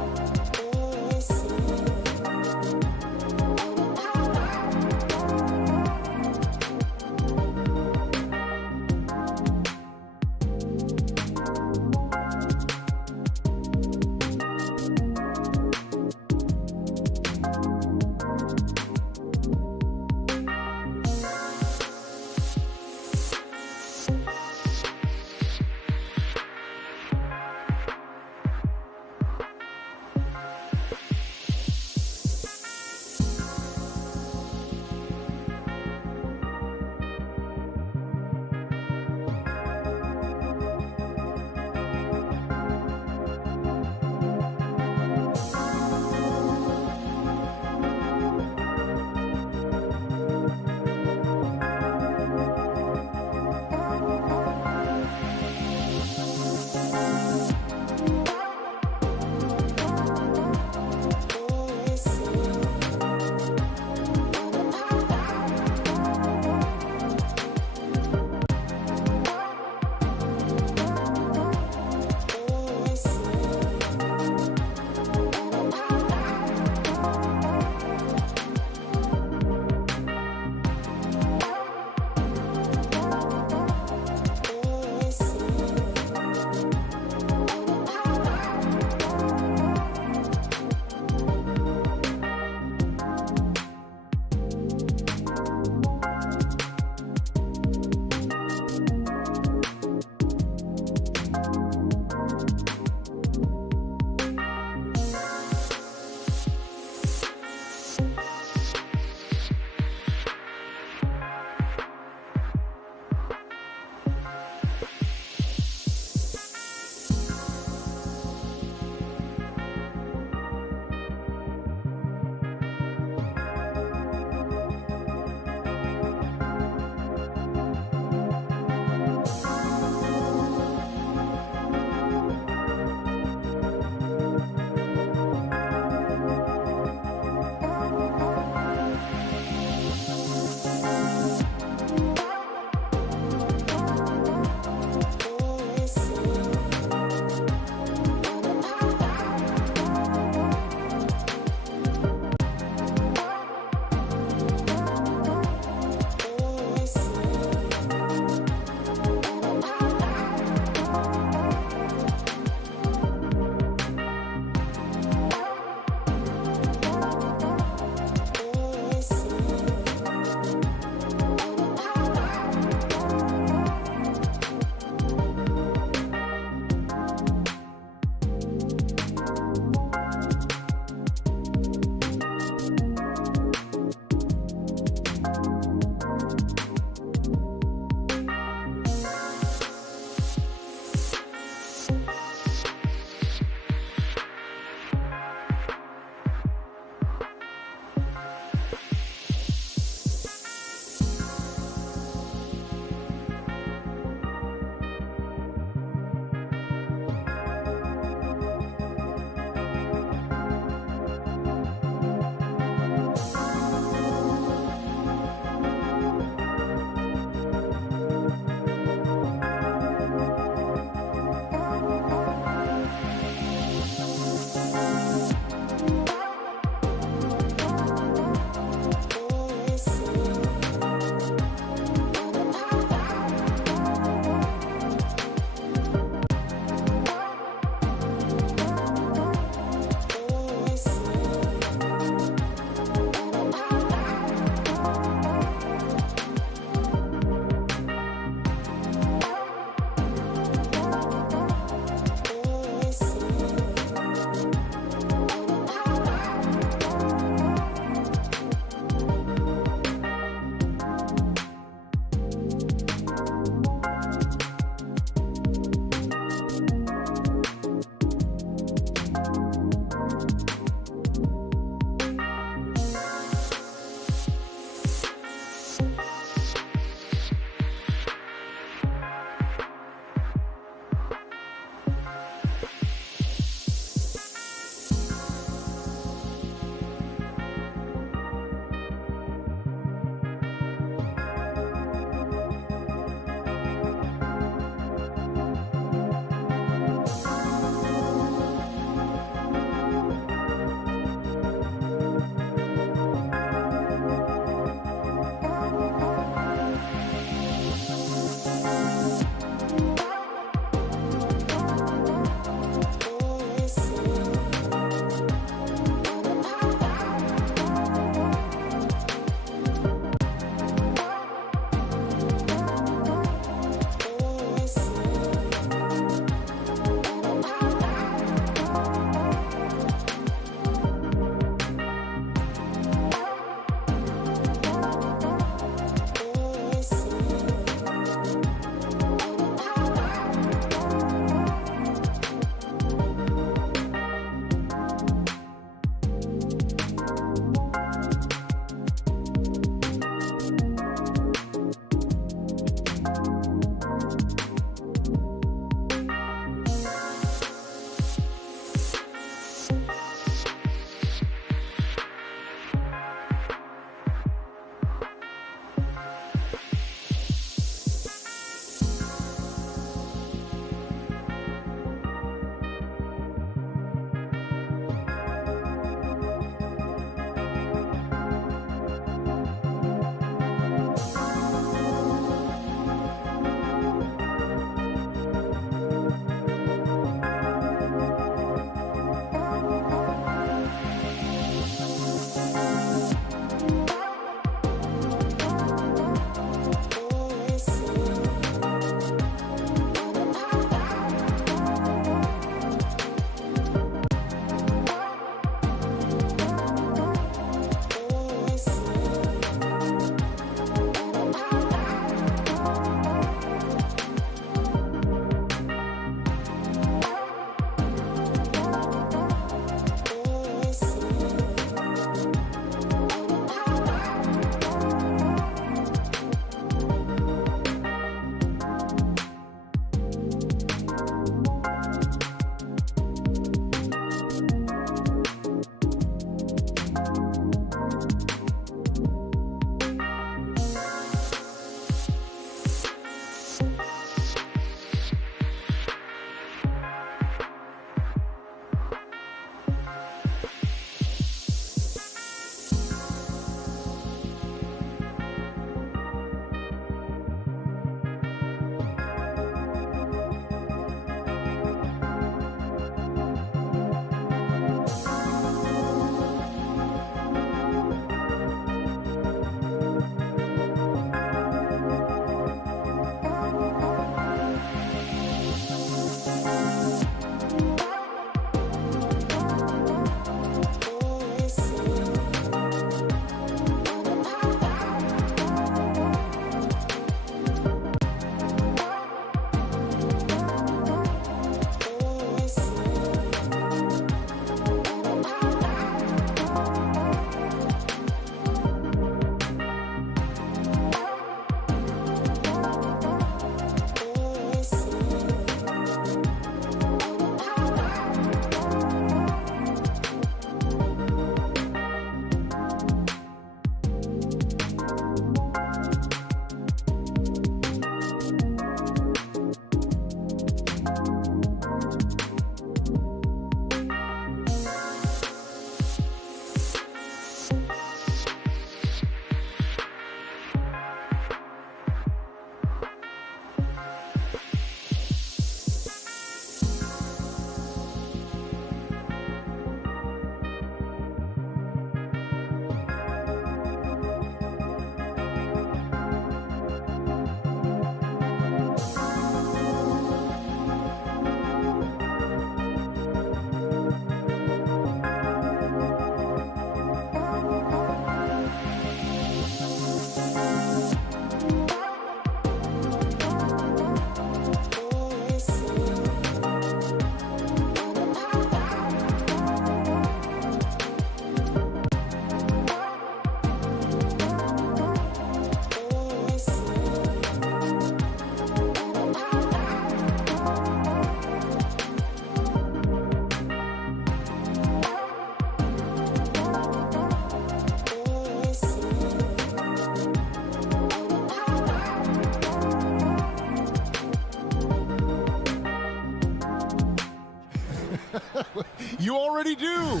You already do.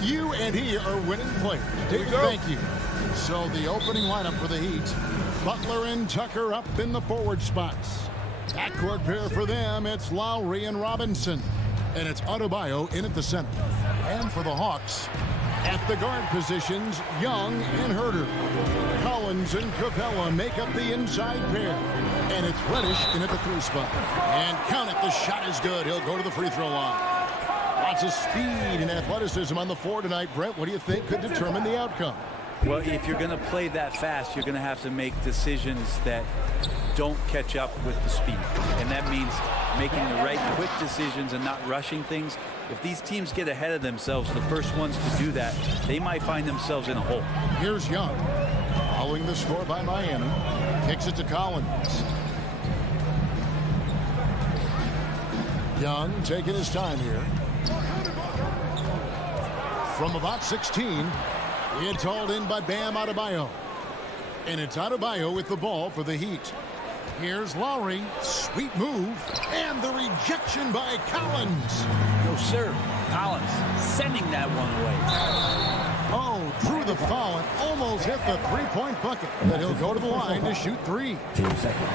You and he are winning players. David, thank you. So the opening lineup for the Heat. Butler and Tucker up in the forward spots. Backcourt pair for them, it's Lowry and Robinson. And it's Adebayo in at the center. And for the Hawks, at the guard positions, Young and Herter. Collins and Capella make up the inside pair. And it's Reddish in at the 3 spot. And count it, the shot is good. He'll go to the free throw line. Lots of speed and athleticism on the floor tonight. Brett, what do you think could determine the outcome? Well, if you're going to play that fast, you're going to have to make decisions that don't catch up with the speed. And that means making the right quick decisions and not rushing things. If these teams get ahead of themselves, the first ones to do that, they might find themselves in a hole. Here's Young. Following the score by Miami. Kicks it to Collins. Young taking his time here. From about 16, it's hauled in by Bam Adebayo. And it's Adebayo with the ball for the Heat. Here's Lowry. Sweet move. And the rejection by Collins. No, sir. Collins sending that one away. Oh, drew the foul and almost hit the three-point bucket. But he'll go to the line to shoot 3. 2 seconds.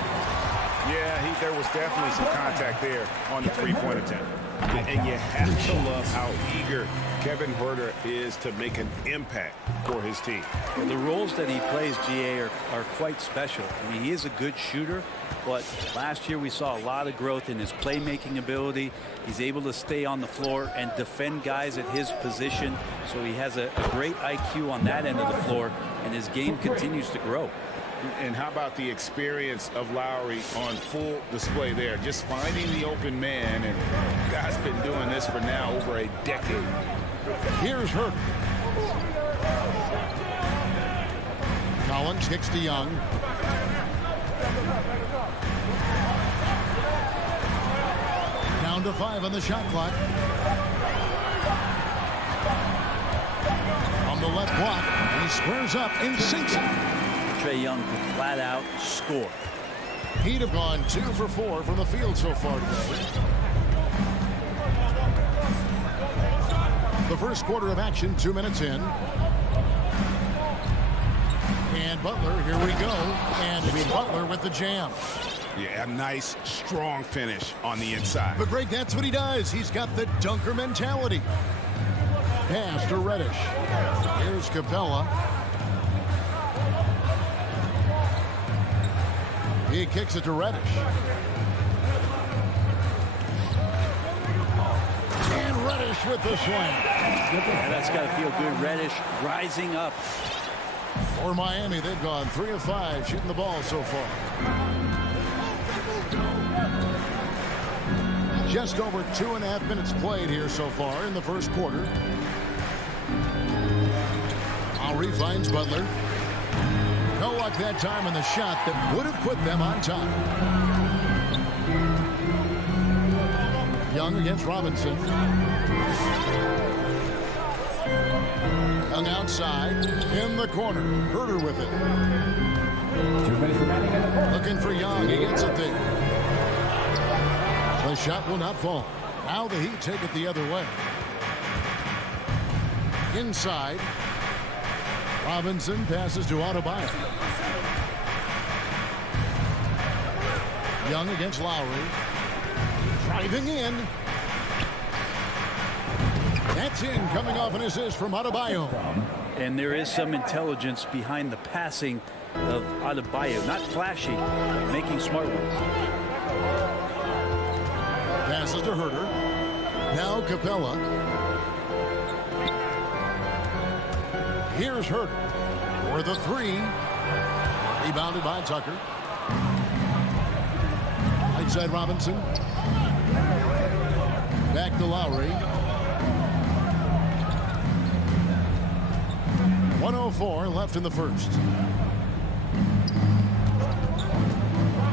Yeah, there was definitely some contact there on the three-point attempt. And you have to love how eager Kevin Huerter is to make an impact for his team. Well, the roles that he plays, GA, are quite special. I mean, he is a good shooter, but last year we saw a lot of growth in his playmaking ability. He's able to stay on the floor and defend guys at his position, so he has a great IQ on that end of the floor, and his game continues to grow. And how about the experience of Lowry on full display there? Just finding the open man, and guy's been doing this for now over a decade. Here's Hurt. Collins kicks to Young. Down to 5 on the shot clock. On the left block, he squares up and sinks it. Trae Young can flat out score. He'd have gone 2 for 4 from the field so far today. The first quarter of action, 2 minutes in. And Butler, here we go. And it's Butler with the jam. Yeah, a nice, strong finish on the inside. But Greg, that's what he does. He's got the dunker mentality. Pass to Reddish. Here's Capella. He kicks it to Reddish. And Reddish with the swing. Yeah, that's got to feel good. Reddish rising up. For Miami, they've gone 3 of 5 shooting the ball so far. Just over 2.5 minutes played here so far in the first quarter. Lowry finds Butler. No luck that time on the shot that would have put them on top. Young against Robinson. Young outside in the corner. Herter with it. 2 minutes remaining in the fourth. Looking for Young. He gets it there. The shot will not fall. Now the Heat take it the other way. Inside. Robinson passes to Adebayo. Young against Lowry. Driving in. That's in, coming off an assist from Adebayo. And there is some intelligence behind the passing of Adebayo. Not flashy, but making smart ones. Passes to Herter. Now Capella. Here's Herter for the 3. Rebounded by Tucker. Right side Robinson. Back to Lowry. 1:04 left in the first.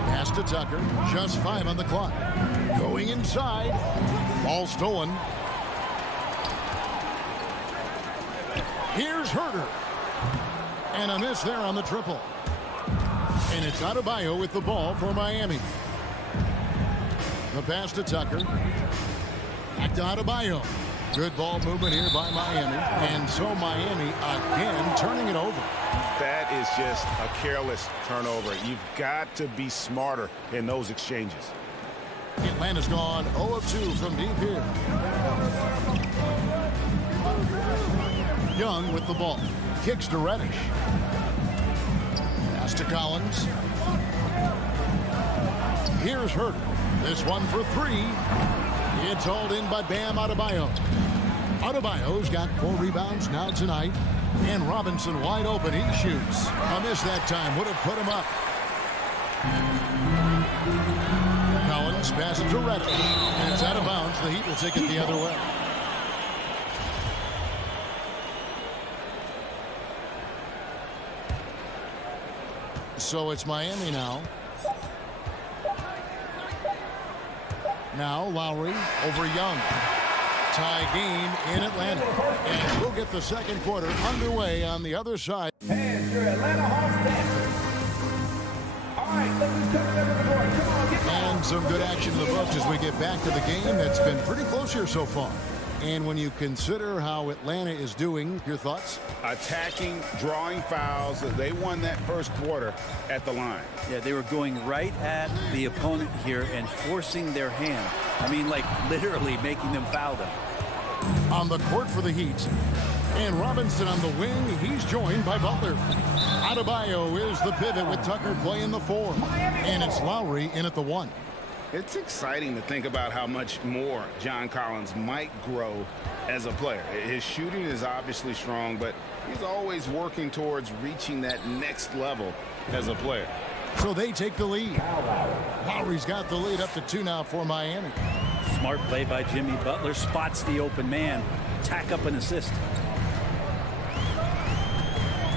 Pass to Tucker. Just 5 on the clock. Going inside. Ball stolen. Here's Herder. And a miss there on the triple. And it's Adebayo with the ball for Miami. The pass to Tucker. Back to Adebayo. Good ball movement here by Miami. And so Miami again turning it over. That is just a careless turnover. You've got to be smarter in those exchanges. Atlanta's gone 0 of 2 from deep here. Young with the ball. Kicks to Reddish. Pass to Collins. Here's Herder. This one for 3. It's hauled in by Bam Adebayo. Adebayo's got 4 rebounds now tonight. And Robinson wide open. He shoots. A miss that time. Would have put him up. Collins passes to Reddish. And it's out of bounds. The Heat will take it the other way. So it's Miami now. Now Lowry over Young. Tie game in Atlanta. And we'll get the second quarter underway on the other side. And your Atlanta Hawks dancers. All right, let's just come to the board. Come on, get down. And some good action in the books as we get back to the game that's been pretty close here so far. And when you consider how Atlanta is doing, your thoughts? Attacking, drawing fouls. They won that first quarter at the line. Yeah, they were going right at the opponent here and forcing their hand. I mean, like literally making them foul them. On the court for the Heat. And Robinson on the wing. He's joined by Butler. Adebayo is the pivot with Tucker playing the 4. And it's Lowry in at the 1. It's exciting to think about how much more John Collins might grow as a player. His shooting is obviously strong, but he's always working towards reaching that next level as a player. So they take the lead. Lowry's got the lead up to 2 now for Miami. Smart play by Jimmy Butler. Spots the open man. Tack up an assist.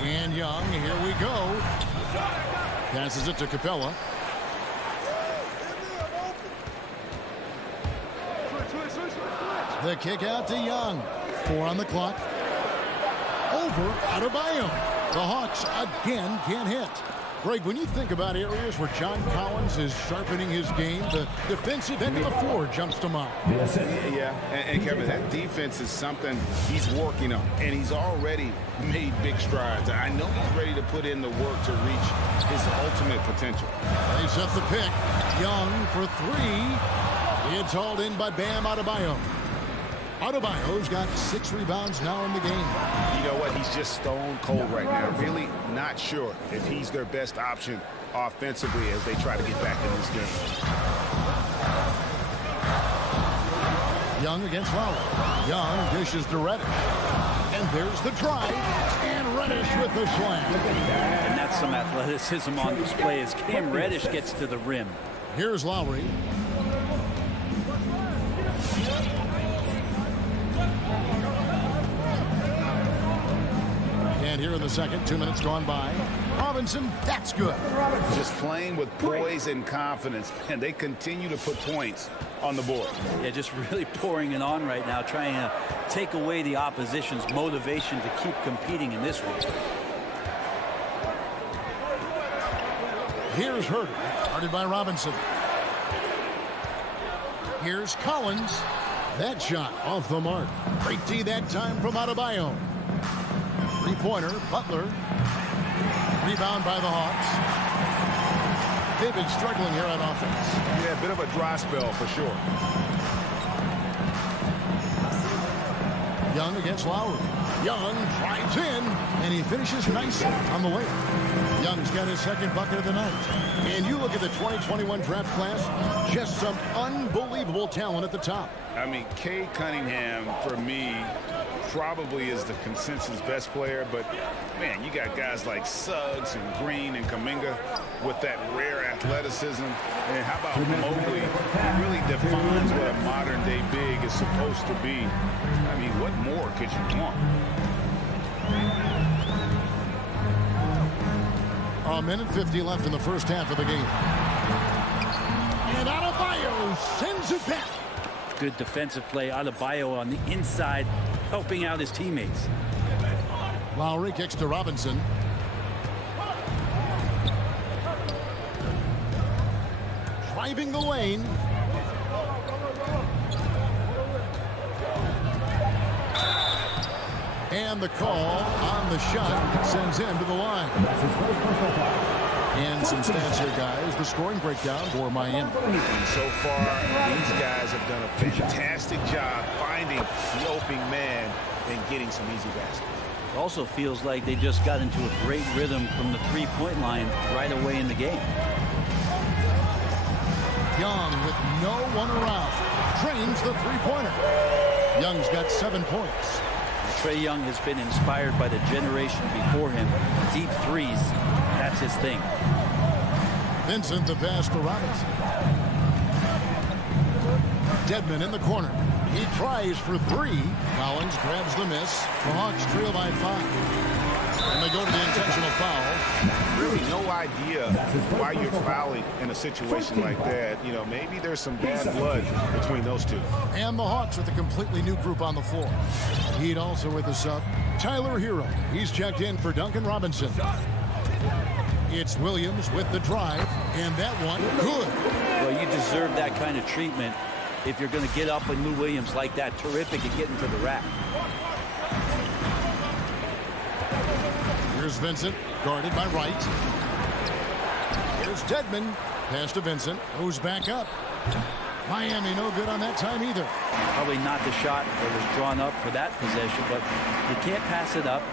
And Young, here we go. Passes it to Capella. The kick out to Young. 4 on the clock. Over Adebayo. The Hawks again can't hit. Greg, when you think about areas where John Collins is sharpening his game, the defensive end of the floor jumps to mind. Yeah, and Kevin, that defense is something he's working on, and he's already made big strides. I know he's ready to put in the work to reach his ultimate potential. They set the pick. Young for 3. It's hauled in by Bam Adebayo. Adebayo's got 6 rebounds now in the game. You know what? He's just stone cold right now. Really not sure if he's their best option offensively as they try to get back in this game. Young against Lowry. Young dishes to Reddish. And there's the drive. And Reddish with the slam. And that's some athleticism on display as Cam Reddish gets to the rim. Here's Lowry. And here in the second, 2 minutes gone by. Robinson, that's good. Just playing with poise and confidence, and they continue to put points on the board. Yeah, just really pouring it on right now, trying to take away the opposition's motivation to keep competing in this one. Here's Herder, guarded by Robinson. Here's Collins. That shot off the mark. Great D that time from Adebayo. 3-pointer, Butler. Rebound by the Hawks. They've been struggling here on offense. Yeah, a bit of a dry spell for sure. Young against Lowry. Young drives in, and he finishes nicely on the way. Young's got his second bucket of the night. And you look at the 2021 draft class, just some unbelievable talent at the top. I mean, Cade Cunningham, for me, probably is the consensus best player, but man, you got guys like Suggs and Green and Kuminga with that rare athleticism. And how about Mobley? He really defines what a modern-day big is supposed to be. I mean, what more could you want? A minute 50 left in the first half of the game. And Adebayo sends it back. Good defensive play. Adebayo on the inside, helping out his teammates. Lowry kicks to Robinson. Driving the lane. And the call on the shot sends him to the line. And some stats here, guys. The scoring breakdown for Miami. And so far, these guys have done a fantastic job finding the opening man and getting some easy baskets. It also feels like they just got into a great rhythm from the three-point line right away in the game. Young with no one around. Drains the three-pointer. Young's got 7 points. Trae Young has been inspired by the generation before him. Deep threes, that's his thing. Vincent the pass to Robinson. Deadman in the corner. He tries for three. Collins grabs the miss. The Hawks trail by 5. And they go to the intentional foul. Really no idea why you're fouling in a situation like that. You know, maybe there's some bad blood between those two. And the Hawks with a completely new group on the floor. Heat also with the sub. Tyler Hero. He's checked in for Duncan Robinson. It's Williams with the drive. And that one, good. Well, you deserve that kind of treatment if you're going to get up on Lou Williams like that. Terrific at getting to the rack. Here's Vincent, guarded by Wright. Here's Deadman. Pass to Vincent, who's back up. Miami no good on that time either. Probably not the shot that was drawn up for that possession, but you can't pass it up,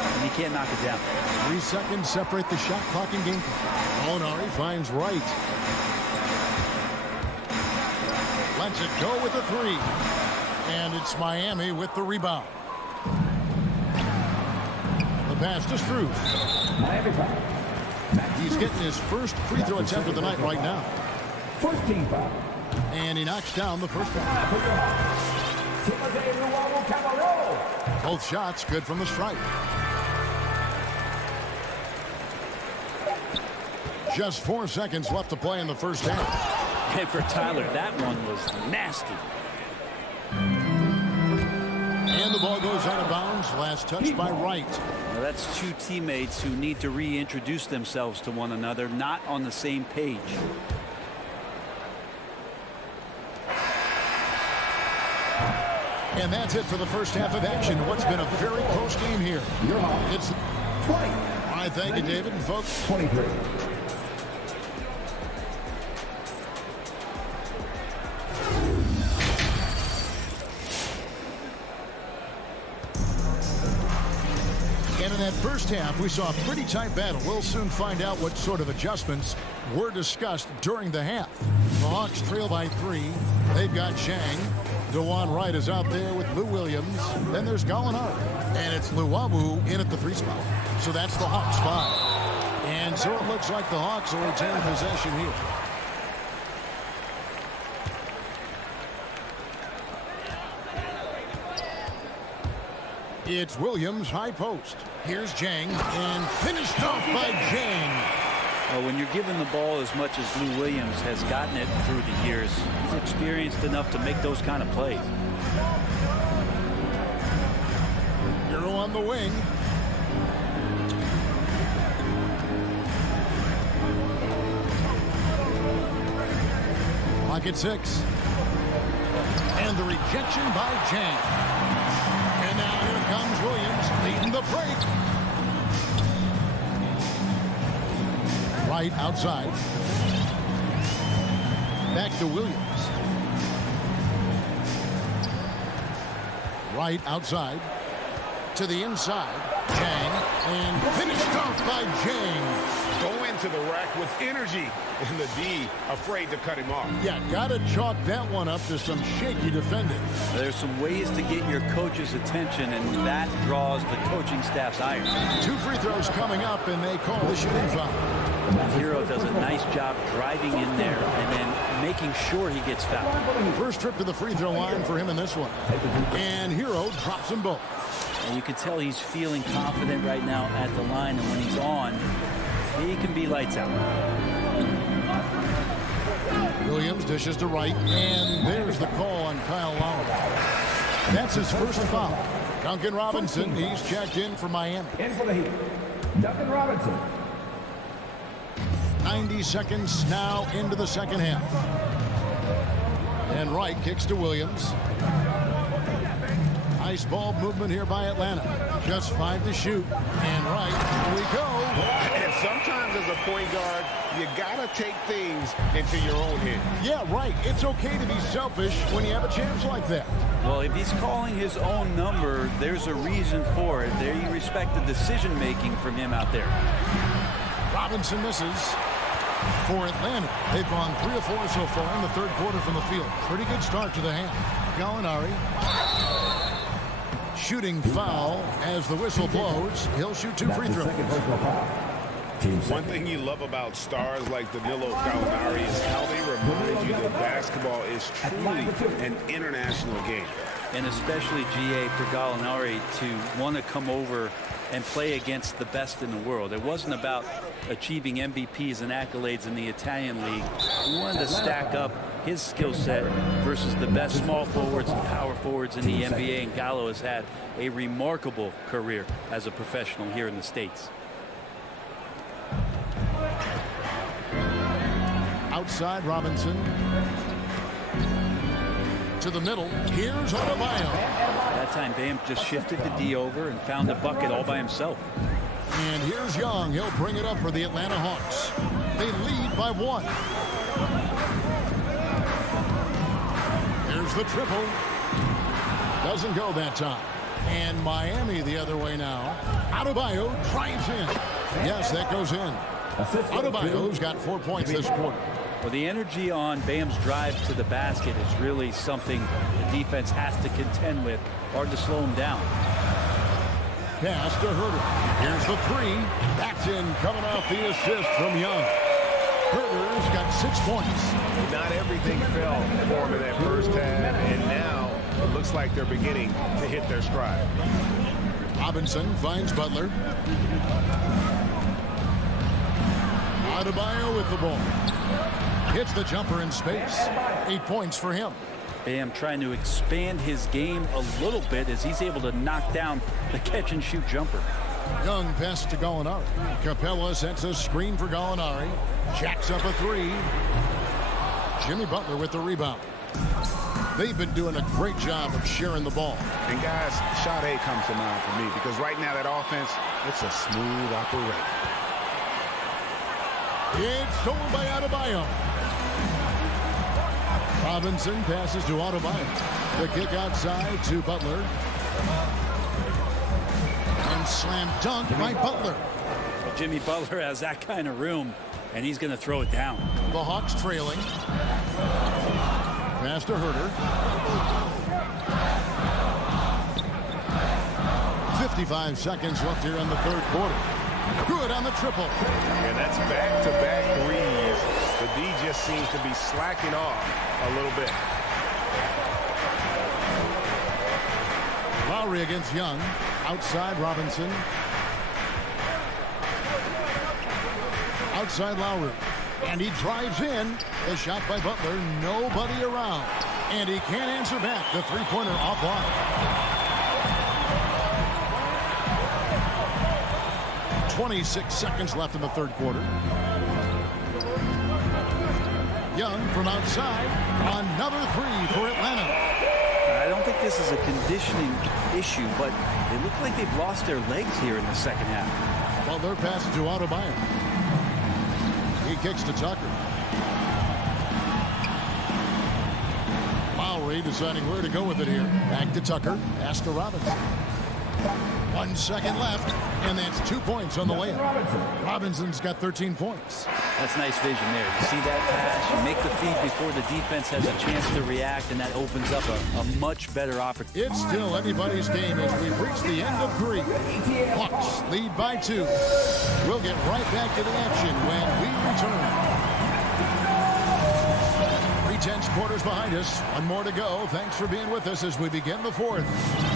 and you can't knock it down. 3 seconds separate the shot clock and game. Molinari finds Wright. Lets it go with the three. And it's Miami with the rebound. The pass to Strus. He's getting his first free throw attempt of the night right now. First team foul. And he knocks down the first one. Both shots good from the stripe. Just 4 seconds left to play in the first half. And for Tyler, that one was nasty. And the ball goes out of bounds. Last touch by Wright. Now that's two teammates who need to reintroduce themselves to one another, not on the same page. And that's it for the first half of action. What's been a very close game here. It's 20. I thank you, David, and folks. 23. And in that first half, we saw a pretty tight battle. We'll soon find out what sort of adjustments were discussed during the half. The Hawks trail by 3. They've got Zhang. DeJuan Wright is out there with Lou Williams. Then there's Gallinari. And it's Luwawu in at the 3 spot. So that's the Hawks 5. And so it looks like the Hawks will retain possession here. It's Williams, high post. Here's Zhang, and finished off by Zhang. Well, when you're given the ball as much as Lou Williams has gotten it through the years, he's experienced enough to make those kind of plays. Hero on the wing. Lock at 6. And the rejection by Zhang. And now here comes Williams leading the break. Right outside. Back to Williams. Right outside. To the inside. Zhang. And finished off by Zhang. Going to the rack with energy, and the D afraid to cut him off. Yeah, got to chalk that one up to some shaky defending. There's some ways to get your coach's attention, and that draws the coaching staff's ire. 2 free throws coming up, and they call the shooting foul. Hero does a nice job driving in there and then making sure he gets fouled. First trip to the free throw line for him in this one. And Hero drops them both. And you can tell he's feeling confident right now at the line, and when he's on, he can be lights out. Williams dishes to right, and there's the call on Kyle Lowry. That's his first foul. Duncan Robinson, he's checked in for Miami. In for the Heat, Duncan Robinson. 90 seconds now into the second half. And Wright kicks to Williams. Nice ball movement here by Atlanta. Just 5 to shoot. And Wright, here we go. And sometimes as a point guard, you gotta take things into your own hand. Yeah, right. It's okay to be selfish when you have a chance like that. Well, if he's calling his own number, there's a reason for it. There you respect the decision-making from him out there. Robinson misses. For Atlanta, they've gone 3 of 4 so far in the third quarter from the field. Pretty good start to the half. Gallinari. Shooting foul as the whistle blows. He'll shoot 2 free throws. One thing you love about stars like Danilo Gallinari is how they remind you that basketball is truly an international game. And especially, GA, for Gallinari to want to come over and play against the best in the world. It wasn't about achieving MVPs and accolades in the Italian league. He wanted to stack up his skill set versus the best small forwards and power forwards in the NBA, and Gallo has had a remarkable career as a professional here in the States. Outside Robinson. To the middle. Here's Adebayo. That time Bam just shifted the D over and found the bucket all by himself. And here's Young. He'll bring it up for the Atlanta Hawks. They lead by 1. Here's the triple. Doesn't go that time. And Miami the other way now. Adebayo drives in. Yes, that goes in. Adebayo's got 4 points this quarter. Well, the energy on Bam's drive to the basket is really something the defense has to contend with. Hard to slow him down. Pass to Herter. Here's the 3. That's in, coming off the assist from Young. Herter's got 6 points. Not everything fell for him in that first half, and now it looks like they're beginning to hit their stride. Robinson finds Butler. Adebayo with the ball. Hits the jumper in space. 8 points for him. Bam trying to expand his game a little bit as he's able to knock down the catch-and-shoot jumper. Young pass to Gallinari. Capella sets a screen for Gallinari. Jacks up a 3. Jimmy Butler with the rebound. They've been doing a great job of sharing the ball. And guys, shot A comes to mind for me because right now that offense, it's a smooth operation. It's stolen by Adebayo. Robinson passes to Adebayo. The kick outside to Butler. And slam dunk by Butler. Well, Jimmy Butler has that kind of room, and he's going to throw it down. The Hawks trailing. Pass to Herter. 55 seconds left here in the third quarter. Good on the triple. And that's back-to-back threes. The D just seems to be slacking off a little bit. Lowry against Young. Outside Robinson. Outside Lowry. And he drives in. The shot by Butler. Nobody around. And he can't answer back. The three-pointer offline. 26 seconds left in the third quarter. Young from outside. Another 3 for Atlanta. I don't think this is a conditioning issue, but they look like they've lost their legs here in the second half. Well, they're passing to Adebayo. He kicks to Tucker. Lowry deciding where to go with it here. Back to Tucker. Pass to Robinson. 1 second left, and that's 2 points on the layup. Robinson's got 13 points. That's nice vision there. You see that pass, you make the feed before the defense has a chance to react, and that opens up a much better opportunity. It's still anybody's game as we've reached the end of 3. Hawks lead by 2. We'll get right back to the action when we return. 3/10 quarters behind us. 1 more to go. Thanks for being with us as we begin the 4th.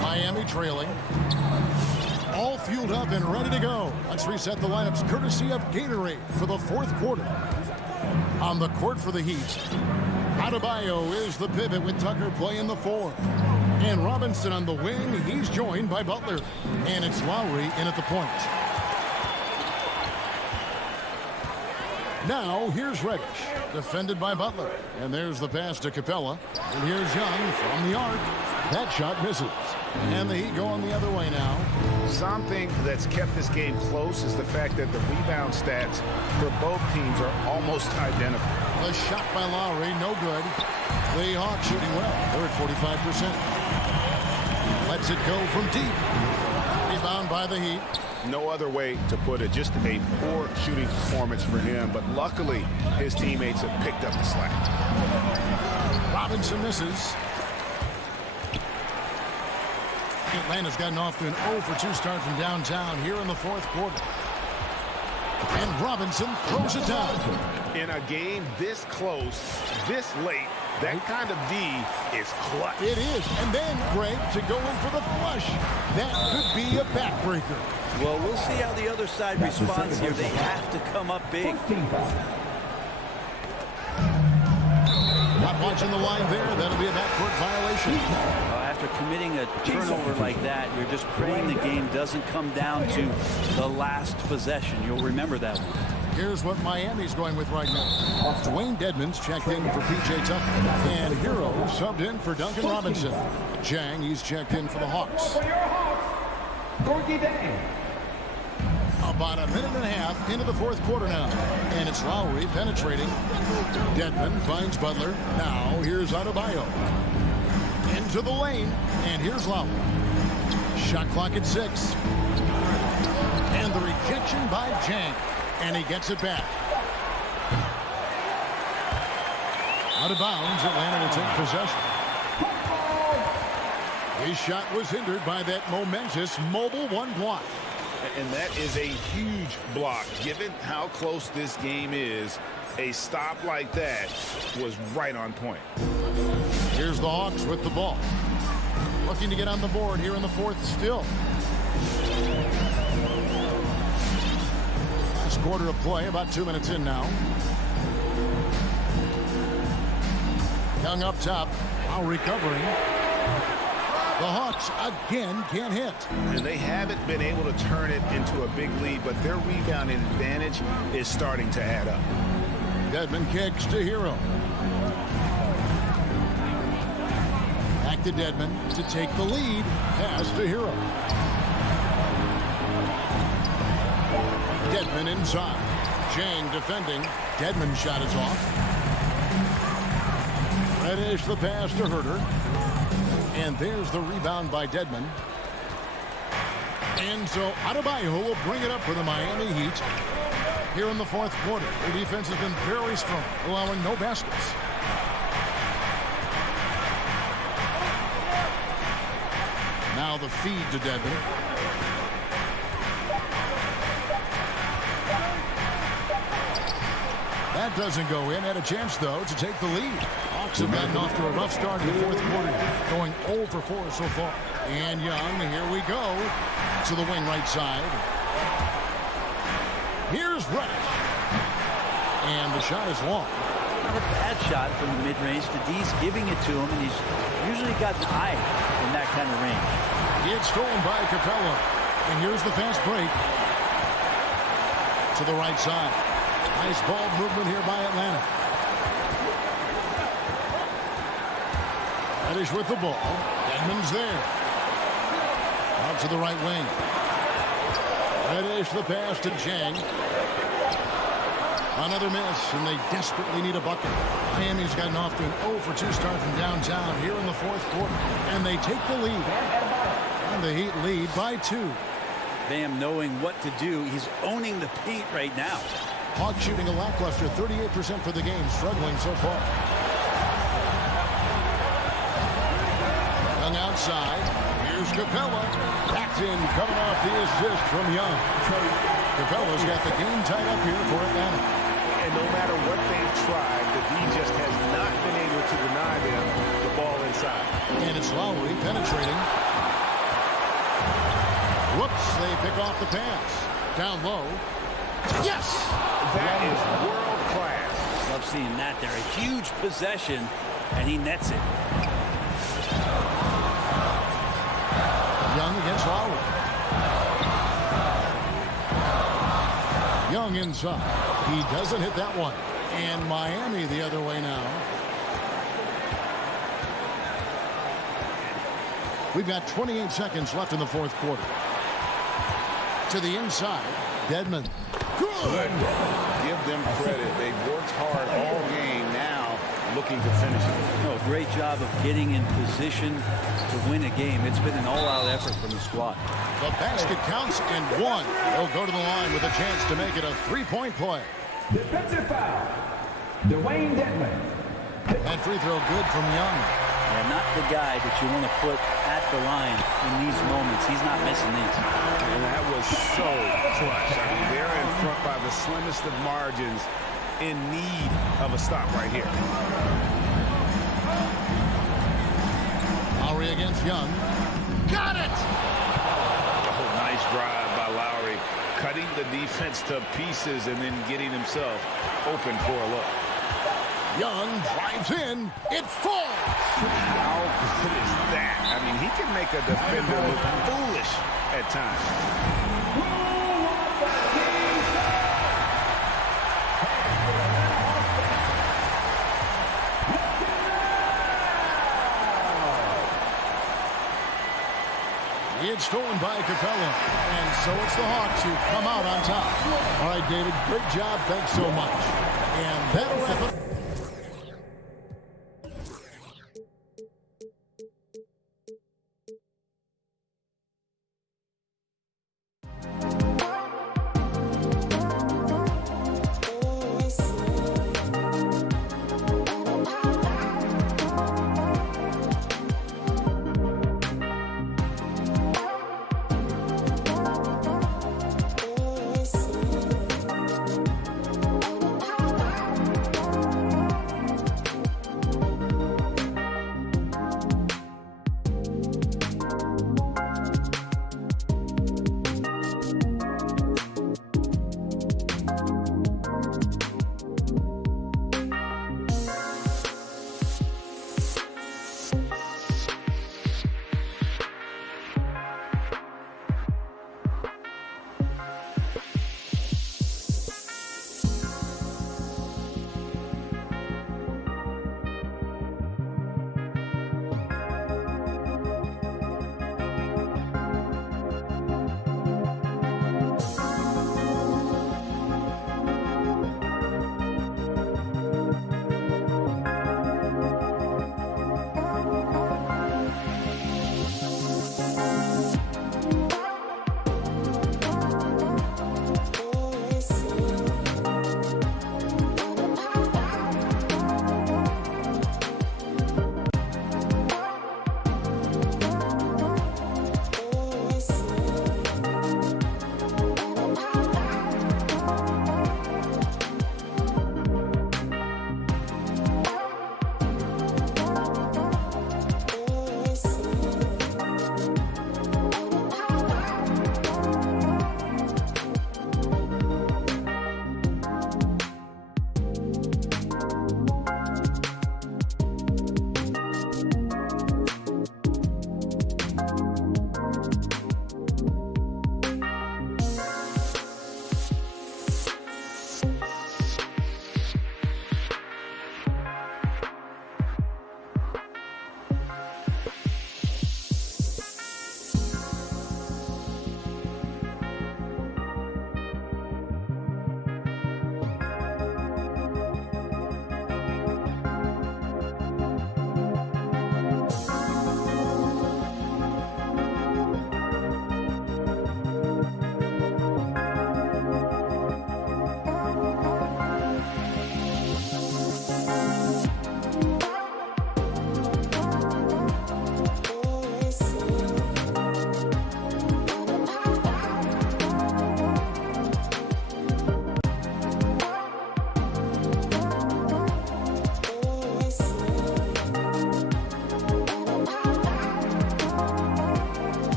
Miami trailing. All fueled up and ready to go. Let's reset the lineups courtesy of Gatorade for the 4th quarter. On the court for the Heat, Adebayo is the pivot with Tucker playing the 4. And Robinson on the wing. He's joined by Butler. And it's Lowry in at the point. Now here's Reddish, defended by Butler. And there's the pass to Capella. And here's Young from the arc. That shot misses. And the Heat going the other way now. Something that's kept this game close is the fact that the rebound stats for both teams are almost identical. The shot by Lowry, no good. The Hawks shooting well. They're at 45%. Lets it go from deep. Rebound by the Heat. No other way to put it. Just a poor shooting performance for him. But luckily, his teammates have picked up the slack. Robinson misses. Atlanta's gotten off to an 0-for-2 start from downtown here in the 4th quarter. And Robinson throws it down. In a game this close, this late, that kind of D is clutch. It is. And then, Greg, to go in for the flush. That could be a backbreaker. Well, we'll see how the other side responds here. They have to come up big. Not watching the line there. That'll be a backcourt violation. After committing a turnover like that, you're just praying the game doesn't come down to the last possession. You'll remember that one. Here's what Miami's going with right now. Dwayne Dedmon's checked in for P.J. Tucker. And Hero subbed in for Duncan Robinson. Jang, he's checked in for the Hawks. About a minute and a half into the 4th quarter now. And it's Lowry penetrating. Dedmon finds Butler. Now here's Adebayo. Into the lane. And here's Lowry. Shot clock at 6. And the rejection by Jang. And he gets it back. Out of bounds, Atlanta will take possession. His shot was hindered by that momentous mobile 1 block. And that is a huge block. Given how close this game is, a stop like that was right on point. Here's the Hawks with the ball. Looking to get on the board here in the 4th still. Last quarter of play, about 2 minutes in now. Young up top, now recovering. The Hawks again can't hit. And they haven't been able to turn it into a big lead, but their rebounding advantage is starting to add up. Dedmon kicks to Hero. Back to Dedmon to take the lead. Pass to Hero. Dedmon inside. Jang defending. Dedmon's shot is off. Reddish the pass to Herter. And there's the rebound by Dedmon. And so Adebayo will bring it up for the Miami Heat here in the 4th quarter. The defense has been very strong, allowing no baskets. Now the feed to Dedmon. That doesn't go in. Had a chance, though, to take the lead. Hawks have gotten off to a rough start in the 4th quarter, going 0 for 4 so far. And Young, here we go, to the wing right side. Here's Reddish. And the shot is long. Not a bad shot from the mid-range. The D's giving it to him, and he's usually got an eye in that kind of range. It's stolen by Capella. And here's the fast break. To the right side. Nice ball movement here by Atlanta. Reddish with the ball. Dedmon's there. Out to the right wing. Reddish the pass to Jang. Another miss, and they desperately need a bucket. Miami's gotten off to an 0 for 2 start from downtown here in the 4th quarter, and they take the lead. And the Heat lead by 2. Bam knowing what to do. He's owning the paint right now. Hawks shooting a lackluster 38% for the game, struggling so far. Young outside. Here's Capella. Backed in, coming off the assist from Young. Capella's got the game tied up here for Atlanta. And no matter what they've tried, the D just has not been able to deny them the ball inside. And it's Lowry penetrating. Whoops, they pick off the pass. Down low. Yes! That is world class. Love seeing that there. A huge possession, and he nets it. Young against Lowry. Young inside. He doesn't hit that one. And Miami the other way now. We've got 28 seconds left in the fourth quarter. To the inside. Dedmon. Good. Give them credit. They've worked hard all game now, looking to finish it. No, great job of getting in position to win a game. It's been an all-out effort from the squad. The basket counts and one. He'll go to the line with a chance to make it a three-point play. Defensive foul. Dwayne Dedmon. And free throw good from Young. Yeah, not the guy that you want to put at the line in these moments. He's not missing these. And that was so clutch. I mean, they're in front by the slimmest of margins, in need of a stop right here. Lowry against Young. Got it! Oh, nice drive by Lowry, cutting the defense to pieces and then getting himself open for a look. Young drives in. It falls. How good is that? I mean, he can make a defender look foolish at times. It's stolen by Capella. And so it's the Hawks who come out on top. All right, David, great job. Thanks so much. And that'll wrap it.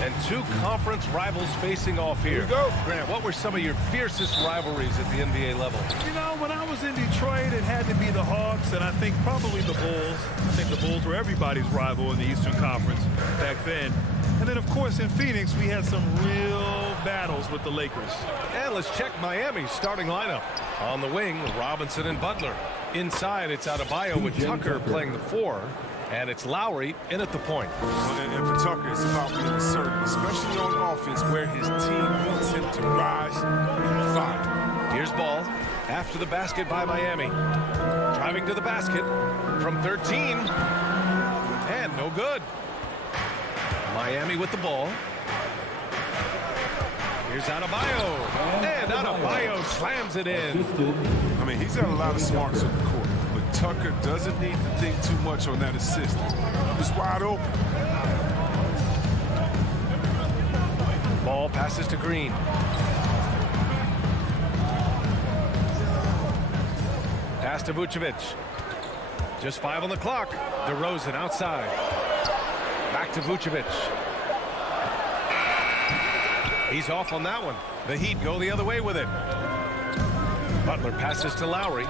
And two conference rivals facing off here. Here we go. Grant, what were some of your fiercest rivalries at the NBA level? You know, when I was in Detroit, it had to be the Hawks, and I think probably the Bulls. I think the Bulls were everybody's rival in the Eastern Conference back then. And then, of course, in Phoenix, we had some real battles with the Lakers. And let's check Miami's starting lineup. On the wing, Robinson and Butler. Inside, it's Adebayo with Tucker playing the 4. And it's Lowry in at the point. And for Tucker, it's about being assertive, especially on offense where his team wants him to rise and fight. Here's Ball after the basket by Miami. Driving to the basket from 13. And no good. Miami with the ball. Here's Adebayo. And Adebayo slams it in. I mean, he's got a lot of smarts on the court. But Tucker doesn't need to think too much on that assist. He's wide open. Ball passes to Green. Pass to Vucevic. Just 5 on the clock. DeRozan outside. Back to Vucevic. He's off on that one. The Heat go the other way with it. Butler passes to Lowry.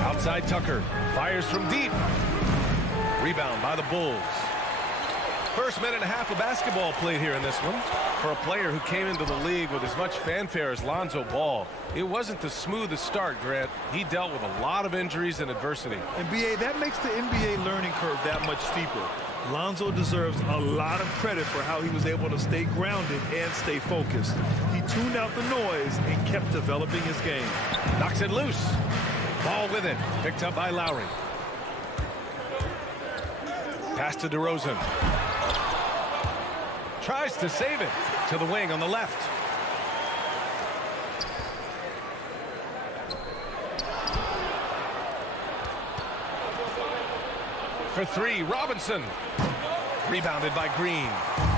Outside Tucker. Fires from deep. Rebound by the Bulls. First minute and a half of basketball played here in this one. For a player who came into the league with as much fanfare as Lonzo Ball, it wasn't the smoothest start, Grant. He dealt with a lot of injuries and adversity. And BA, that makes the NBA learning curve that much steeper. Lonzo deserves a lot of credit for how he was able to stay grounded and stay focused. He tuned out the noise and kept developing his game. Knocks it loose. Ball with it. Picked up by Lowry. Pass to DeRozan. Tries to save it to the wing on the left. For 3, Robinson. Rebounded by Green.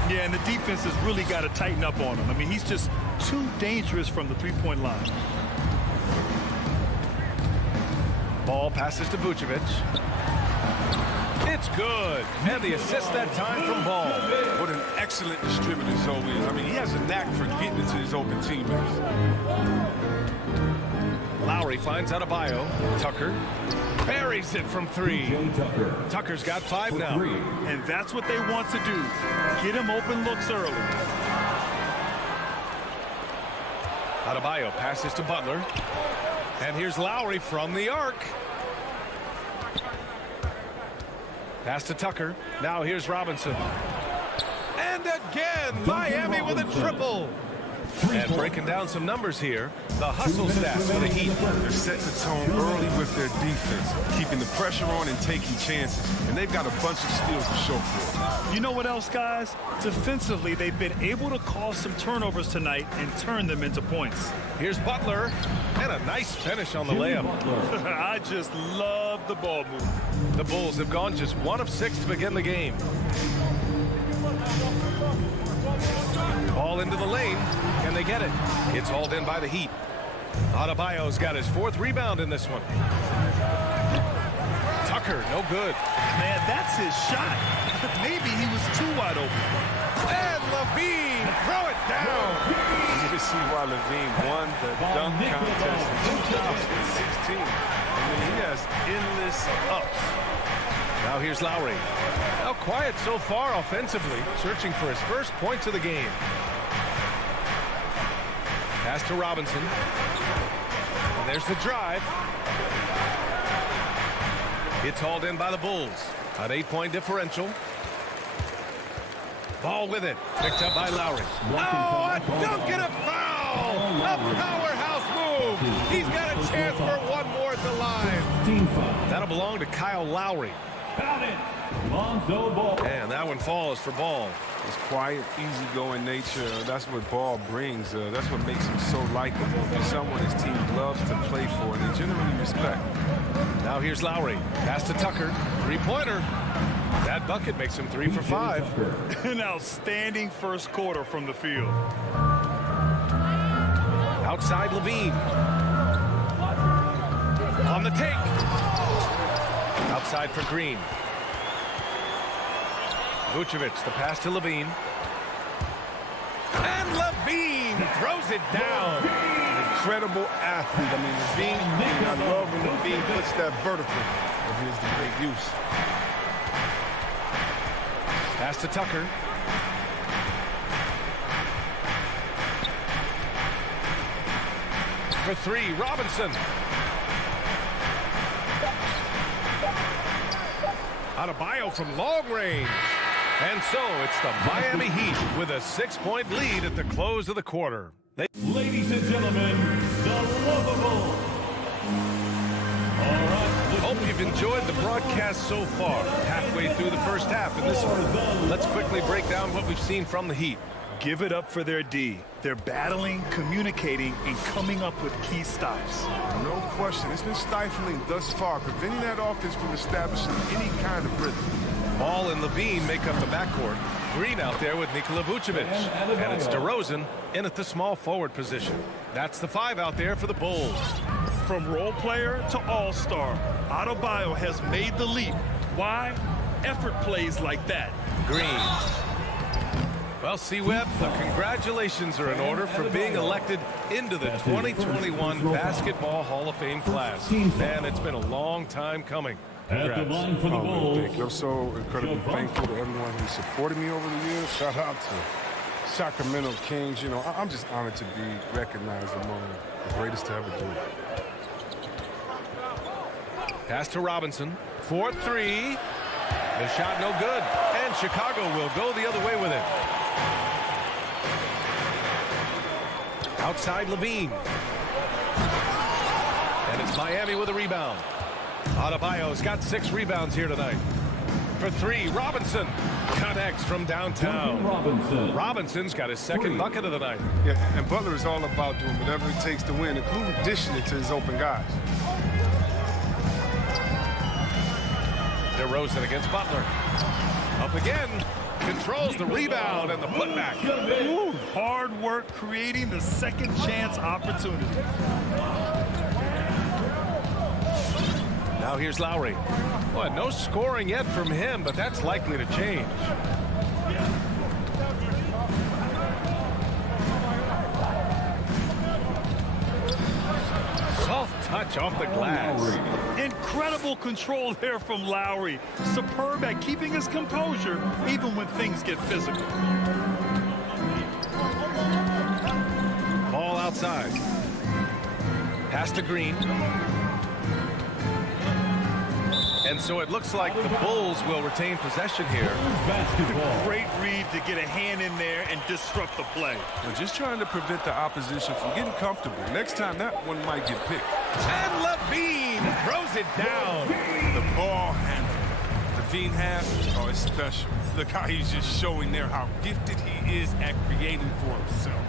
Yeah, and the defense has really got to tighten up on him. I mean, he's just too dangerous from the three-point line. Ball passes to Vucevic. It's good. And the assist that time from Ball. What an excellent distributor Zoe is. I mean, he has a knack for getting into his open teammates. Lowry finds Adebayo. Tucker buries it from 3. Tucker's got 5 now. And that's what they want to do. Get him open looks early. Adebayo passes to Butler. And here's Lowry from the arc. Pass to Tucker. Now here's Robinson. And again, Miami with a triple. And breaking down some numbers here, the hustle stats for the Heat. They're setting the tone early with their defense, keeping the pressure on and taking chances. And they've got a bunch of steals to show for it. You know what else, guys? Defensively, they've been able to cause some turnovers tonight and turn them into points. Here's Butler, and a nice finish on the layup. I just love the ball move. The Bulls have gone just 1 of 6 to begin the game. Ball into the lane. Can they get it? It's hauled in by the Heat. Adebayo's got his 4th rebound in this one. Tucker, no good. Man, that's his shot. Maybe he was too wide open. And Levine, throw it down. You can see why Levine won the dunk contest in 2016. I mean, he has endless ups. Now here's Lowry. Now quiet so far offensively, searching for his first points of the game. Pass to Robinson. And there's the drive. It's hauled in by the Bulls. An 8-point differential. Ball with it. Picked up by Lowry. Oh, a dunk and a foul! A powerhouse move! He's got a chance for one more at the line. That'll belong to Kyle Lowry. And that one falls for Ball. His quiet, easygoing nature, that's what Ball brings. That's what makes him so likable. He's someone his team loves to play for, and they generally respect. Now here's Lowry. Pass to Tucker. 3-pointer. That bucket makes him 3 for 5. An outstanding first quarter from the field. Outside Levine. On the take. Outside for Green. Vucevic, the pass to Levine. And Levine throws it down. Incredible athlete. I mean, Levine, I love when Levine puts that vertical of his to great use. Pass to Tucker. For three, Robinson. Adebayo from long range. And so it's the Miami Heat with a 6-point lead at the close of the quarter. Ladies and gentlemen, the lovable. All right. Hope you've enjoyed the broadcast so far. Halfway through the first half in this one. Let's quickly break down what we've seen from the Heat. Give it up for their D. They're battling, communicating, and coming up with key stops. No question. It's been stifling thus far, preventing that offense from establishing any kind of rhythm. Ball and Levine make up the backcourt. Green out there with Nikola Vucevic. And it's DeRozan in at the small forward position. That's the 5 out there for the Bulls. From role player to all-star, Adebayo has made the leap. Why? Effort plays like that. Green. Well, C-Web, the congratulations are in order for being elected into the 2021 Basketball Hall of Fame class. Man, it's been a long time coming. At the line for the Bulls. Thank you. I'm so incredibly thankful to everyone who supported me over the years. Shout out to Sacramento Kings. You know, I'm just honored to be recognized among the greatest to ever do it. Pass to Robinson. 4-3. The shot no good. And Chicago will go the other way with it. Outside Levine. And it's Miami with a rebound. Adebayo's got 6 rebounds here tonight. For 3, Robinson connects from downtown. Robinson's got his second bucket of the night. Yeah, and Butler is all about doing whatever it takes to win, including dishing it to his open guys. DeRozan against Butler. Up again. Controls the rebound and the putback. Ooh, hard work creating the second chance opportunity. Now here's Lowry. Boy, no scoring yet from him, but that's likely to change. Soft touch off the glass. Incredible control there from Lowry. Superb at keeping his composure even when things get physical. Ball outside. Pass to Green. And so it looks like the Bulls will retain possession here. Basketball. Great read to get a hand in there and disrupt the play. We're just trying to prevent the opposition from getting comfortable. Next time, that one might get picked. And Levine throws it down. The ball handle Levine has, oh, it's special. Look how he's just showing there how gifted he is at creating for himself.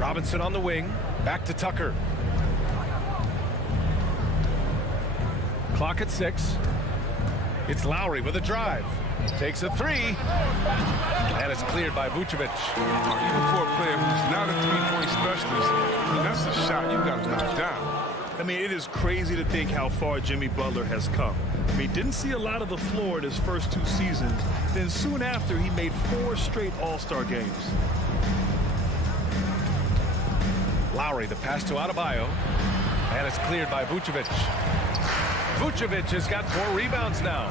Robinson on the wing. Back to Tucker. Clock at 6. It's Lowry with a drive. Takes a 3. And it's cleared by Vucevic. Even for a player who's not a three-point specialist, I mean, that's a shot you got to knock down. I mean, it is crazy to think how far Jimmy Butler has come. I mean, didn't see a lot of the floor in his first 2 seasons. Then soon after, he made 4 straight All-Star games. Lowry, the pass to Adebayo. And it's cleared by Vucevic. Vucevic has got 4 rebounds now.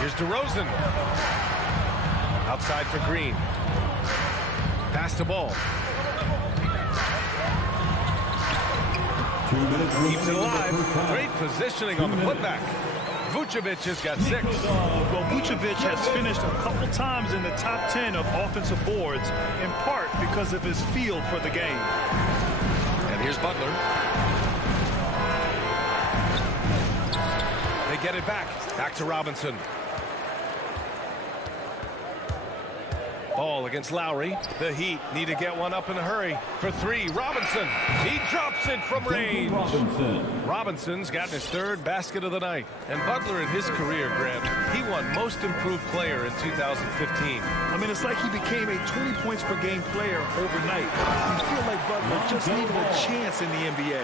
Here's DeRozan. Outside for Green. Pass to Ball. Keeps it alive. Great positioning on the putback. Vucevic has got 6. Well, Vucevic has finished a couple times in the top 10 of offensive boards, in part because of his feel for the game. And here's Butler. They get it back. Back to Robinson. Ball against Lowry. The Heat need to get one up in a hurry. For 3, Robinson. He drops it from range. Robinson's gotten his 3rd basket of the night. And Butler in his career, Grant, he won Most Improved Player in 2015. I mean, it's like he became a 20 points per game player overnight. You feel like Butler just wasn't even a chance in the NBA.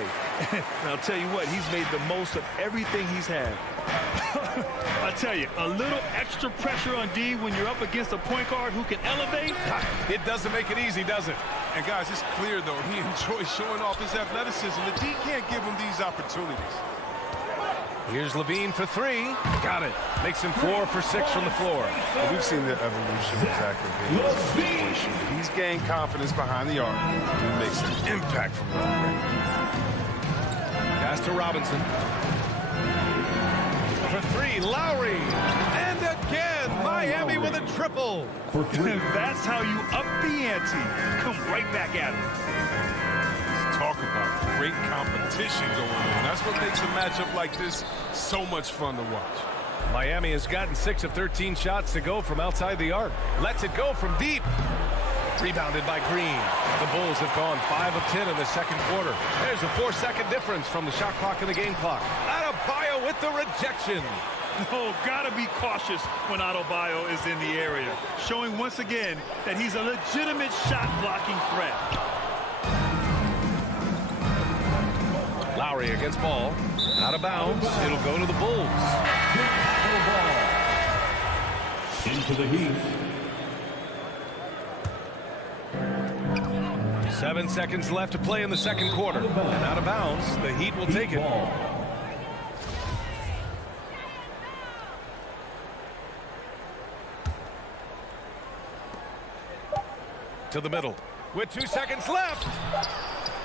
And I'll tell you what, he's made the most of everything he's had. I tell you, a little extra pressure on D when you're up against a point guard who can elevate. It doesn't make it easy, does it? And guys, it's clear though, he enjoys showing off his athleticism. The D can't give him these opportunities. Here's Levine for three. Got it. Makes him 4 for 6 from the floor. Well, we've seen the evolution of Zach Levine. He's gained confidence behind the arc and makes an impact from long range. Pass to Robinson. For three, Lowry. And again, Miami with a triple. That's how you up the ante. Come right back at it. Talk about great competition going on. That's what makes a matchup like this so much fun to watch. Miami has gotten 6 of 13 shots to go from outside the arc. Lets it go from deep. Rebounded by Green. The Bulls have gone 5 of 10 in the second quarter. There's a 4-second difference from the shot clock and the game clock. Adebayo with the rejection. Oh, gotta be cautious when Adebayo is in the area, showing once again that he's a legitimate shot blocking threat. Lowry against Ball. Out of bounds. It'll go to the Bulls. Into the Heat. 7 seconds left to play in the second quarter. And out of bounds, the Heat will take it. To the middle. With 2 seconds left.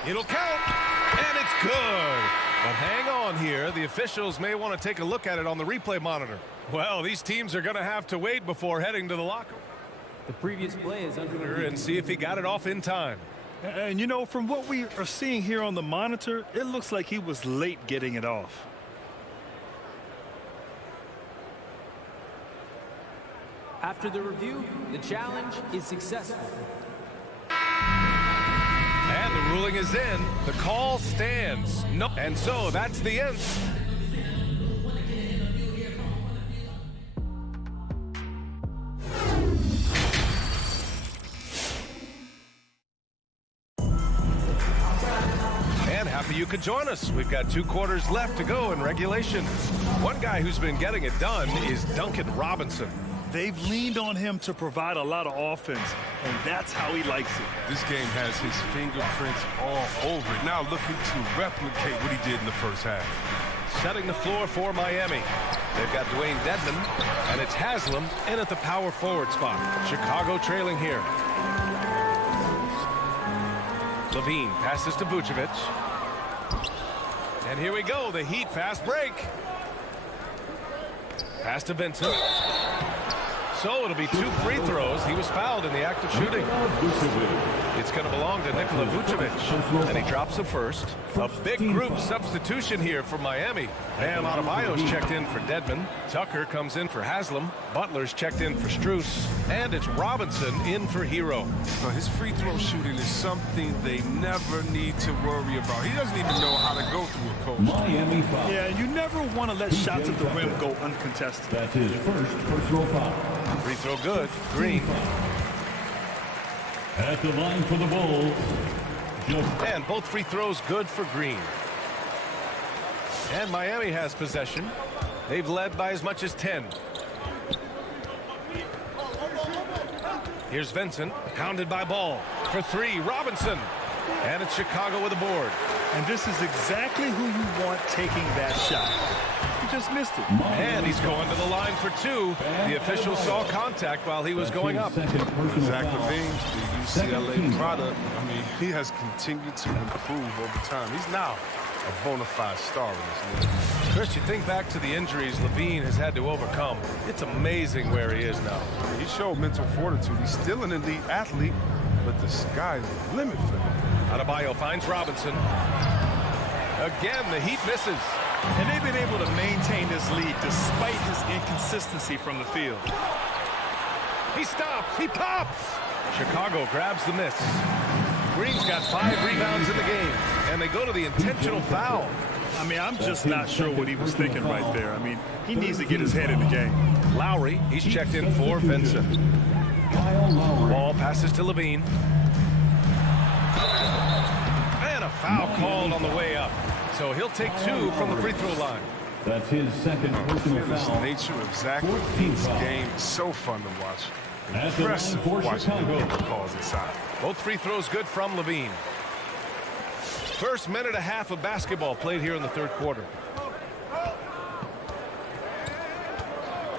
It'll count. And it's good. But hang on here. The officials may want to take a look at it on the replay monitor. Well, these teams are going to have to wait before heading to the locker. The previous play is under And see if he got it off in time. And you know, from what we are seeing here on the monitor, it looks like he was late getting it off. After the review, the challenge is successful. And the ruling is in. The call stands. No. And so that's the end. And happy you could join us. We've got 2 quarters left to go in regulation. One guy who's been getting it done is Duncan Robinson. They've leaned on him to provide a lot of offense, and that's how he likes it. This game has his fingerprints all over it. Now looking to replicate what he did in the first half. Setting the floor for Miami. They've got Dwayne Dedmon, and it's Haslam in at the power forward spot. Chicago trailing here. Levine passes to Vucevic. And here we go, the Heat fast break. Pass to Vincent. So it'll be 2 free throws. He was fouled in the act of shooting. It's going to belong to Nikola Vucevic. And he drops the first. A big group substitution here for Miami. Bam Adebayo's checked in for Dedmon. Tucker comes in for Haslam. Butler's checked in for Strus. And it's Robinson in for Hero. Now, his free throw shooting is something they never need to worry about. He doesn't even know how to go through a coach. Miami foul. Yeah, you never want to let shots at the rim go uncontested. That's his first personal foul. Free throw good. Green. At the line for the Bulls. And both free throws good for Green. And Miami has possession. They've led by as much as 10. Here's Vincent, pounded by Ball. For 3, Robinson. And it's Chicago with a board. And this is exactly who you want taking that shot. He just missed it. And he's going to the line for 2. The official saw contact while he was going up. Zach Levine, the UCLA product, I mean, he has continued to improve over time. He's now a bona fide star in this league. Chris, you think back to the injuries Levine has had to overcome. It's amazing where he is now. He showed mental fortitude. He's still an elite athlete, but the sky's the limit for him. Adebayo finds Robinson. Again, the Heat misses. And they've been able to maintain this lead despite his inconsistency from the field. He stops. He pops. Chicago grabs the miss. Green's got 5 rebounds in the game, and they go to the intentional foul. I mean, I'm just not sure what he was thinking right there. I mean, he needs to get his head in the game. Lowry, he's checked in for Vincent. Ball passes to Levine. called on the way up. So he'll take 2 from the free throw line. That's his second personal Fearless foul. nature of Zach LaVine's game is so fun to watch. At the line Impressive for watching him Chicago. get the calls inside. Both free throws good from LaVine. First minute and a half of basketball played here in the third quarter.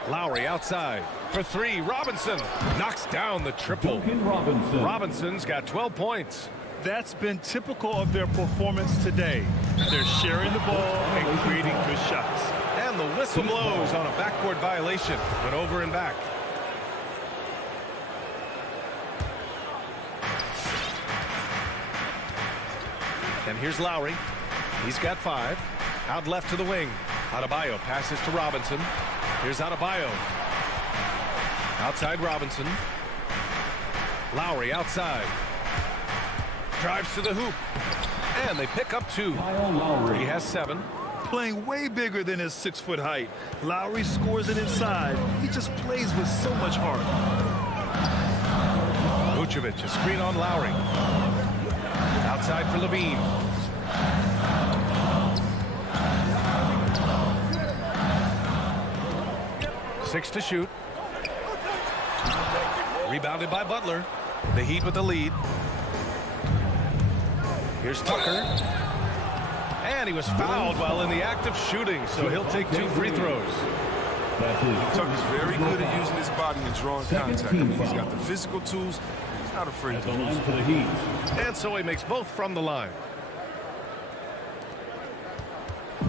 Lowry outside for 3. Robinson knocks down the triple. Duncan Robinson. Robinson's got 12 points. That's been typical of their performance today. They're sharing the ball and creating good shots. And the whistle blows on a backcourt violation. Went over and back. And here's Lowry. He's got 5. Out left to the wing. Adebayo passes to Robinson. Here's Adebayo. Outside Robinson. Lowry outside. Drives to the hoop. And they pick up 2. Kyle Lowry. He has 7. Playing way bigger than his 6-foot height. Lowry scores it inside. He just plays with so much heart. Vucevic, a screen on Lowry. Outside for LaVine. Six to shoot. Rebounded by Butler. The Heat with the lead. Here's Tucker. And he was fouled while in the act of shooting, so he'll take 2 free throws. Tucker's very good at using his body and drawing contact. He's got the physical tools. He's not afraid to use For the Heat. And so he makes both from the line.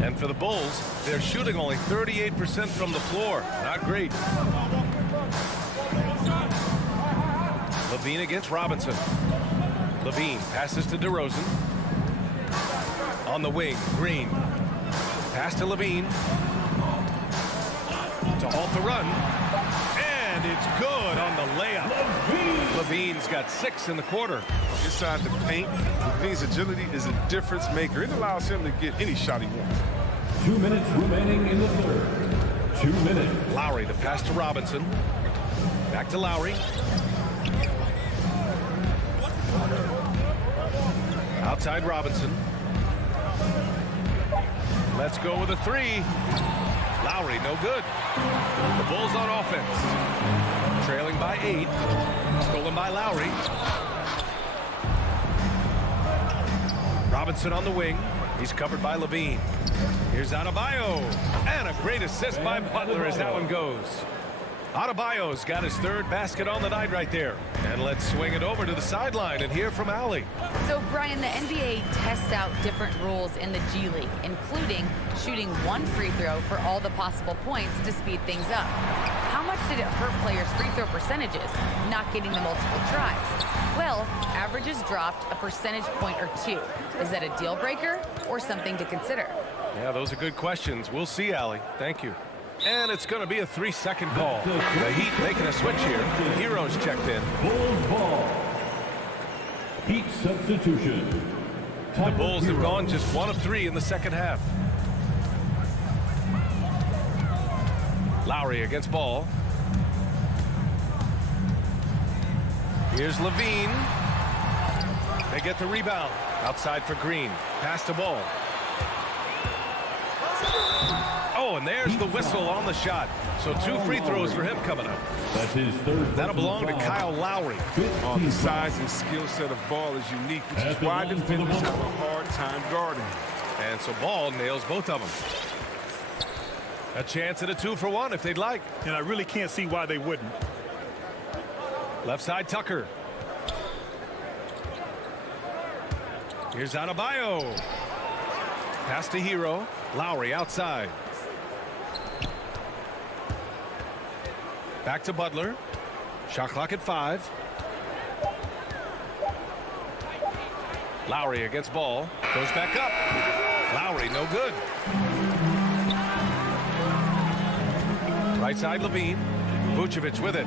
And for the Bulls, they're shooting only 38% from the floor. Not great. LaVine against Robinson. LaVine passes to DeRozan. On the wing, Green. Pass to LaVine. To halt the run. And it's good on the layup. LaVine's got 6 in the quarter. inside the paint. LaVine's agility is a difference maker. It allows him to get any shot he wants. 2 minutes remaining in the third. 2 minutes. Lowry, the pass to Robinson. Back to Lowry. Outside Robinson. Let's go with a 3. Lowry, no good. The Bulls on offense. Trailing by 8. Stolen by Lowry. Robinson on the wing. He's covered by LaVine. Here's Adebayo. And a great assist by Butler as that one goes. Adebayo's got his 3rd basket on the night right there. And let's swing it over to the sideline and hear from Allie. So, Brian, the NBA tests out different rules in the G League, including shooting 1 free throw for all the possible points to speed things up. How much did it hurt players' free throw percentages, not getting the multiple tries? Well, averages dropped a percentage point or 2. Is that a deal breaker or something to consider? Yeah, those are good questions. We'll see, Allie. Thank you. And it's going to be a 3-second call. The Heat making a switch here. Heroes checked in. Bulls ball. Heat substitution. The Bulls have gone just 1 of 3 in the second half. Lowry against Ball. Here's LaVine. They get the rebound. Outside for Green. Pass to Ball. Oh, and there's the whistle on the shot. So 2 free throws for him coming up. That's his 3rd. That'll belong to Kyle Lowry. The size and skill set of Ball is unique, which is why defenders have a hard time guarding him. And so Ball nails both of them. A chance at a 2-for-1 if they'd like. And I really can't see why they wouldn't. Left side Tucker. Here's Adebayo. Pass to Hero. Lowry outside. Back to Butler. Shot clock at 5. Lowry against Ball. Goes back up. Lowry no good. Right side LaVine. Vucevic with it.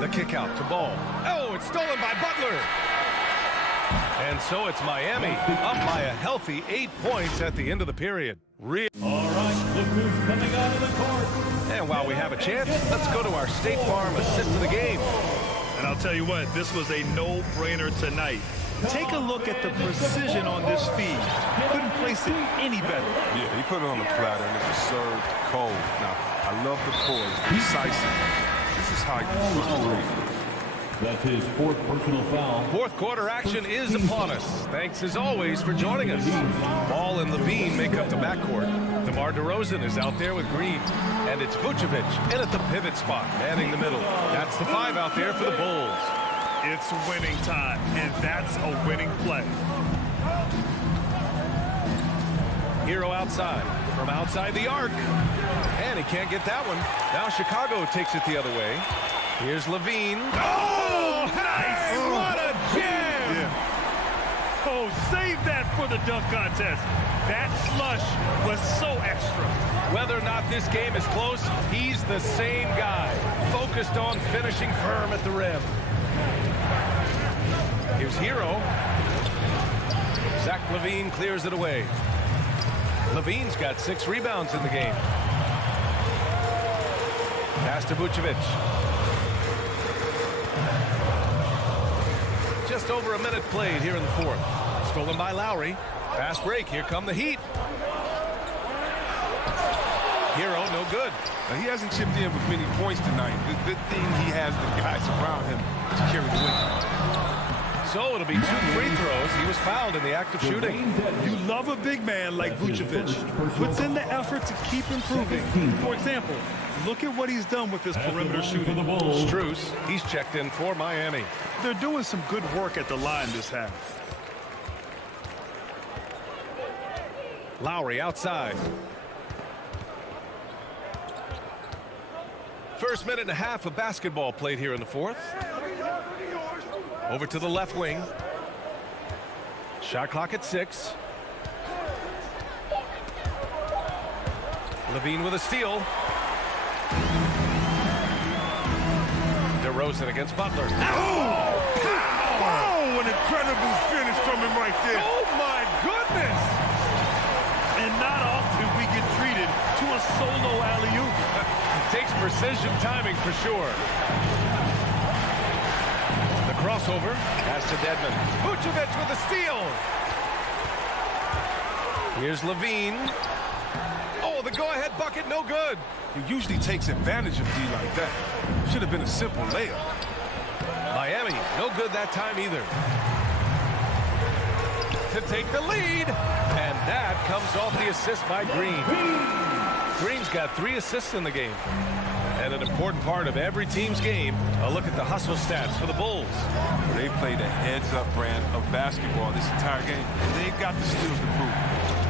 The kick out to Ball. Oh, it's stolen by Butler. And so it's Miami up by a healthy 8 points at the end of the period. All right, look who's coming out of the court. And while we have a chance, let's go to our State Farm assist of the game. And I'll tell you what, this was a no-brainer tonight. Take a look at the precision on this feed. Couldn't place it any better. Yeah, he put it on the platter and it was served cold. Now, I love the poise, decisive. This is how you shoot. That's his fourth personal foul. Fourth quarter action is upon us. Thanks as always for joining us. Ball and Levine make up the backcourt. DeMar DeRozan is out there with Green. And it's Vucevic in at the pivot spot, manning the middle. That's the 5 out there for the Bulls. It's winning time, and that's a winning play. Hero outside, from outside the arc. And he can't get that one. Now Chicago takes it the other way. Here's Levine. Oh, nice! What a jam! Yeah. Oh, save that for the dunk contest. That slush was so extra. Whether or not this game is close, he's the same guy, focused on finishing firm at the rim. Here's Hero. Zach LaVine clears it away. LaVine's got 6 rebounds in the game. Pass to Vucevic. Just over a minute played here in the fourth. Stolen by Lowry. Fast break. Here come the Heat. Hero, no good. Now, he hasn't chipped in with many points tonight. The good thing he has the guys around him to carry the win. So it'll be 2 free throws. He was fouled in the act of shooting. You love a big man like Vucevic. Puts in the effort to keep improving. For example, look at what he's done with his perimeter shooting. Strus, he's checked in for Miami. They're doing some good work at the line this half. Lowry outside. First minute and a half of basketball played here in the fourth. Over to the left wing. Shot clock at 6. Levine with a steal. DeRozan against Butler. Oh, an incredible finish from him right there. Oh, my goodness. And not often we get treated to a solo alley-oop. Takes precision timing for sure. The crossover. Pass to Dedmon. Vucevic with a steal. Here's Levine. Oh, the go-ahead bucket, no good. He usually takes advantage of D like that. Should have been a simple layup. Miami, no good that time either. To take the lead. And that comes off the assist by Green. Green's got 3 assists in the game. And an important part of every team's game, a look at the hustle stats for the Bulls. They played a heads-up brand of basketball this entire game, and they've got the skills to prove it.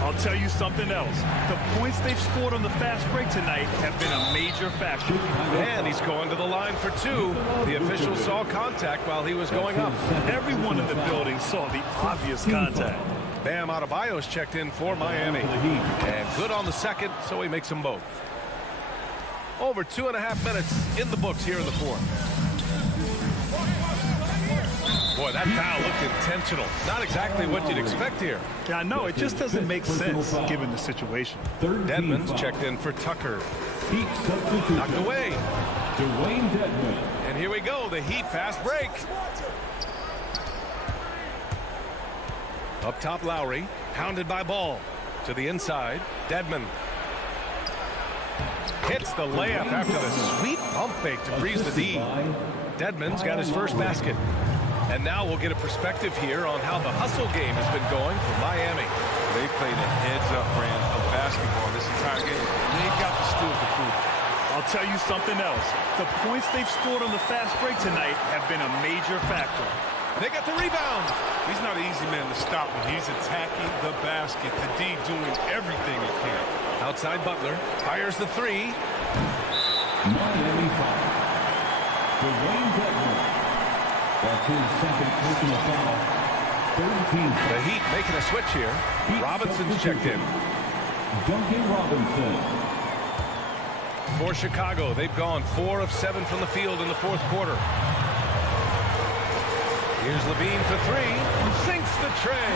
I'll tell you something else. The points they've scored on the fast break tonight have been a major factor. And he's going to the line for 2. The official saw contact while he was going up. Everyone in the building saw the obvious contact. Bam Adebayo's checked in for Miami. And good on the second, so he makes them both. Over 2.5 minutes in the books here in the fourth. Boy, that foul looked intentional. Not exactly what you'd expect here. Yeah, I know. It just doesn't make sense given the situation. Dedmon's checked in for Tucker. Knocked away. Dwayne Dedmon. And here we go. The Heat fast break. Up top, Lowry. Pounded by Ball. To the inside. Dedmon. Hits the layup after the sweet pump fake to freeze the D. Dedmon's got his first basket. And now we'll get a perspective here on how the hustle game has been going for Miami. They played a heads-up brand of basketball this entire game. They've got the skills to prove it. I'll tell you something else. The points they've scored on the fast break tonight have been a major factor. They got the rebound. He's not an easy man to stop when he's attacking the basket. The D doing everything he can. Outside Butler. Fires the 3. Miami foul. Dwayne Dedmon. That's his second personal foul. 13. The Heat making a switch here. Robinson's checked in. Duncan Robinson. For Chicago, they've gone 4 of 7 from the field in the fourth quarter. Here's Levine for 3. Sinks the tray.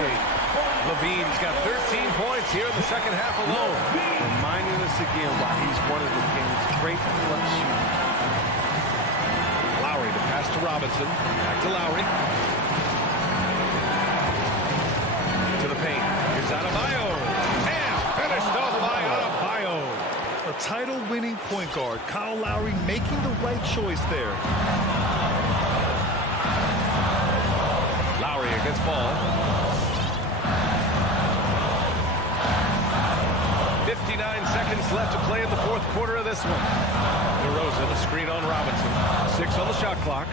Levine's got 13 points here in the second half alone. Reminding us again why he's one of the game's great clutch shooters. Lowry to pass to Robinson. Back to Lowry. game-winning point guard. Kyle Lowry making the right choice there. Lowry against ball. 59 seconds left to play in the fourth quarter of this one. DeRozan, a screen on Robinson. 6 on the shot clock.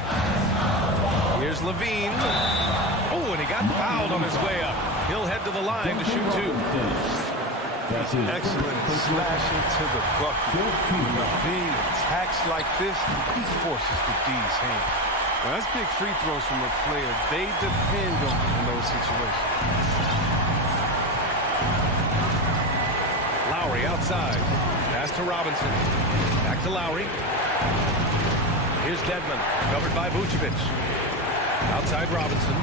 Here's Levine. Oh, and he got fouled on his way up. He'll head to the line to shoot 2. Excellent slashing to the bucket. When Levine attacks like this, he forces the D's hand. Now, that's big free throws from a player. They depend on in those situations. Lowry outside. Pass to Robinson. Back to Lowry. Here's Dedmon, covered by Vucevic. Outside Robinson.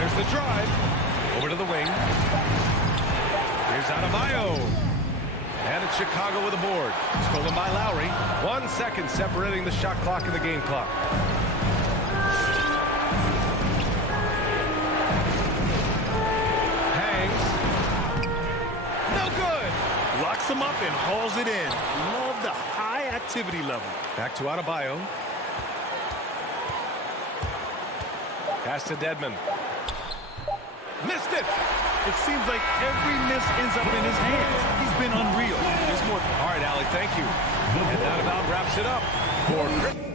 There's the drive. Over to the wing. Here's Adebayo. And it's Chicago with a board. Stolen by Lowry. 1 second separating the shot clock and the game clock. Hangs. No good. Locks him up and hauls it in. Love the high activity level. Back to Adebayo. Pass to Dedmon. Missed it. It seems like every miss ends up in his hands. He's been unreal. All right, Allie, thank you. And that about wraps it up for Chris.